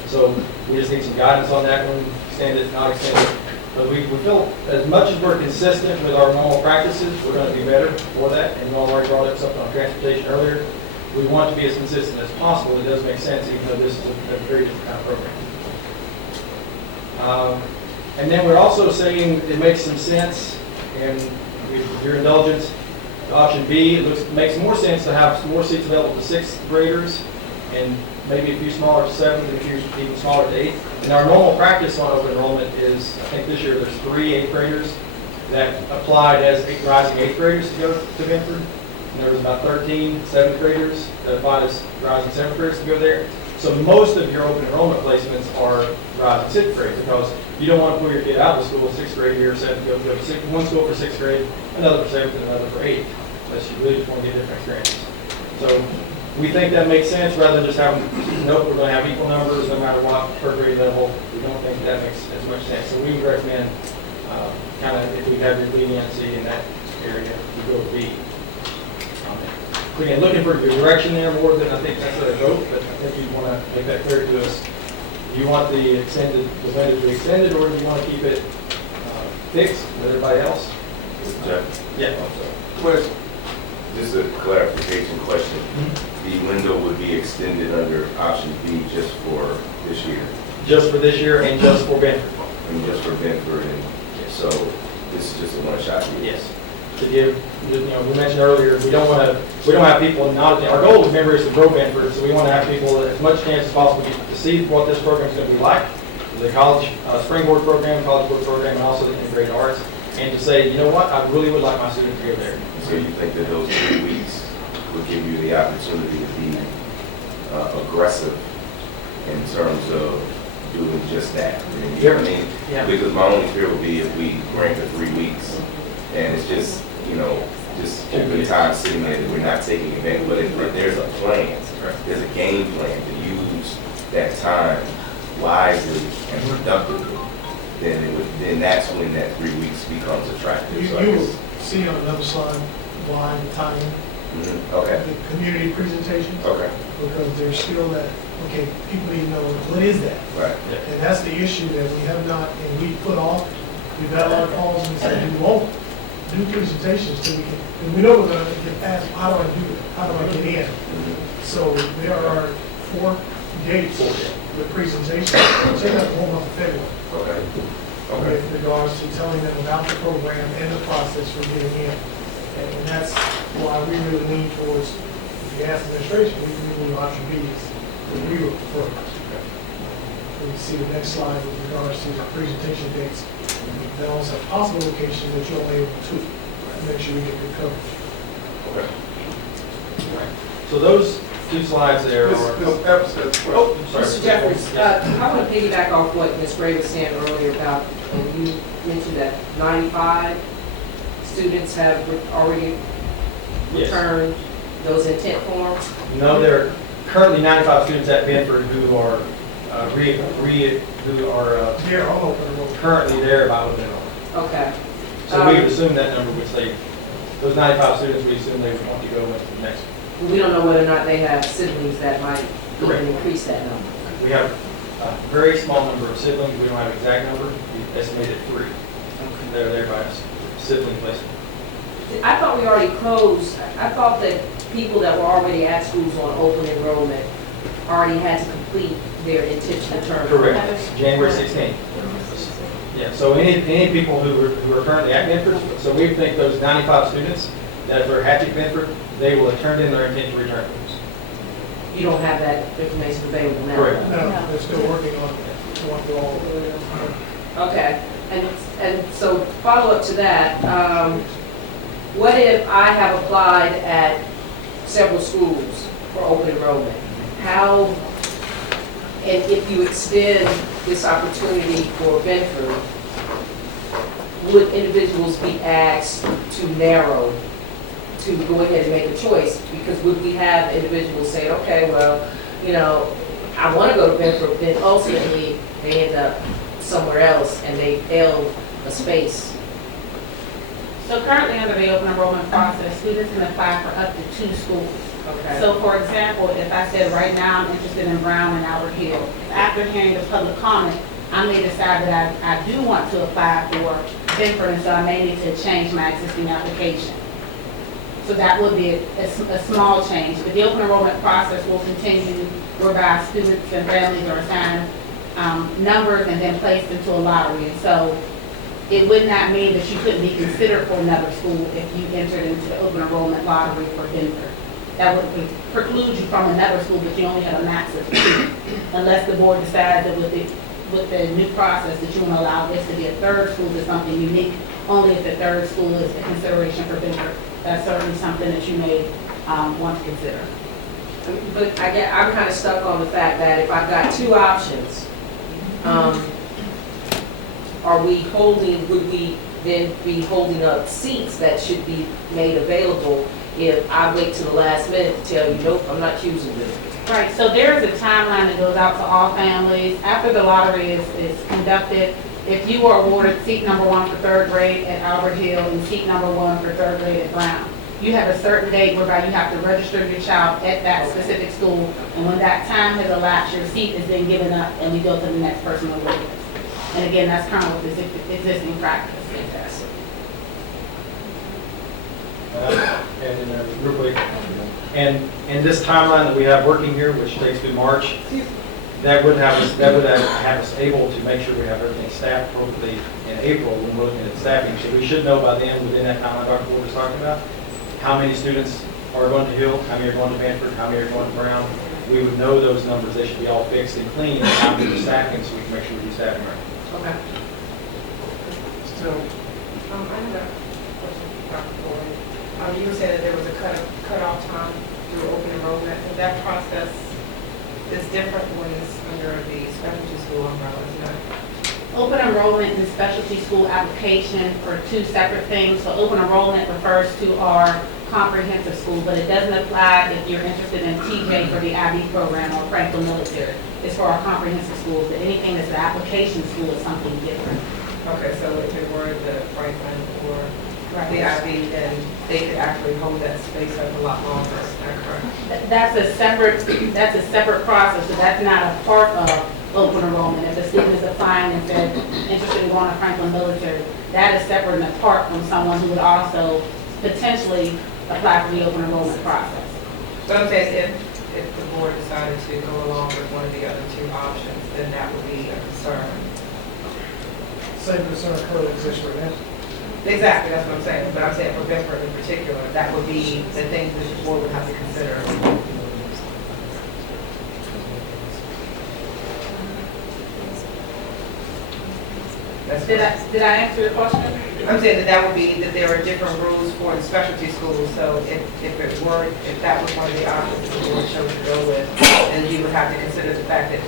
So we just need some guidance on that one, extend it, not extend it. But we feel as much as we're consistent with our normal practices, we're going to be better for that. And you already brought up something on transportation earlier. we want to be as consistent as possible. It does make sense, even though this is a very different kind of program. And then we're also saying it makes some sense, and with your indulgence, option B, it makes more sense to have more seats available to 6th graders and maybe a few smaller to 7th and a few even smaller to 8th. And our normal practice on open enrollment is, I think this year there's 3 8th graders that applied as rising 8th graders to go to Benford. And there was about 13 7th graders that applied as rising 7th graders to go there. So most of your open enrollment placements are rising 6th grade because you don't want to pull your kid out of school 6th grade year, 7th, go to one school for 6th grade, another for 7th, and another for 8th. Unless you really just want to get different experiences. So we think that makes sense rather than just having, nope, we're going to have equal numbers no matter what per grade level. We don't think that makes as much sense. So we would recommend kind of, if we have your leniency in that area, we go with B. Again, looking for your direction there more than I think that's a vote, but I think you want to make that clear to us. Do you want the window to be extended, or do you want to keep it fixed with everybody else? Jeff? Yeah. Question. Just a clarification question. The window would be extended under option B just for this year? Just for this year and just for Benford. And just for Benford, and so this is just a one-shot deal? Yes. To give, we mentioned earlier, we don't have people not, our goal, remember, is to grow Benford, so we want to have people as much chance as possible to see what this program is going to be like, the college springboard program, college board program, and also the integrated arts, and to say, you know what, I really would like my students to go there. So you think that those 3 weeks would give you the opportunity to be aggressive in terms of doing just that? You know what I mean? Yeah. Because my only fear would be if we grant the 3 weeks and it's just, just open time sitting there that we're not taking advantage. But if there's a plan, there's a game plan to use that time wisely and productively, then that's when that 3 weeks becomes attractive. You So will see on another slide why the timing, Okay. the community presentations, Okay. because there's still that, okay, people need to know, what is that? Right. And that's the issue that we have not, and we put off, we've got a lot of calls and said, we won't do presentations till we can, and we know we're gonna get asked, how do I do it? How do I get in? So there are 4 dates with presentations, check out the whole month of February. Okay. With regards to telling them about the program and the process for getting in. And that's why we really lean towards, if you ask the administration, we really lean option B is what we would prefer. And you see the next slide with regards to the presentation dates. Then also possible locations that you're only able to make sure we get good coverage. Okay. So those 2 slides there are. Oh, Mr. Jeffries, I want to piggyback off what Ms. Gray was saying earlier about, when you mentioned that 95 students have already returned those intent forms? No, there are currently 95 students at Benford who are They're all open enrollment. currently there by open enrollment. Okay. So we would assume that number would say, those 95 students, we assume they would want to go with the next. We don't know whether or not they have siblings that might Correct. even increase that number. We have a very small number of siblings. We don't have an exact number. We estimated 3. They're there by sibling placement. I thought we already closed, I thought that people that were already at schools on open enrollment already had to complete their intention term. Correct. January 16th. Yeah, so any people who are currently at Benford, so we think those 95 students that if they're at Benford, they will have turned in their intent to return. You don't have that information available now? Correct. No, they're still working on it. They want to go all the way down. Okay, and so follow up to that, what if I have applied at several schools for open enrollment? How, and if you extend this opportunity for Benford, would individuals be asked to narrow, to go ahead and make a choice? Because would we have individuals saying, okay, well, I want to go to Benford, then ultimately they end up somewhere else and they fail a space? So currently under the open enrollment process, students can apply for up to 2 schools. Okay. So for example, if I said right now I'm interested in Brown and Albert Hill, if after hearing the public comment, I may decide that I do want to apply for Benford, and so I may need to change my existing application. So that would be a small change. But the open enrollment process will continue whereby students and families are assigned numbers and then placed into a lottery. And so it would not mean that you couldn't be considered for another school if you entered into the open enrollment lottery for Denver. That would preclude you from another school, but you only have a max of 2, unless the board decides that with the new process that you want to allow this to be a third school to something unique, only if the third school is a consideration for Denver. That's certainly something that you may want to consider. But I'm kind of stuck on the fact that if I've got 2 options, would we then be holding up seats that should be made available if I wait to the last minute to tell you, nope, I'm not choosing this? Right, so there is a timeline that goes out to all families. After the lottery is conducted, if you are awarded seat number 1 for 3rd grade at Albert Hill and seat number 1 for 3rd grade at Brown, you have a certain date whereby you have to register your child at that specific school, and when that time has elapsed, your seat is then given up and we go to the next person on the list. And again, that's current with this existing practice. Fantastic. And real quick, and this timeline that we have working here, which takes through March, that would have us able to make sure we have everything staffed appropriately in April when we're looking at staffing. So we should know by then, within that timeline Dr. Ford was talking about, how many students are going to Hill, how many are going to Manford, how many are going to Brown. We would know those numbers. They should be all fixed and clean and how many are staffing, so we can make sure we do staffing right. Okay. I have a question for Dr. Ford. You were saying that there was a cutoff time through open enrollment. And that process is different when it's under the specialty school umbrella, isn't it? Open enrollment and specialty school application are 2 separate things. So open enrollment refers to our comprehensive school, but it doesn't apply if you're interested in TJ for the IB program or Franklin Military. It's for our comprehensive schools, but anything that's the application school is something different. Okay, so if it were the Franklin or the IB, then they could actually hold that space up a lot longer, is that correct? That's a separate process, so that's not a part of open enrollment. If the student is applying and said interested in going to Franklin Military, that is separate and apart from someone who would also potentially apply for the open enrollment process. But I'm saying if the board decided to go along with one of the other 2 options, then that would be a concern. Same concern currently exists right now. Exactly, that's what I'm saying. But I'm saying for Bedford in particular, that would be the things that the board would have to consider. Did I answer your question? I'm saying that would be that there are different rules for the specialty schools. So if that was one of the options the board chose to go with, then you would have to consider the fact that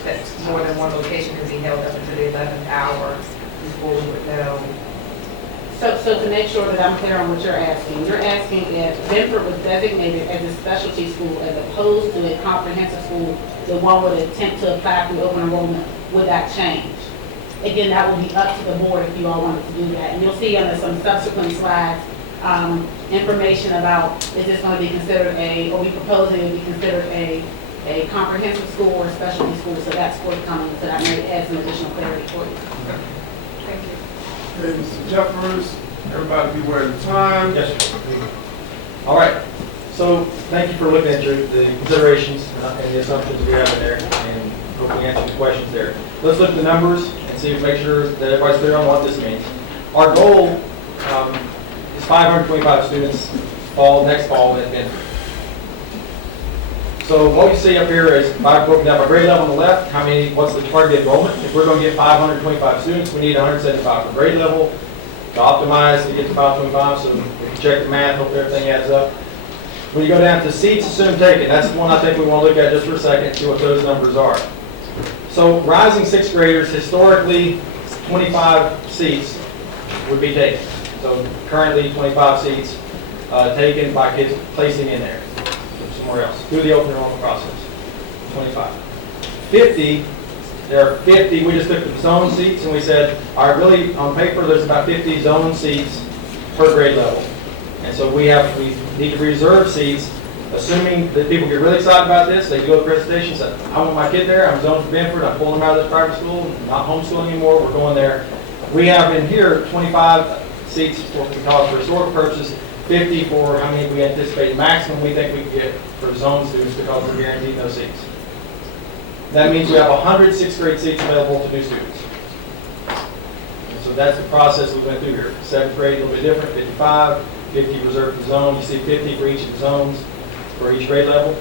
more than one location can be held up until the 11th hour before we would know. So to make sure that I'm clear on what you're asking if Denver was designated as a specialty school as opposed to a comprehensive school that one would attempt to apply through open enrollment, would that change? Again, that would be up to the board if you all wanted to do that. And you'll see under some subsequent slides, information about is this going to be considered are we proposing it be considered a comprehensive school or a specialty school? So that's forthcoming, so that may add some additional clarity for you. Thank you. Okay, Mr. Jeffers, everybody be aware of the time. Yes, sir. All right. So thank you for looking at the considerations and the assumptions we have in there, and hopefully answer the questions there. Let's look at the numbers and see, make sure that everybody's clear on what this means. Our goal is 525 students next fall at Benford. So what we see up here is broken down by grade level on the left. What's the target enrollment? If we're going to get 525 students, we need 175 for grade level to optimize to get to 525. So if you check the math, hope everything adds up. When you go down to seats assumed taken, that's the one I think we want to look at just for a second, see what those numbers are. So rising 6th graders, historically 25 seats would be taken. So currently 25 seats taken by kids placing in there somewhere else through the open enrollment process. 25. 50, there are 50, we just took the zone seats and we said, all right, really on paper there's about 50 zone seats per grade level. And so we need to reserve seats, assuming that people get really excited about this, they go to the presentation and say, I want my kid there, I'm zoned for Benford, I'm pulling them out of this private school, not homeschooling anymore, we're going there. We have in here 25 seats for what we call it for historical purposes. 50 for how many we anticipate maximum we think we can get for zone students because we're guaranteed no seats. That means we have 100 sixth grade seats available to new students. And so that's the process we went through here. Seventh grade a little bit different, 55, 50 reserved for zone. You see 50 for each of the zones for each grade level.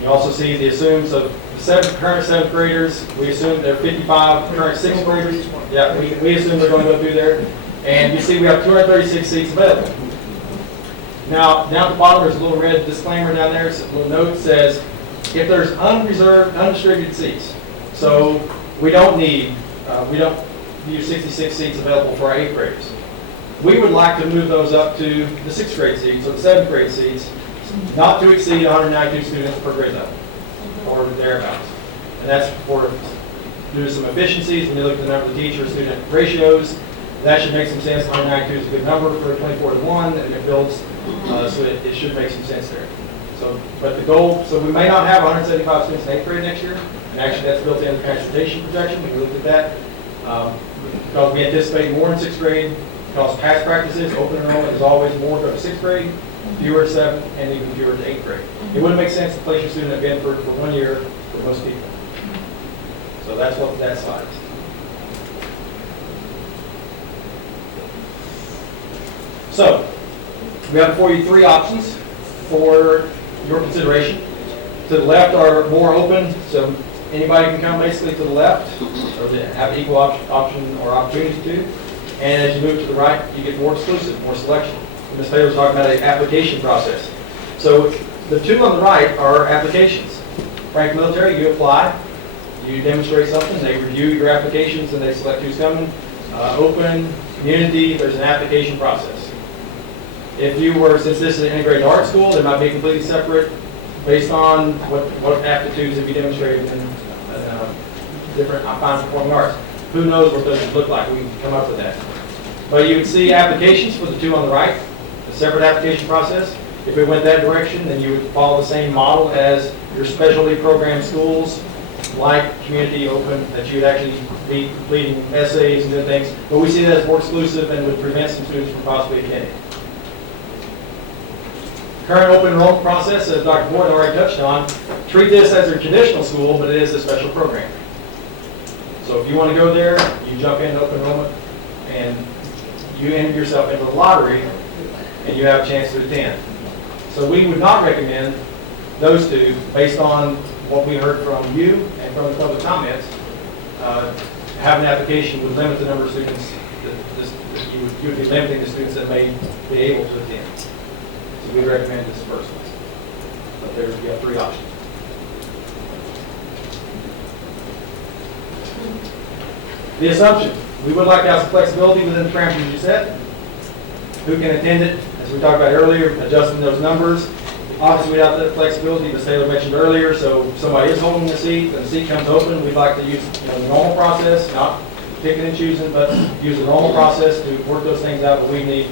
You also see the assumes of current seventh graders. We assume they're 55 current sixth graders. Yeah, we assume they're going to go through there. And you see we have 236 seats available. Now, down at the bottom, there's a little red disclaimer down there. It's a little note that says, if there's unreserved, undistributed seats, so we don't use 66 seats available for our 8th graders. We would like to move those up to the 6th grade seats or the 7th grade seats, not to exceed 192 students per grade level, or thereabouts. And that's for due to some efficiencies. When you look at the number of teacher-student ratios, that should make some sense. 192 is a good number for a 24-to-1, and it builds, so it should make some sense there. So, but the goal, so we may not have 175 students in 8th grade next year, and actually that's built into the transportation projection. We looked at that because we anticipate more in 6th grade. Because past practices, open enrollment is always more to 6th grade, fewer to 7th, and even fewer to 8th grade. It wouldn't make sense to place your student at Benford for 1 year for most people. So that's what that slide is. So, we have before you 3 options for your consideration. To the left are more open, so anybody can come basically to the left, or have equal option or opportunity to. And as you move to the right, you get more exclusive, more selection. Ms. Taylor was talking about an application process. So the 2 on the right are applications. Frank Military, you apply, you demonstrate something, they review your applications and they select who's coming. Open, community, there's an application process. If you were, since this is an integrated art school, they might be completely separate based on what aptitudes have you demonstrated in different fine performing arts. Who knows what those would look like? We can come up with that. But you would see applications for the 2 on the right, a separate application process. If we went that direction, then you would follow the same model as your specialty program schools, like community open, that you would actually be completing essays and doing things. But we see that as more exclusive and would prevent some students from possibly attending. Current open enrollment process, as Dr. Boyd already touched on, treat this as a traditional school, but it is a special program. So if you want to go there, you jump into open enrollment and you enter yourself into the lottery and you have a chance to attend. So we would not recommend those 2 based on what we heard from you and from the public comments. Have an application would limit the number of students that you would be limiting the students that may be able to attend. So we recommend this first one. But you have 3 options. The assumption, we would like to have some flexibility within the parameters you set. Who can attend it, as we talked about earlier, adjusting those numbers. Obviously, we have that flexibility, as Taylor mentioned earlier, so if somebody is holding the seat and the seat comes open, we'd like to use the normal process, not picking and choosing, but use the normal process to work those things out, but we need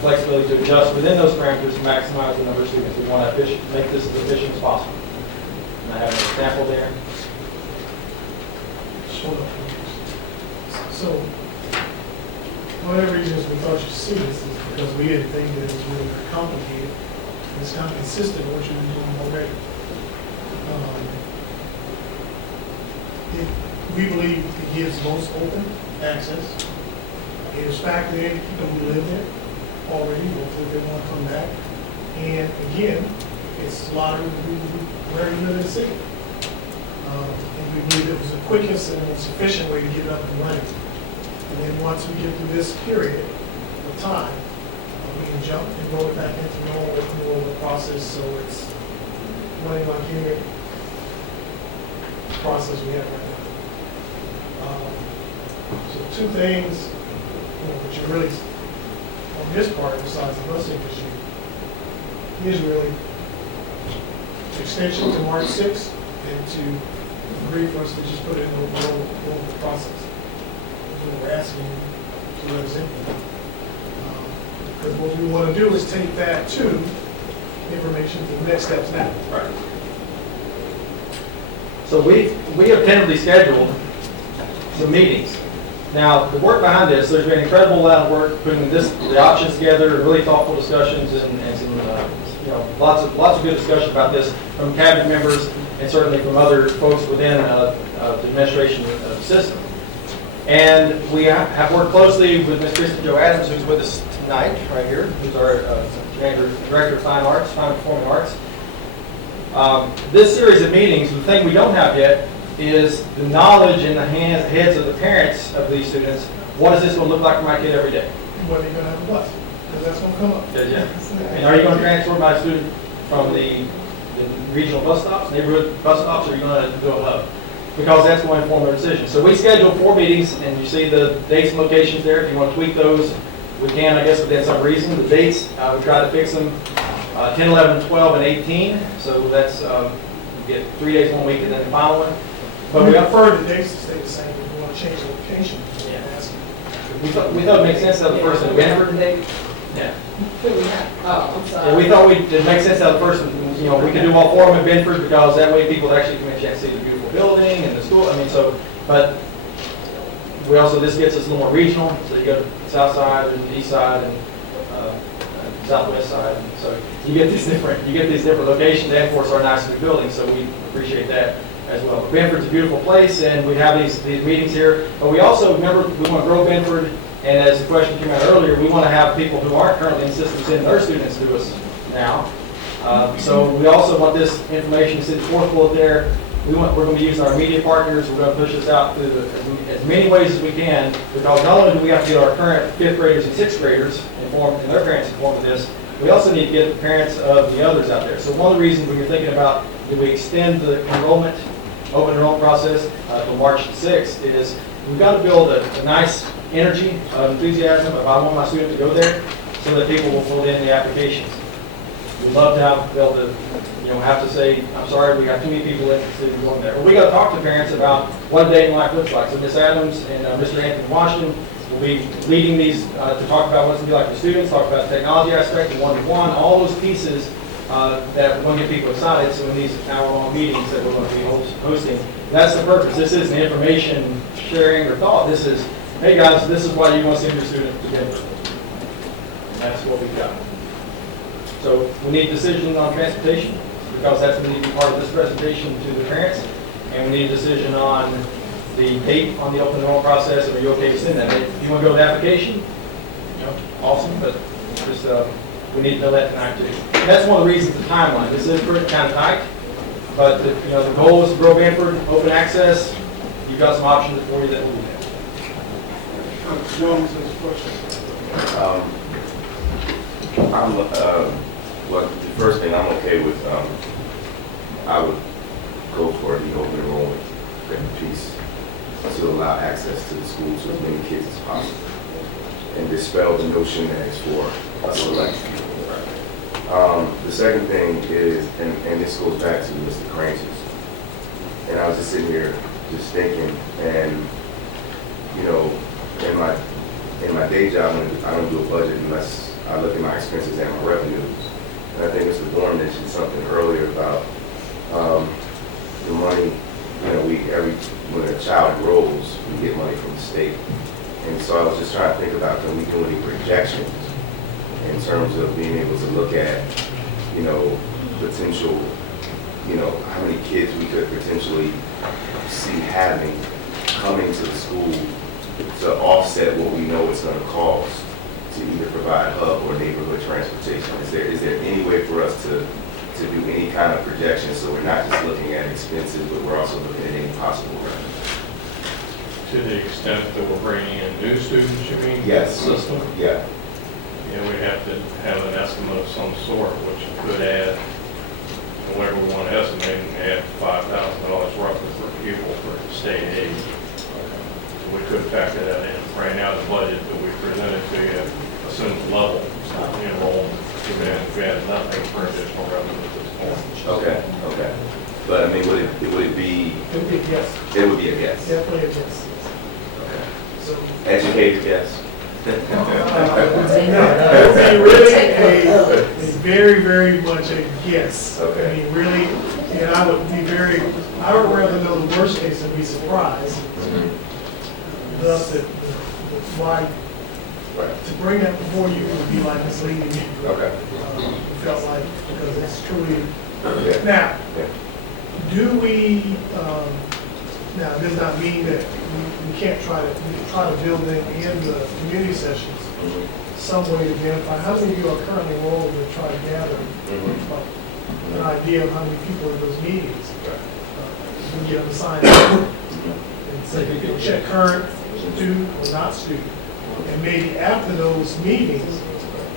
flexibility to adjust within those parameters to maximize the number of students. We want to make this as efficient as possible. And I have an example there. So, one of the reasons we thought you should see this is because we didn't think that it was really very complicated. It's kind of consistent with what you've been doing already. We believe it gives most open access. It is factored in people who live there already, hopefully they want to come back. And again, it's lottery where you live in the city. And we believe it was the quickest and most efficient way to get it up and running. And then once we get through this period of time, we can jump and roll it back into the normal open enrollment process, so it's running like any process we have right now. So 2 things, which are really on this part, besides the busing issue, is really extension to March 6th and to agree for us to just put it in the overall process. That's what we're asking you to let us implement. Because what we want to do is take that to information to the next steps now. Right. So we have tentatively scheduled some meetings Now, the work behind this, there's been an incredible amount of work putting the options together, really thoughtful discussions, and some, lots of good discussion about this from cabinet members and certainly from other folks within the administration system. And we have worked closely with Ms. Kristen Jo Adams, who's with us tonight, right here, who's our Director of Fine Arts, Fine Performing Arts. This series of meetings, the thing we don't have yet is the knowledge in the heads of the parents of these students. What is this going to look like for my kid every day? When are you going to have a bus? Because that's going to come up. Yeah. And are you going to transfer my student from the regional bus stops, neighborhood bus stops, or are you going to do a hub? Because that's going to inform their decision. So we scheduled 4 meetings, and you see the dates and locations there. If you want to tweak those, we can, I guess, within some reason. The dates, we try to fix them 10, 11, 12, and 18. So that's, you get 3 days 1 week, and then the final one. But we prefer the dates to stay the same. We want to change the location. Yeah. We thought it made sense to have the first in November. Yeah. Oh, I'm sorry. Yeah, we thought it made sense to have the first, we could do all 4 of them in Bedford because that way people would actually come and chance to see the beautiful building and the school. I mean, so, but we also, this gets us a little more regional. So you go to the south side and the east side and southwest side. And so you get these different locations, and of course our nice new building. So we appreciate that as well. But Bedford's a beautiful place, and we have these meetings here. But we also, remember, we want to grow Bedford, and as the question came out earlier, we want to have people who aren't currently in systems send their students to us now. So we also want this information to sit forthful there. We're going to be using our media partners. We're going to push this out through as many ways as we can, because not only do we have to get our current 5th graders and 6th graders informed and their parents informed of this, we also need to get the parents of the others out there. So one of the reasons we were thinking about, do we extend the open enrollment process to March 6th, is we've got to build a nice energy, enthusiasm if I want my student to go there, so that people will fill in the applications. We'd love to be able to, have to say, I'm sorry, we got too many people interested in going there. But we got to talk to parents about what a day in life looks like. So Ms. Adams and Mr. Anthony Washington will be leading these to talk about what's going to be like for students, talk about the technology aspect, the one-to-one, all those pieces that we're going to get people excited. So in these hour-long meetings that we're going to be hosting, that's the purpose. This isn't information sharing or thought. This is, hey guys, this is why you want to send your student to Denver. And that's what we've got. So we need a decision on transportation, because that's going to be part of this presentation to the parents. And we need a decision on the date on the open enrollment process. Are you okay to send that? If you want to go to the application, awesome, but just we need to know that tonight too. And that's one of the reasons the timeline. This is pretty kind of tight, but the goal is to grow Bedford, open access. You've got some options for you that will do that. John says question. Well, the first thing I'm okay with, I would go for the open enrollment piece to allow access to the school to as many kids as possible, and dispel the notion that it's for a select few. The second thing is, and this goes back to Mr. Cranch's, and I was just sitting here just thinking, and in my day job, I don't do a budget unless I look at my expenses and my revenues. And I think Mr. Bourne mentioned something earlier about the money. When a child enrolls, we get money from the state. And so I was just trying to think about, can we do any projections in terms of being able to look at, potential, how many kids we could potentially see having coming to the school to offset what we know it's going to cost to either provide hub or neighborhood transportation. Is there any way for us to do any kind of projection, so we're not just looking at expenses, but we're also looking at any possible revenue? To the extent that we're bringing in new students, you mean? Yes. System? Yeah. Yeah, we have to have an estimate of some sort, which could add, whatever we want to estimate, and add $5,000 roughly per pupil for state aid. We could factor that in. Right now, the budget that we presented to you assumes level enrollment. We had nothing for additional revenue at this point. Okay. But I mean, would it be? It would be a guess. It would be a guess. Definitely a guess. Okay. So, Educated guess. it would be really a very, very much a guess. Okay. I mean, really, and I would rather know the worst case and be surprised. Thus, that why, to bring that before you would be like misleading you. Okay. Felt like, because it's truly, Yeah. now, Yeah. do we, now, it does not mean that we can't try to build in the community sessions some way to identify how many of you are currently enrolled and try to gather an idea of how many people in those meetings. We get them signed up and say, you can check current student or not student. And maybe after those meetings,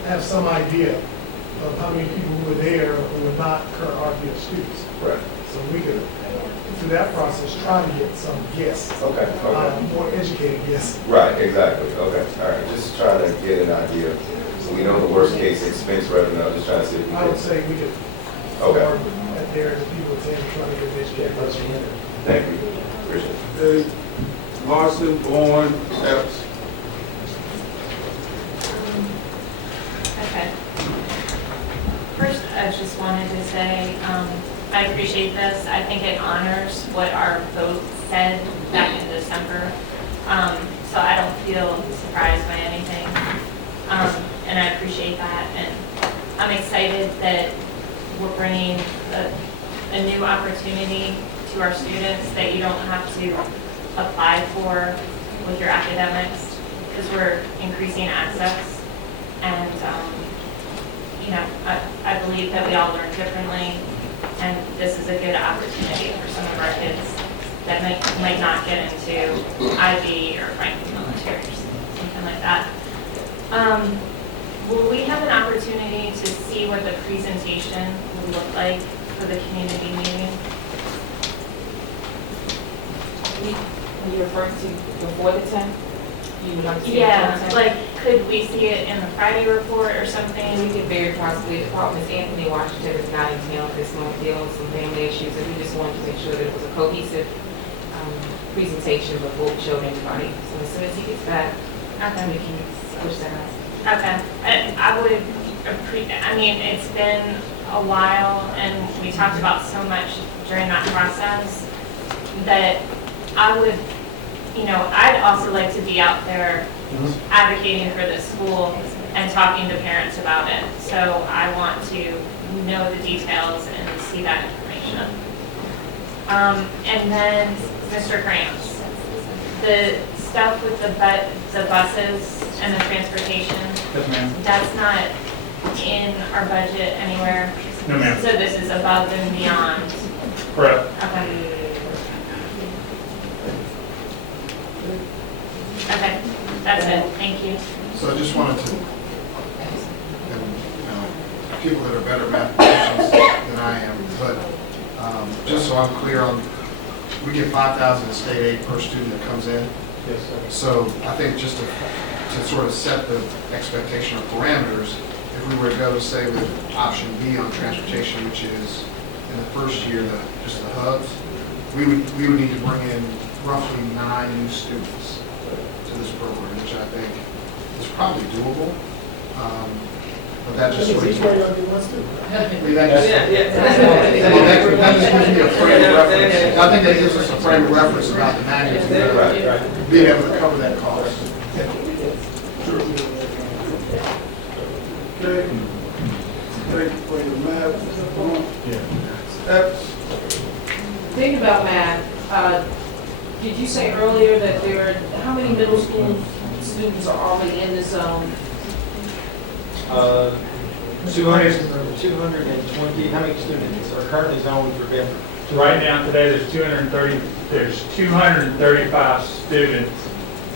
have some idea of how many people who were there who were not current RPS students. Right. So we could, through that process, try to get some guess. Okay, okay. More educated guess. Right, exactly, okay, all right, just trying to get an idea. So we know the worst case expense revenue, I'm just trying to see if we I would can. say we could Okay. start at there, as people would say, trying to get educated. Thank you, appreciate it. Okay. Larson, Bowen, Epps. Okay. First, I just wanted to say, I appreciate this. I think it honors what our vote said back in December. So I don't feel surprised by anything. And I appreciate that. And I'm excited that we're bringing a new opportunity to our students that you don't have to apply for with your academics, because we're increasing access. And, you know, I believe that we all learn differently, and this is a good opportunity for some of our kids that might not get into IB or Franklin Military or something like that. Will we have an opportunity to see what the presentation will look like for the community meeting? When you refer to before the 10th, you would like to see Yeah, the 10th? like, could we see it in the Friday report or something? We could very possibly, the problem is Anthony Washington is not in town this month, dealing with some family issues, and we just wanted to make sure that it was a cohesive presentation before we showed anybody. So as soon as he gets back, we can push that out. Okay, I would, I mean, it's been a while, and we talked about so much during that process that I would, you know, I'd also like to be out there advocating for the school and talking to parents about it. So I want to know the details and see that information. And then, Mr. Grams, the stuff with the buses and the transportation, Yes, ma'am. that's not in our budget anywhere? No, ma'am. So this is above and beyond? Correct. Okay. Okay, that's it, thank you. So I just wanted to, and, you know, people that are better mathematicians than I am, but just so I'm clear on, we get 5,000 in state aid per student that comes in. Yes, sir. So I think just to sort of set the expectation or parameters, if we were to go, say, with option B on transportation, which is in the first year, just the hubs, we would need to bring in roughly 9 new students to this program, which I think is probably doable. But that just sort of... Each way y'all get one student. That just gives me a frame of reference. I think that gives us a frame of reference about the magnitude of being able to cover that cost. Okay. Thank you for your math. Epps. Think about math. Did you say earlier that how many middle school students are already in this zone? 220, how many students are currently zoned for Bedford? Right now, today, there's 235 students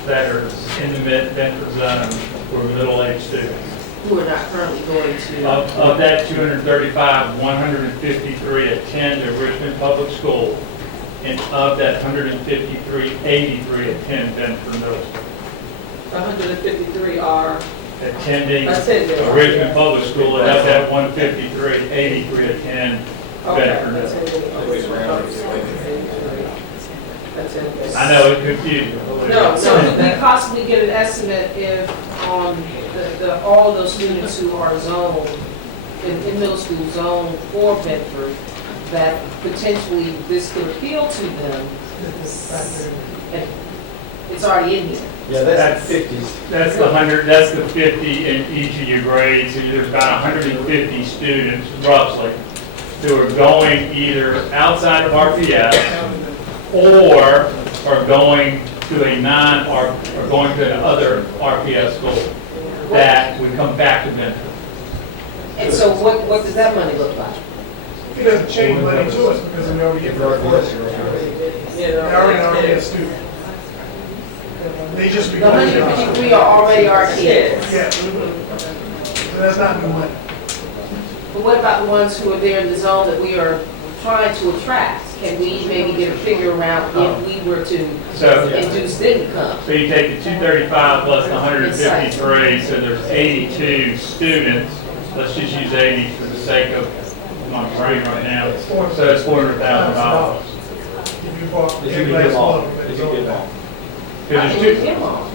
that are in the Bedford zone who are middle-aged students. Who are not currently going to? Of that 235, 153 attend the Richmond Public School. And of that 153, 83 attend Bedford Middle School. 153 are Attending attending Richmond Public School, and of that 153, 83 attend Bedford Middle. I know, it confused you. No, so we possibly get an estimate if on all those students who are zoned, in middle school zone for Bedford, that potentially this could appeal to them. And it's it's already in here. Yeah, that's 50s. That's the 100, that's the 50 in each of your grades. So there's about 150 students roughly who are going either outside of RPS or are going to a or going to another RPS school that would come back to Benton. And so what does that money look like? It doesn't change money to us because we already get the report. They already get a student. They just. The 153 are already our kids. Yeah. So that's not new money. But what about the ones who are there in the zone that we are trying to attract? Can we maybe get a figure around if we were to induce them to come? So you take the 235 plus the 153, so there's 82 students. Let's just use 80 for the sake of my brain right now. So it's $400,000. If you bought If you every can last get them all. one, If you can get them all. Because I there's can two. get them all.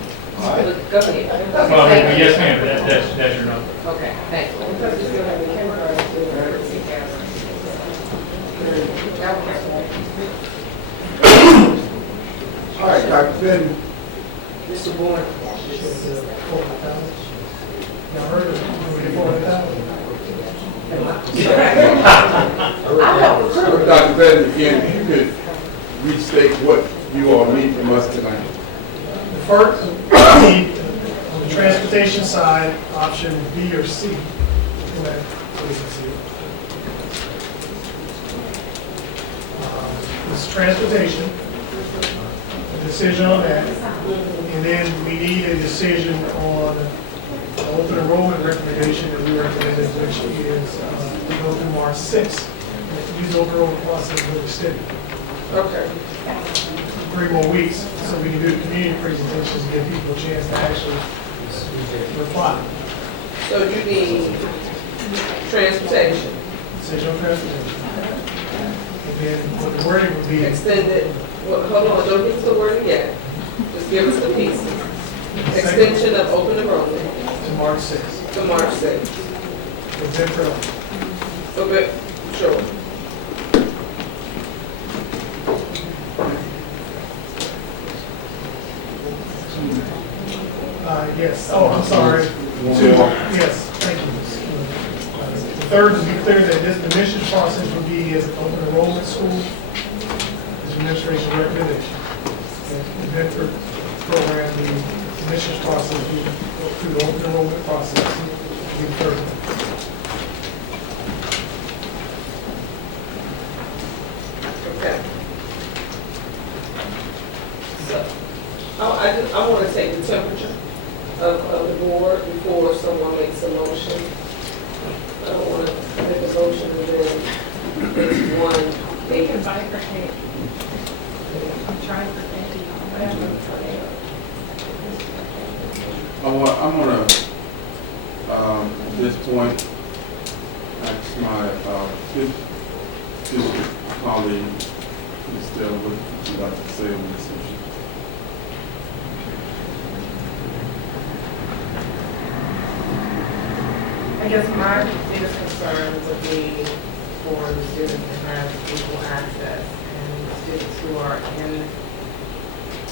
Go ahead. Well, yes, ma'am, that's your number. Okay, thank you. All right, Dr. Fenton. Mr. Bourne. Y'all heard of it? Dr. Fenton, again, if you could restate what you all need from us tonight. First, on the transportation side, option B or C. Go ahead, please, and see. This transportation, a decision on that, and then we need a decision on the open enrollment recommendation that we recommended, which is to go through March 6th. Use the open enrollment process really steady. Okay. 3 more weeks, so we can do the community presentations and give people a chance to actually reply. So you need transportation, Decision on transportation. And then what the wording would be. extended, well, hold on, don't give us the wording yet. Just give us the pieces. Extension of open enrollment To March 6th. to March 6th. With them for, Okay, sure. yes, oh, I'm sorry. Yes, thank you. The third, to be clear, that this admissions process would be as an open enrollment school, as administration recommendation. The Bedford program, the admissions process would be through the open enrollment process. Be third. Okay. So, I want to take the temperature of the board before someone makes a motion. I don't want to make a motion and then there's one. We can bifurcate. I'm trying for whatever. I'm gonna, at this point, ask my, district colleague, Ms. Dell, what would you like to say on this issue? I guess my biggest concern would be for the students to have equal access, and the students who are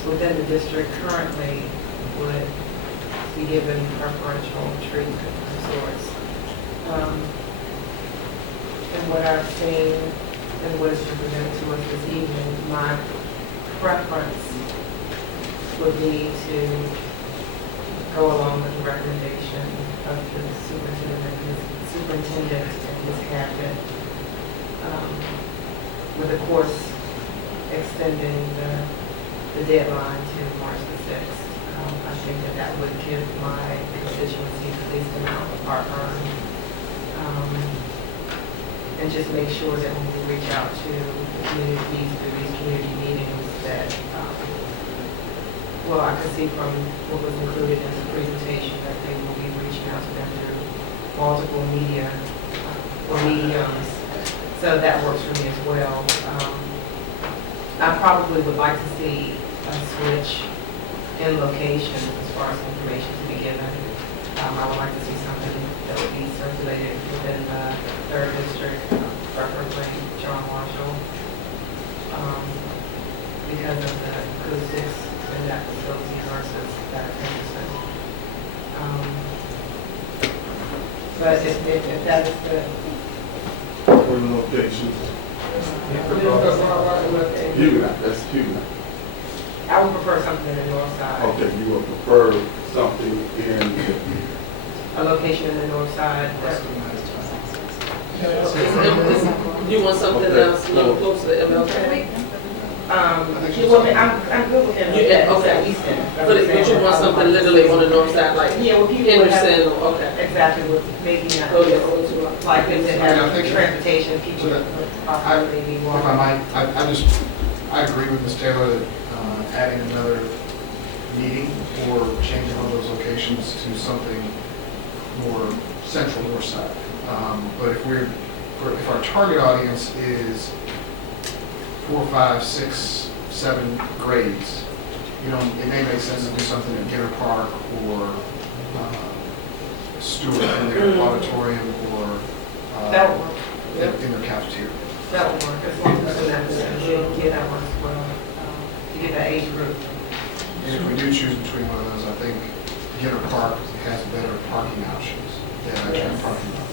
within the district currently would be given preferential treatment of sorts. And what I've seen and what has been presented to us this evening, my preference would be to go along with the recommendation of the superintendent and his cabinet, with of course extending the deadline to March the 6th. I think that would give my constituency the least amount of heartburn, and just make sure that when we reach out to the communities through these community meetings that, well, I could see from what was included in the presentation that they will be reaching out to them through multiple media or mediums. So that works for me as well. I probably would like to see a switch in location as far as information to be given. I would like to see something that would be circulated within the 3rd District, preferably John Marshall, because of the acoustics and the got facility nurses that are interested. But if that is the. For the location. Huguenot, that's Huguenot. I would prefer something in the north side. Okay, you would prefer something in, A location in the north side. You want something else a little closer to MLK? I'm good with it. Yeah, okay. But you want something literally on the north side, like Yeah, well, people would have, Henderson, okay. exactly, with maybe not, Oh, yeah. like if they I have think- transportation, people would possibly be If more. I might, I agree with Ms. Taylor that adding another meeting or changing one of those locations to something more central north side. But if our target audience is 4, 5, 6, 7 grades, it may make sense to do something at Dinner Park or Stewart in their auditorium or That would work. in their cafeteria. That would work, as long as we'll get that one as well, to get that age group. And if we do choose between one of those, I think Dinner Park has better parking options than a Yes. parking lot.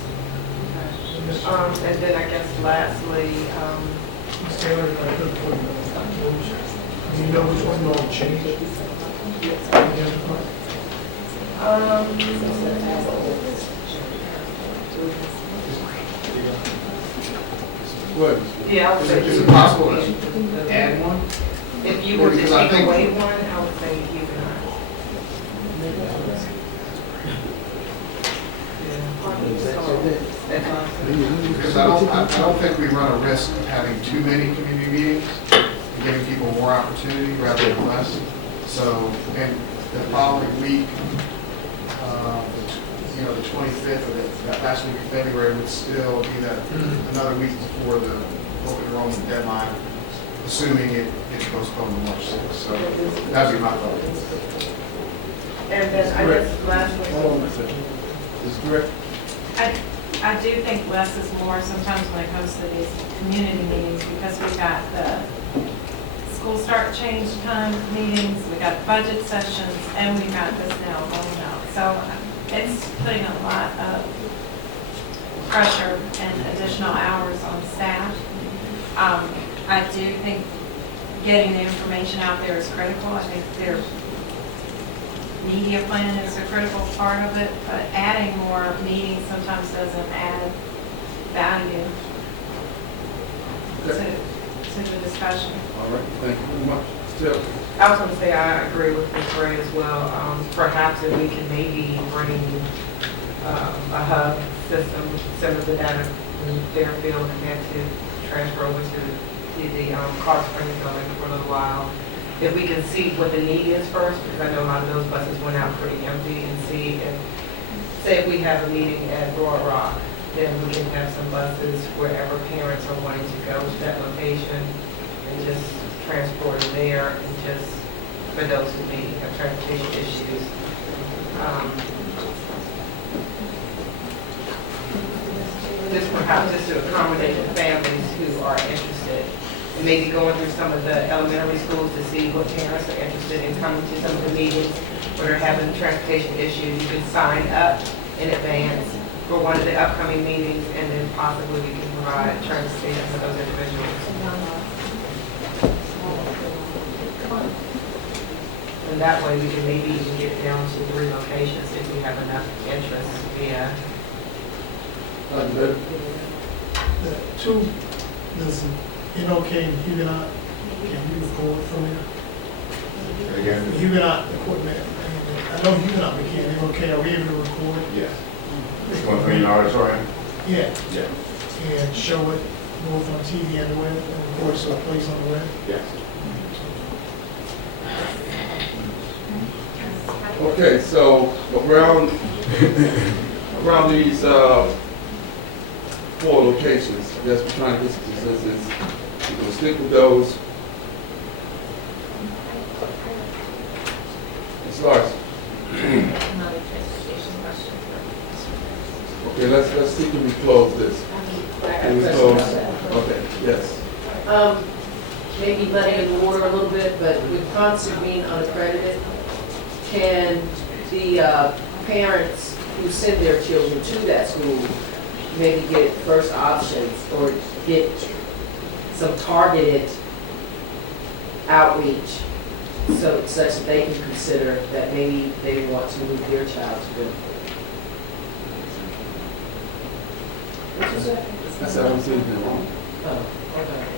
And then I guess lastly, Ms. Taylor, if I could, do you know which one will change? what? yeah, I would say. Is it possible to add one? If you were to Because I take think- away one, I would say Huguenot. Because I don't think we run a risk of having too many community meetings and giving people more opportunity rather than less. So, and the following week, the 25th or that last week of February would still be that another week before the open enrollment deadline, assuming it gets postponed to March 6th. So that'd be my thought. And then I guess lastly. Is correct? I do think less is more sometimes when it comes to these community meetings, because we've got the school start change time meetings, we've got budget sessions, and we've got this now going out. So it's putting a lot of pressure and additional hours on staff. I do think getting the information out there is critical. I think their media plan is a critical part of it, but adding more meetings sometimes doesn't add value to the discussion. All right, thank you very much. Still, I was going to say, I agree with Ms. Gray as well. Perhaps if we can maybe bring a hub system, similar to that in Fairfield, and have to transfer over to the Clark Springs building for a little while. If we can see what the need is first, because I know a lot of those buses went out pretty empty, and see if, say if we have a meeting at Royal Rock, then we can have some buses wherever parents are wanting to go to that location and just transport them there, and just for those who may have transportation issues. Just perhaps just to accommodate the families who are interested. And maybe going through some of the elementary schools to see what parents are interested in coming to some of the meetings where they're having transportation issues. You can sign up in advance for one of the upcoming meetings, and then possibly we can provide transportation for those individuals. And that way we can maybe even get down to 3 locations if we have enough interest. Yeah. The two, there's NOK and Huguenot, can you record from there? Again? Huguenot equipment, I know Huguenot we can, NOK, are we able to record? Yes. One thing in auditorium? Yeah, Yeah. and show it both on TV and the web, and of course, a place on the web. Yes. okay, so around these 4 locations, I guess we're trying to get some consensus. We're going to stick with those. Ms. Larson. Okay, let's see, can we close this? Can we close? Okay, yes. maybe muddying the water a little bit, but with concert being unaccredited, can the parents who send their children to that school maybe get first options or get some targeted outreach so such that they can consider that maybe they want to move their child to them? What's that? That's how we see it. Oh, okay.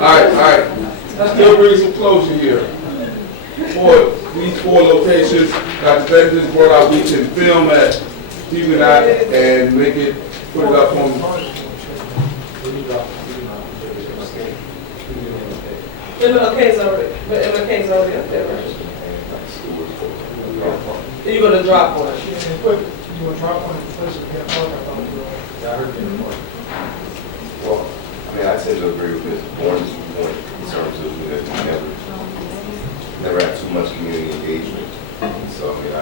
All right. Still bring some closure here. For these 4 locations, Dr. Davis just brought out, we can film at Huguenot and make it, put it up on. MLK's already up there, right? You're gonna drop one. You want to drop one in place of the park, I thought you were. Yeah, I heard that part. Well, I mean, I tend to agree with Ms. Bourne's point in terms of that we never had too much community engagement. So, I mean,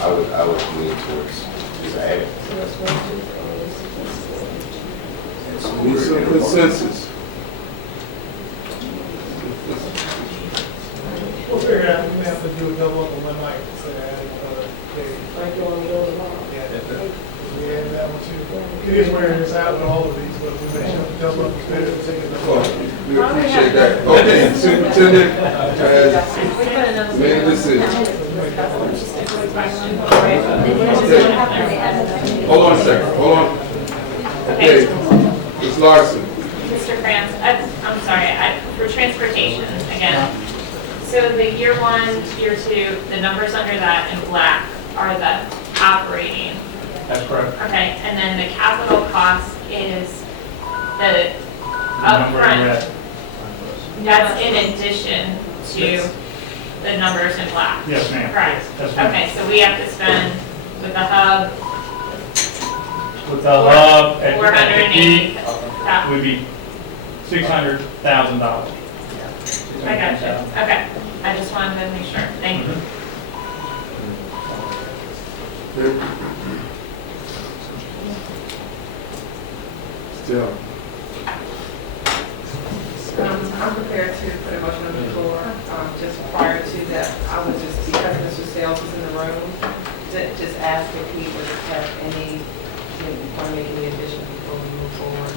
I would lean towards just adding. Need some consensus. We'll figure it out, we may have to do a double up on one night instead of adding another day. Like you want to do it tomorrow? Yeah, we added that one too. It is wearing this out with all of these, but we may have to double up, it's better to take it. We appreciate that. Okay, Superintendent has made a decision. Okay. Hold on a second, hold on. Okay, Ms. Larson. Mr. Krantz, I'm sorry, for transportation, again. So the year 1, year 2, the numbers under that in black are the operating. That's correct. Okay, and then the capital cost is the Number in upfront. red. That's in addition to the numbers in black. Yes, ma'am. Correct. Yes, ma'am. Okay, so we have to spend with the hub. With the hub at the 480. peak, would be $600,000. I got you. Okay, I just wanted to make sure. Thank you. Still. I'm prepared to put a motion on the floor. Just prior to that, I would just, because Mr. Sales is in the room, just ask if he would have any, want to make any addition before we move forward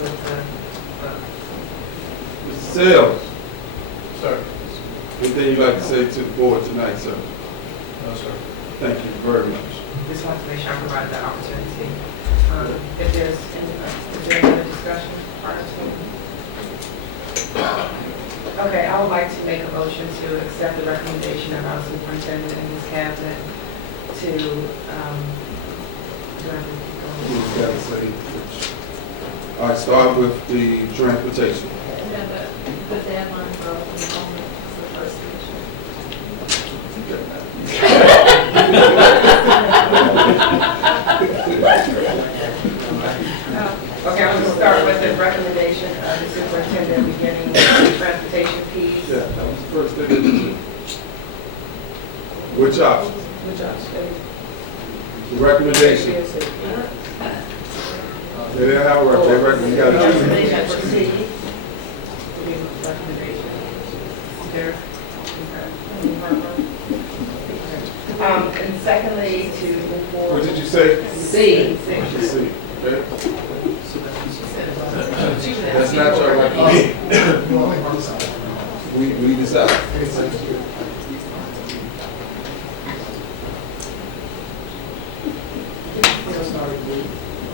with the, Mr. Sales, Sir. anything you'd like to say to the board tonight, sir? No, sir. Thank you very much. just want to make sure I provide the opportunity. If there's any other discussion prior to. Okay, I would like to make a motion to accept the recommendation of our superintendent and his cabinet to, do I have to You gotta say which. All right, start with the transportation. The deadline for enrollment is the first Okay, I'm going to start with the recommendation of the superintendent beginning with the transportation piece. Yeah, that was the first thing. Which option? Which option? The recommendation. They didn't have a recommendation, you gotta choose. Recommendation. There. And secondly, to move forward. What did you say? C. C, okay. That's not your recommendation. We decide.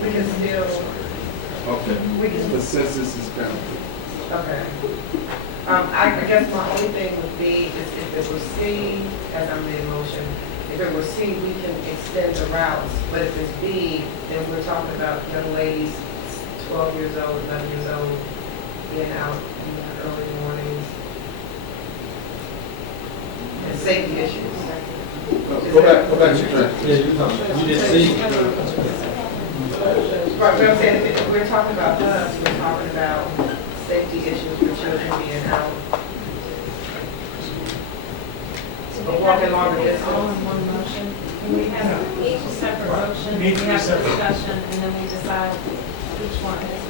We can still. Okay. We can. The census is counted. Okay. I guess my only thing would be is if it was C, as I made a motion, if it was C, we can extend the routes, but if it's B, then we're talking about young ladies, 12 years old, 11 years old, being out in the early mornings. And safety issues. Go back to your transportation. Yeah, you did see. Right, but I'm saying, if we're talking about bus, we're talking about safety issues for children being out. But walking longer All distance. in one motion. Can we have each a separate motion, we Each have a separate. discussion, and then we decide which one is.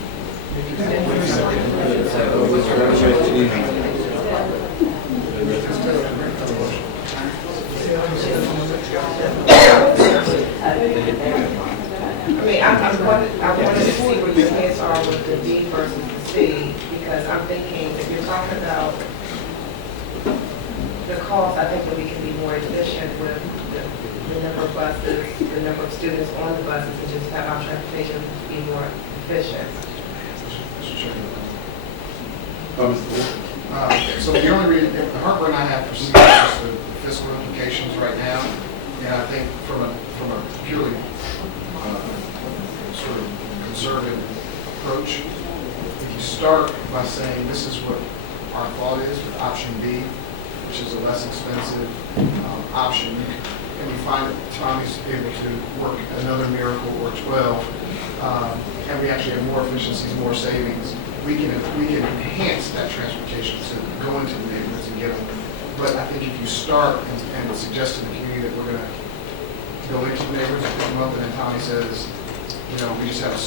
I mean, I wanted to see where your heads are with the D versus the C, because I'm thinking, if you're talking about the cost, I think that we can be more efficient with the number of buses, the number of students on the buses, and just have our transportation be more efficient. So the only reason, the heartburn I have for C is just the fiscal implications right now. And I think from a purely sort of conservative approach, if you start by saying this is what our thought is with option B, which is a less expensive option, and we find that Tommy's able to work another miracle or 12, and we actually have more efficiencies, more savings, we can enhance that transportation to go into the neighborhoods and get them. But I think if you start and suggest to the community that we're going to go into the neighborhoods and pick them up, and then Tommy says, you know, we just have an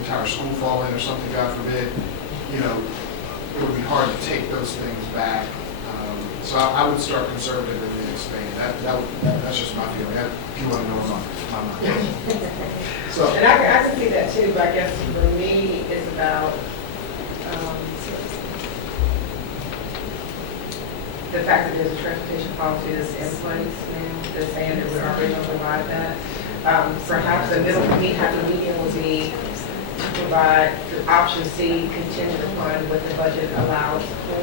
entire school fall in or something, God forbid, you know, it would be hard to take those things back. So I would start conservative and then expand. That's just my feeling. If you want to know my mind. So, And I can see that too, but I guess for me, it's about the fact that there's a transportation policy that's in place now, that's saying that we're already going to provide that. Perhaps a middle, medium would be to provide the option C contingent upon what the budget allows for.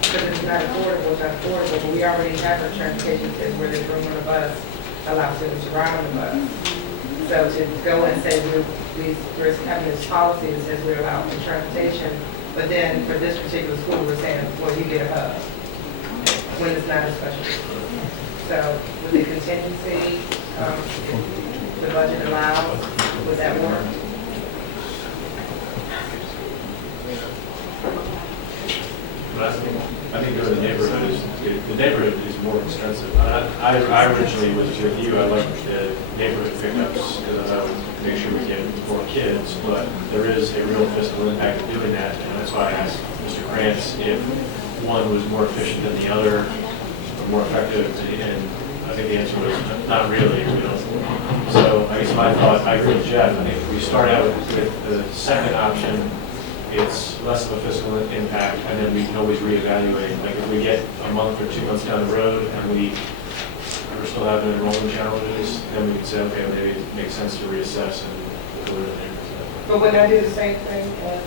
Because it's not affordable, it's not affordable, but we already have a transportation system where there's room on the bus, allows students to ride on the bus. So to go and say we're having this policy that says we're allowing transportation, but then for this particular school, we're saying, well, you get a hub, when it's not a special school. So with the contingency, the budget allows, would that work? But I think go to the neighborhood the neighborhood is more expensive. I originally was with you, I liked the neighborhood pickups because I would make sure we get more kids, but there is a real fiscal impact of doing that, and that's why I asked Mr. Krantz if one was more efficient than the other, or more effective, and I think the answer was not really, you know. So I guess my thought, I agree with Jeff, I think if we start out with the second option, it's less of a fiscal impact, and then we can always reevaluate. Like if we get a month or 2 months down the road and we're still having enrollment challenges, then we can say, okay, maybe it makes sense to reassess and go to the neighborhood. But wouldn't I do the same thing as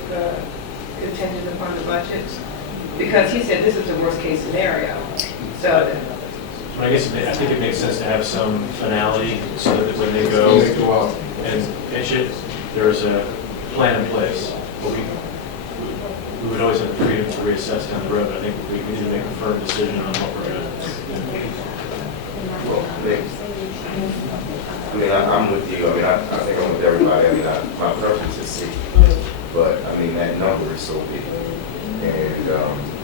contingent upon the budget? Because he said this is the worst case scenario. So But I guess I think it makes sense to have some finality so that when they go out and pitch it, there's a plan in place. But we would always have the freedom to reassess down the road. I think we need to make a firm decision on what we're doing. Well, I mean, I'm with you. I mean, I think I'm with everybody. I mean, my preference is C. But, I mean, that number is so big. And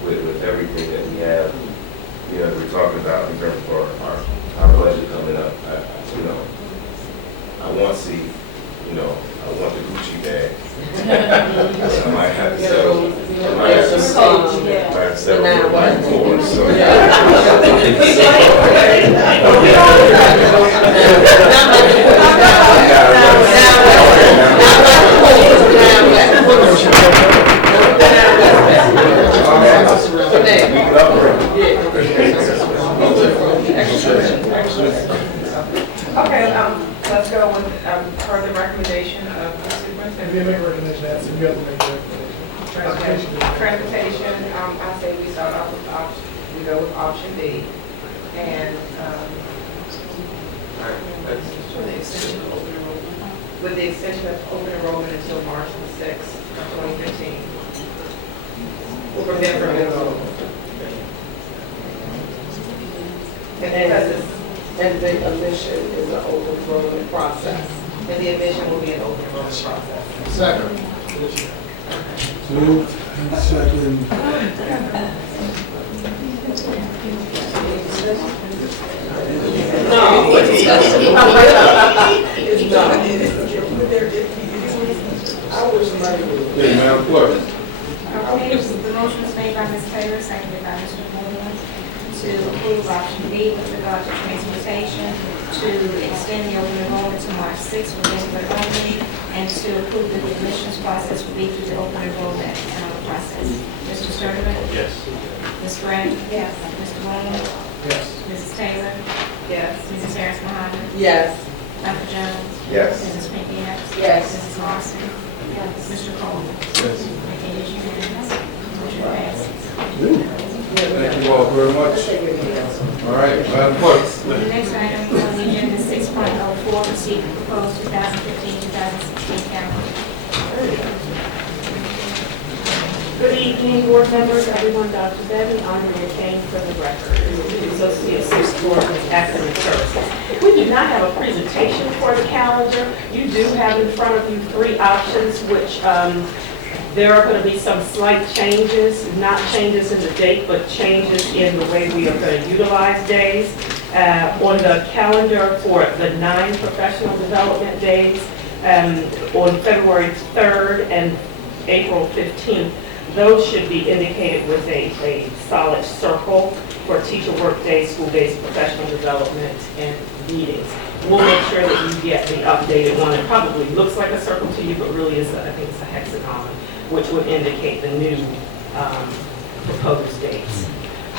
with everything that we have, you know, we're talking about in terms of our budget coming up, you know, I want C, you know, I want the Gucci bag. I might have to settle. I might have to settle for like 4. So, okay, let's go with per the recommendation of the superintendent. If you make a recommendation, that's, you have to make a recommendation. Okay, transportation, I say we start off with option, we go with option B, and, with the extension of open enrollment until March the 6th of 2015. For them for middle school. And because it's And the admission is an open enrollment process. And the admission will be an open enrollment process. Second. Moved and second. No. It's no. I wish somebody would. Okay, Madam Clerk. Okay, the motion is made by Ms. Taylor, seconded by Mr. Moore, to approve option B with regard to transportation, to extend the open enrollment to March 6th for Bedford only, and to approve that the admissions process will be through the open enrollment process. Mr. Sturtevant? Yes. Ms. Grant? Yes. Mr. Moore? Yes. Mrs. Taylor? Yes. Mrs. Harris Mohammed? Yes. Dr. Jones? Yes. Mrs. Pinckney? Yes. Mrs. Lawson? Yes. Mr. Coleman? Yes. It is unanimous. Motion passes. Thank you all very much. All right, Madam Clerk. The next item on the agenda is 6.04, receive the proposed 2015-2016 calendar. Good evening, board members, everyone, Dr. Bevy, honored and Kane for the record. Associate 6th Board of Academic Services. We do not have a presentation for the calendar. You do have in front of you 3 options, which there are going to be some slight changes, not changes in the date, but changes in the way we are going to utilize days. On the calendar for the 9 professional development days, on February 3rd and April 15th, those should be indicated with a solid circle for teacher work days, school days, professional development, and meetings. We'll make sure that you get the updated one. It probably looks like a circle to you, but really is, I think it's a hexagon, which would indicate the new proposed dates.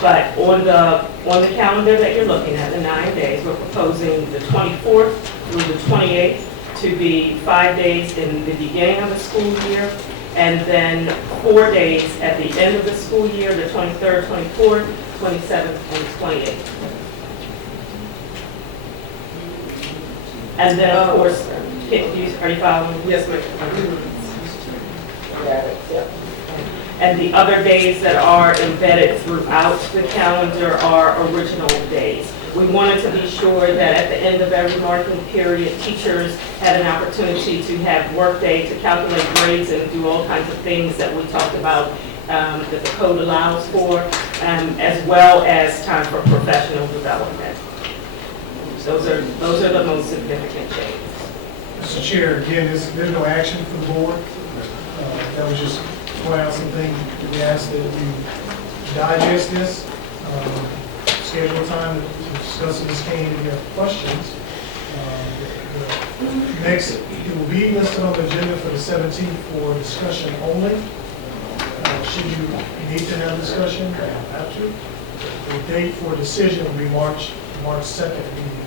But on the calendar that you're looking at, the 9 days, we're proposing the 24th through the 28th to be 5 days in the beginning of the school year, and then 4 days at the end of the school year, the 23rd, 24th, 27th, and 28th. And then, of course, are you following? Yes, ma'am. Got it, yep. And the other days that are embedded throughout the calendar are original days. We wanted to be sure that at the end of every marking period, teachers had an opportunity to have work day to calculate grades and do all kinds of things that we talked about that the code allows for, as well as time for professional development. Those are the most significant changes. Mr. Chair, again, there's no action from the board. That was just point out something that we asked that you digest this, schedule time to discuss this came if you have questions. Next, it will be listed on the agenda for the 17th for discussion only. Should you need to have discussion, you have to. The date for decision will be March 2nd meeting,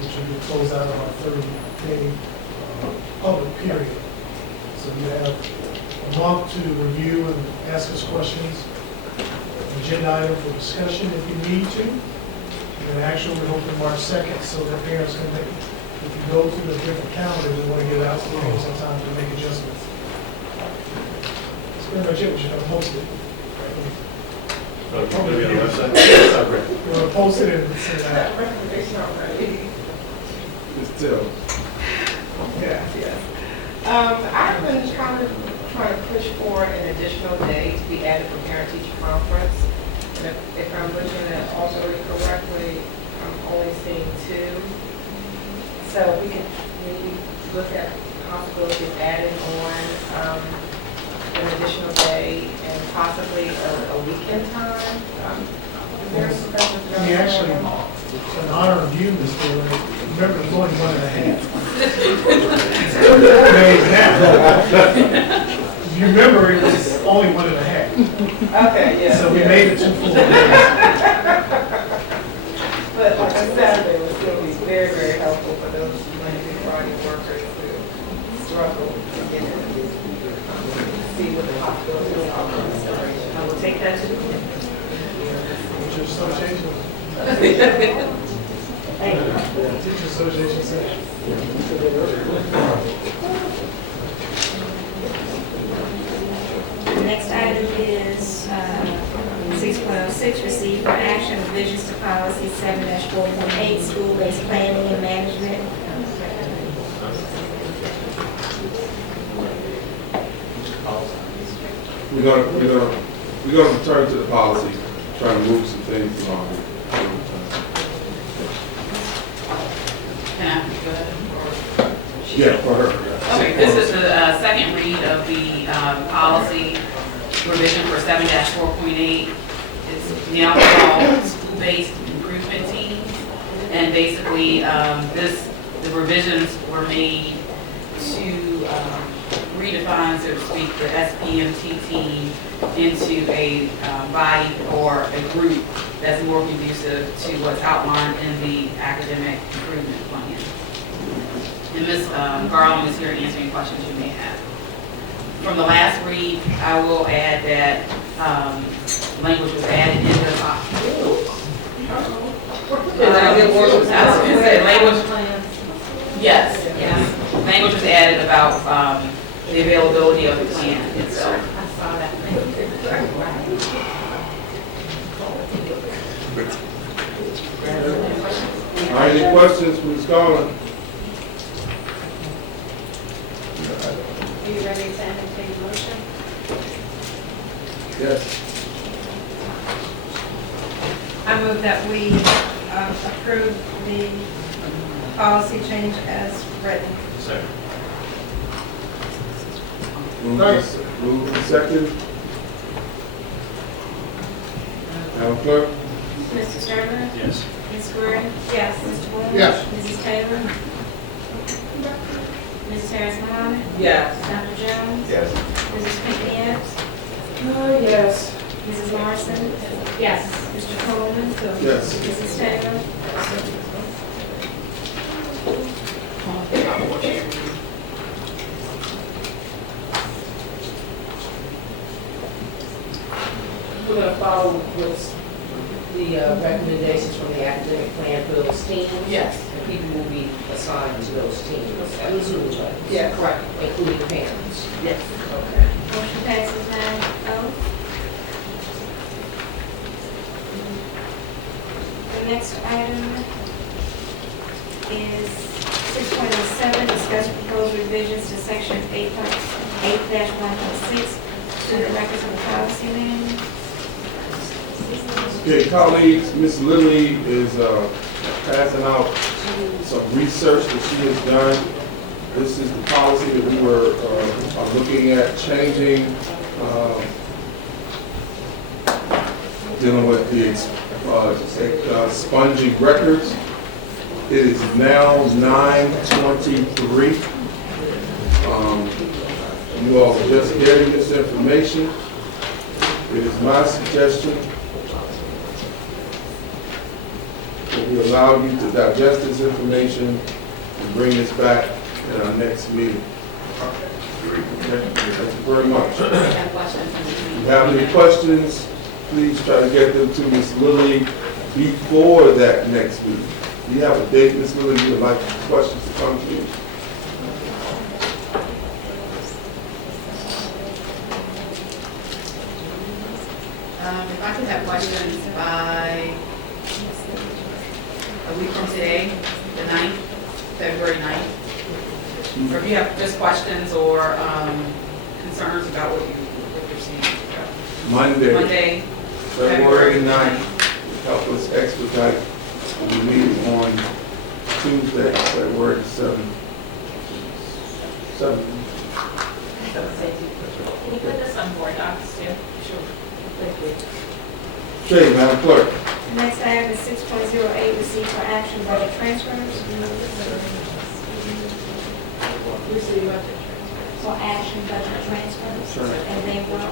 which will be closed out of our 30-day public period. So you have a month to review and ask us questions. Agenda item for discussion if you need to. And actually, we open March 2nd so that parents can make, if you go to the different calendars, we want to get out to them some time to make adjustments. That's pretty much it. We're going to post it. Maybe on the website? We're going to post it and send it out. Recommendation already. Ms. Taylor. Yeah. I've been trying to push for an additional day to be added for parent-teacher conference. And if I'm looking at also correctly, I'm only seeing 2. So we can maybe look at possibility of adding on an additional day and possibly a weekend time. We actually, in honor of you, Ms. Taylor, remember it's only 1.5. Still 4 days now. You remember it was only 1.5. Okay, yeah. So we made it 2 full days. But like a Saturday would still be very, very helpful for those Monday through Friday workers who struggle to get in and see what the possibilities are for consideration. I will take that to the committee. Teachers Association. Thank you. Teachers Association said. The next item is 6.06, receive for action revisions to policy 7-4.8, school-based planning and management. We're gonna return to the policy, try to move some things along. Can I go ahead? Yeah, for her. Okay, this is the second read of the policy revision for 7-4.8. It's now called school-based improvement teams. And basically, the revisions were made to redefine, so to speak, the SPMT team into a body or a group that's more conducive to what's outlined in the academic improvement plan. And Ms. Garland is here answering questions you may have. From the last read, I will add that language was added into the Yes, yes. Language was added about the availability of the plan itself. I saw that. All right, any questions from Ms. Garland? Are you ready to entertain a motion? Yes. I move that we approve the policy change as written. Second. Move to second. Madam Clerk? Mr. Sturman? Yes. Ms. Gray? Yes. Mr. Boone? Yes. Mrs. Taylor? Mrs. Harris Muhammad? Yes. Dr. Jones? Yes. Mrs. Pinckney Epps? Oh, yes. Mrs. Morrison? Yes. Mr. Coleman? Yes. Mrs. Taylor? We're going to follow what's the recommendations from the academic plan for those teams. Yes. And people will be assigned to those teams. Absolutely. Yes. Correct, including parents. Yes. Okay. Motion passes 9-0. The next item is 6.07, discuss proposed revisions to section 8-1.6, student records of the policy manual. Okay, colleagues, Ms. Lilly is passing out some research that she has done. This is the policy that we were looking at changing, dealing with the expunging records. It is now 9:23. You all are just getting this information. It is my suggestion that we allow you to digest this information and bring this back at our next meeting. Okay, thank you very much. If you have any questions, please try to get them to Ms. Lilly before that next meeting. Do you have a date, Ms. Lilly, you would like questions to come to you? If I could have questions by a week from today, the 9th, February 9th. Or if you have just questions or concerns about what you're seeing. Monday, February 9th, help us expedite the meeting on Tuesday, February 7th. Can you put this on board docs too? Sure. Okay, Madam Clerk. The next item is 6.08, receive for action budget transfers. For action budget transfers. Sure. And then one on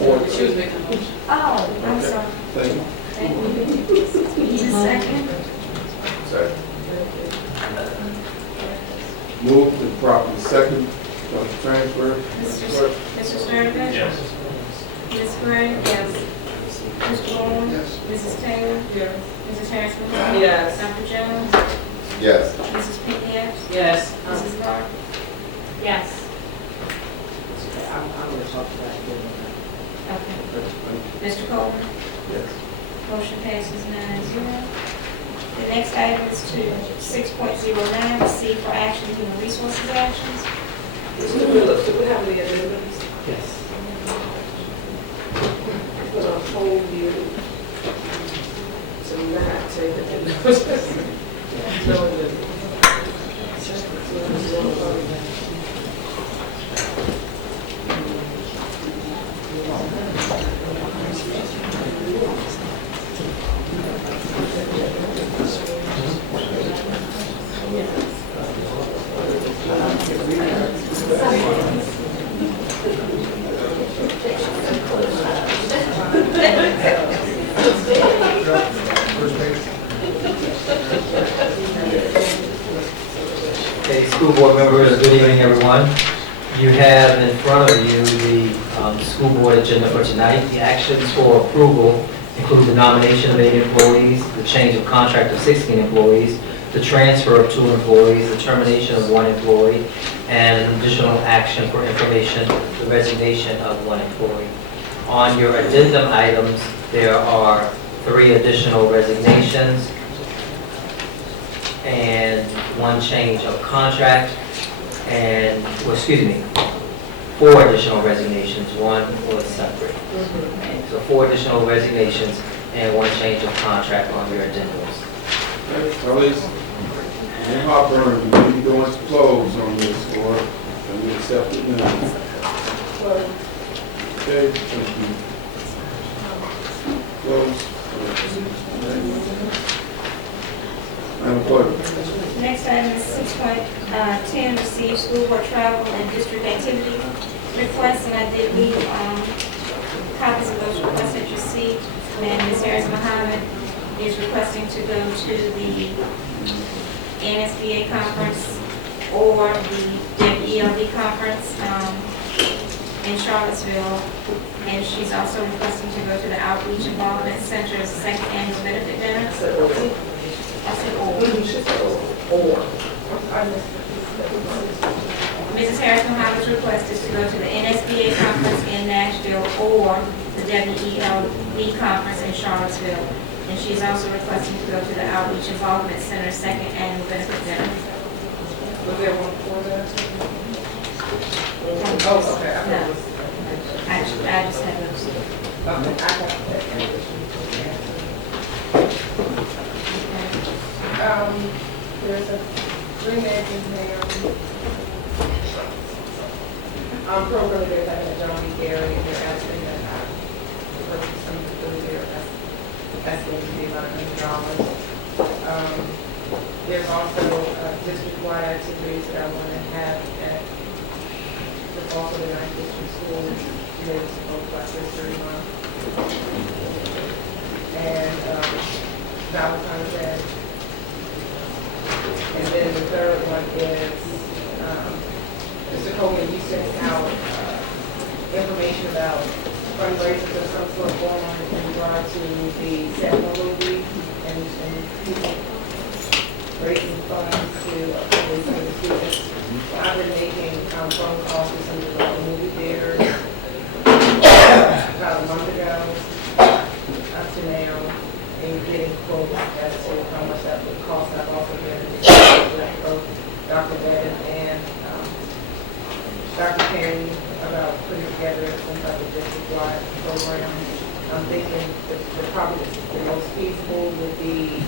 board docs. She was making a motion. Oh, I'm Okay. sorry. Thank you. Thank you. Need a second? Second. Moved and properly second, budget transfer. Mr. Sternberg? Yes. Ms. Gray? Yes. Mr. Boone? Yes. Mrs. Taylor? Yes. Mrs. Harris? Yes. Dr. Jones? Yes. Mrs. Pinckney Epps? Yes. Mrs. Garber? Yes. I'm going to talk to that again. Okay. Mr. Coleman? Yes. Motion passes 9-0. The next item is to 6.09, receive for action human resources actions. Mr. Phillips, do we have any amendments? Yes. Put on hold you to not take it. No amendments. Okay, school board members, good evening, everyone. You have in front of you the school board agenda for tonight. The actions for approval include the nomination of 8 employees, the change of contract of 16 employees, the transfer of 2 employees, the termination of 1 employee, and an additional action for information, the resignation of 1 employee. On your addendum items, there are 3 additional resignations and 1 change of contract, and, well, excuse me, 4 additional resignations, 1 was separate. Okay, so 4 additional resignations and 1 change of contract on your addendums. Fellas, and Hopper, we need to go into close on this, or can we accept it now? Okay, thank you. Close. Madam Clerk. Next item is 6.10, receive school board travel and district activity requests, and I did leave copies of those requests at your seat. And Ms. Harris Muhammad is requesting to go to the NSBA conference or the WELD conference in Charlottesville, and she's also requesting to go to the Outreach Involvement Center's second annual benefit dinner. I said or. Mrs. Harris Muhammad's request is to go to the NSBA conference in Nashville or the WELD conference in Charlottesville. And she's also requesting to go to the Outreach Involvement Center's second annual benefit dinner. Was there one for that? Oh, okay. No. Actually, I just have those. Okay, I got that. There's a three-man there. Program they're having a Johnny Gary, and they're asking that I purchase some of the food there. That's going to be about $100. There's also district-wide activities that I want to have at also the 9th district schools related to both Black History Month and Valentine's Day. And then the third one is, Mr. Coleman, you sent out information about fundraisers of some sort going on in regard to the Sentinel movie and people raising funds to some of the students. So I've been making phone calls to some of the local movie theaters about a month ago up to now, and getting quotes as to how much that would cost. I've also been with both Dr. Bennett and Dr. Perry about putting together some type of district-wide program. I'm thinking that probably the most feasible would be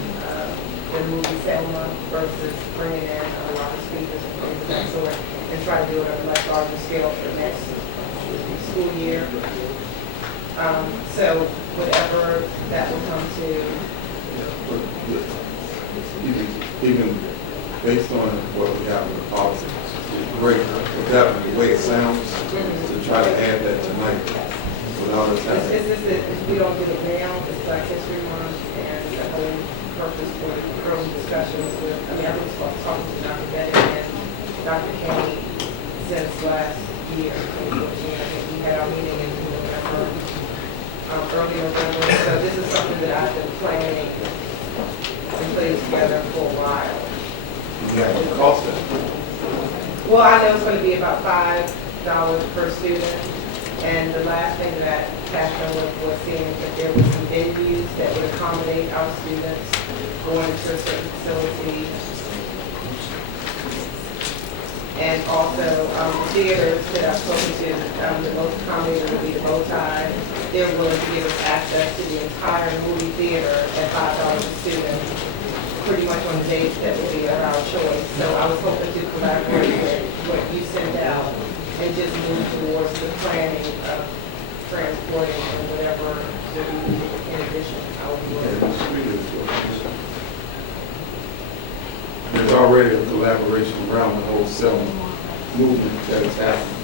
the movie Selma versus bringing in a lot of speakers and things of that sort, and try to do it on a much larger scale for the next school year. So whatever that will come to. Even based on what we have in the policy, it's great, but that the way it sounds, to try to add that tonight without us having. It's just that if we don't do it now, it's Black History Month, and the whole purpose for the early discussions with, I was talking to Dr. Bennett and Dr. Kane since last year, 2014. I think we had our meeting in November, early November. So this is something that I've been planning and putting together for a while. Yeah, it costs that. Well, I know it's going to be about $5 per student, And the last thing that Catherine was seeing is that there was some venues that would accommodate our students going to a certain facility. And also, the theaters that I've spoken to, the most accommodating would be the Bow Tie. They're willing to give us access to the entire movie theater at $5 a student, pretty much on dates that will be of our choice. So I was hoping to collaborate with what you send out and just move towards the planning of transporting and whatever that we need in addition. There's already a collaboration around the whole selling movement that is happening.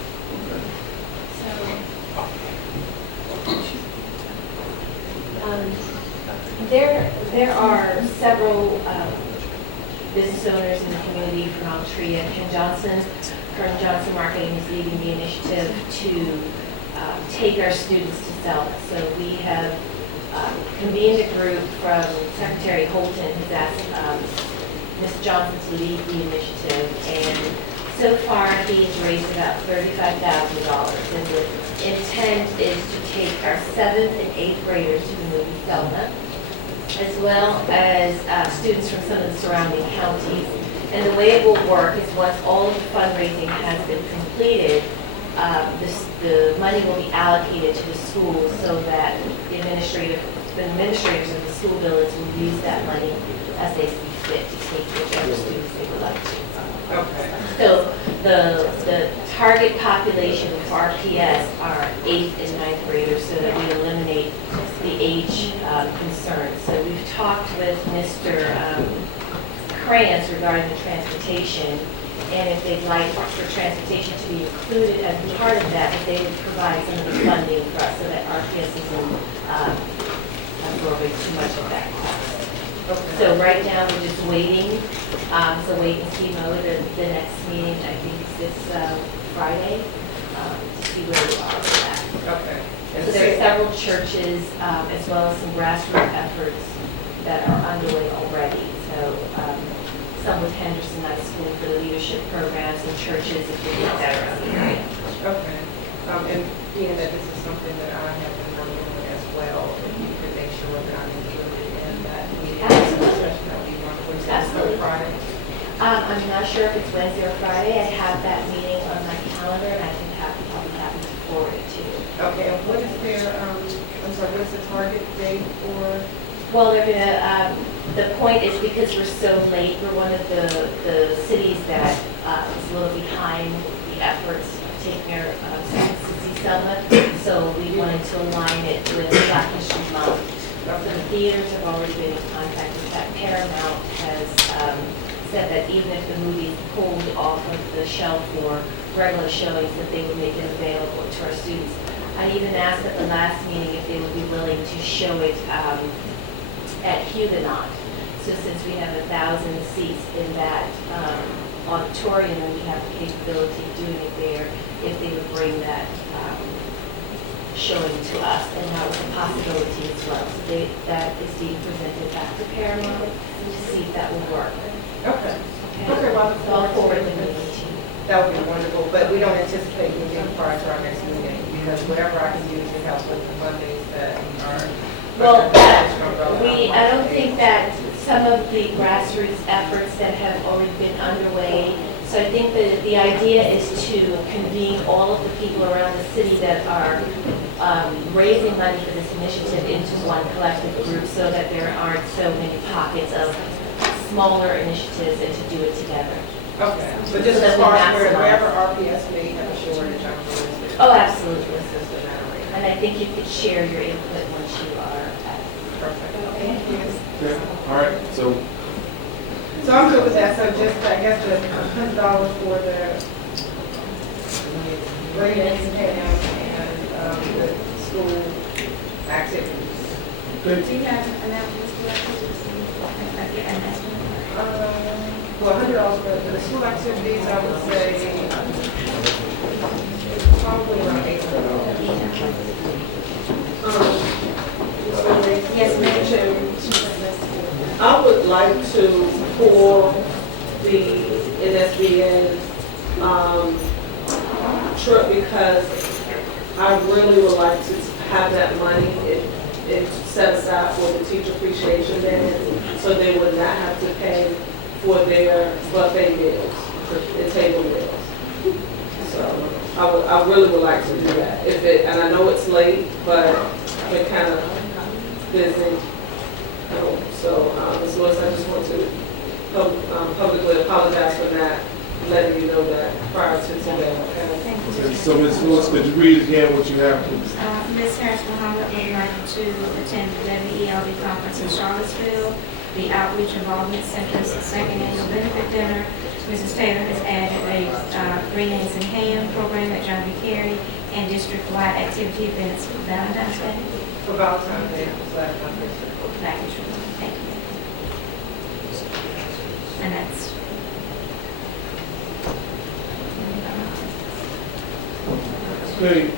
There are several business owners in the community from Altria. Ken Johnson, Colonel Johnson Marketing is leading the initiative to take our students to Selma. So we have convened a group from Secretary Holton has asked Ms. Johnson to lead the initiative, and so far he has raised about $35,000. And the intent is to take our 7th and 8th graders to the movie Selma, as well as students from some of the surrounding counties. And the way it will work is once all of the fundraising has been completed, the money will be allocated to the schools so that the administrators of the school buildings will use that money as they see fit to take whichever students they would like to. Okay. So the target population of RPS are 8th and 9th graders so that we eliminate the age concerns. So we've talked with Mr. Krantz regarding the transportation, and if they'd like for transportation to be included as part of that, that they would provide some of the funding for us so that RPS isn't absorbing too much of that cost. Okay. So right now, we're just waiting, so wait and see mode. The next meeting, I think, is this Friday, to see where we are with that. Okay. So there are several churches, as well as some grassroots efforts that are underway already. So some with Henderson High School for the leadership programs and churches if we get that around the area. Okay. And being that this is something that I have been working on as well, if you could make sure that I'm included in that meeting. Absolutely. That would be wonderful. Absolutely. Friday. I'm not sure if it's Wednesday or Friday. I have that meeting on my calendar, and I can I'll be happy to forward it to you. Okay, and what is their, I'm sorry, what is the target date for? Well, they're gonna, the point is because we're so late, we're one of the cities that is a little behind the efforts of taking our students to see Selma. So we wanted to align it with Black History Month. So the theaters have already been in contact with that. Paramount has said that even if the movie is pulled off of the shelf for regular showings, that they would make it available to our students. I even asked at the last meeting if they would be willing to show it at Huguenot. So since we have 1,000 seats in that auditorium and we have the capability of doing it there, if they would bring that showing to us, and that was a possibility as well. So that is being presented back to Paramount to see if that will work. Okay. Okay, well, So I'll forward the meeting to you. that would be wonderful, but we don't anticipate meeting prior to our next meeting, because whatever I can do to help with the Mondays that are. Well, I don't think that some of the grassroots efforts that have already been underway, so I think that the idea is to convene all of the people around the city that are raising money for this initiative into one collective group so that there aren't so many pockets of smaller initiatives and to do it together. Okay, but just So as that we far as maximize. wherever RPS may have a shortage, I'm willing to. Oh, absolutely. Assist in that arena. And I think you could share your input once you are at it. Perfect. Okay. Okay, all right, so So I'm good with that, so just, I guess, the $100 for the ratings and the school activities. good. Do you have announcements for activities? Like your announcement? Well, $100 for the school activities, I would say, probably around $800. Yes, ma'am. I would like to for the NSBN truck because I really would like to have that money it set aside for the teacher appreciation band, so they would not have to pay for their buffet meals, and table meals. So I really would like to do that. And I know it's late, but I've been kind of busy. So, Ms. Lewis, I just want to publicly apologize for not letting you know that prior to today. Okay, so Ms. Lewis, could you read again what you have, please? Ms. Harris Muhammad would like to attend the WELD conference in Charlottesville, the Outreach Involvement Center's second annual benefit dinner. Mrs. Taylor has added a Three Names in Hand program at John B. Carey and district-wide activity events for Valentine's Day. For Valentine's Day, Package. Thank you. And that's. Okay.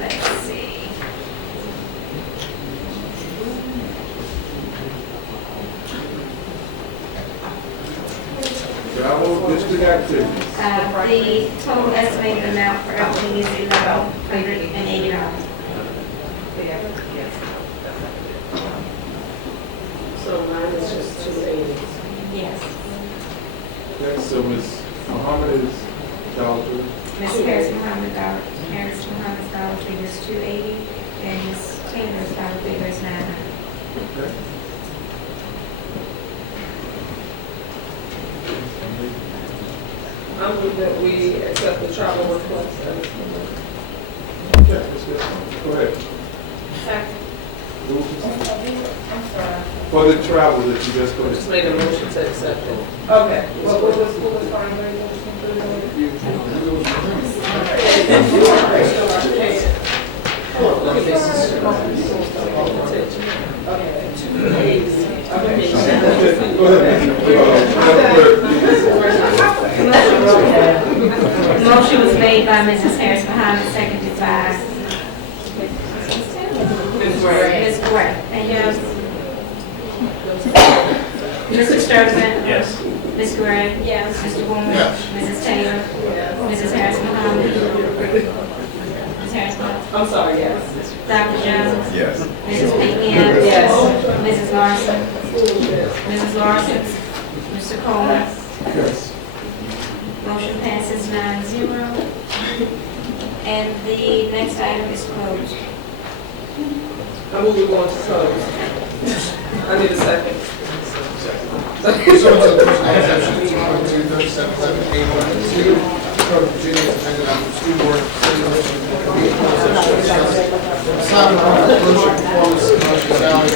Let's see. Travel district activities. The total estimated amount for everything is $1,180. So mine is just 280. Yes. Okay, so Ms. Muhammad is Dollar Tree. Ms. Harris Muhammad's dollar figure is $280, and Ms. Taylor's dollar figure is $900. Okay. I move that we accept the travel request. Okay, let's go ahead. Second. I'm sorry. For the travel that you just put Just made a motion to accept it. Okay. What was fine, very Look at this. Motion was made by Mrs. Harris Muhammad, seconded by Ms. Gray. Ms. Gray. Thank you. Mr. Sturtevant? Yes. Ms. Gray? Yes. Mr. Woolman? Yes. Mrs. Taylor? Mrs. Harris Muhammad? Ms. Harris Muhammad? I'm sorry, yes. Dr. Jones? Yes. Mrs. Pinckney? Yes. Mrs. Larson? Mrs. Larson? Mr. Coleman? Yes. Motion passes 9-0. And the next item is closed. I move we go into close. I need a second. Pursuant to the personnel exception 2.23711A1 Code of Virginia, depending on the school board, city commission, will be in closed session to discuss assignment of person, performance, promotion, salary,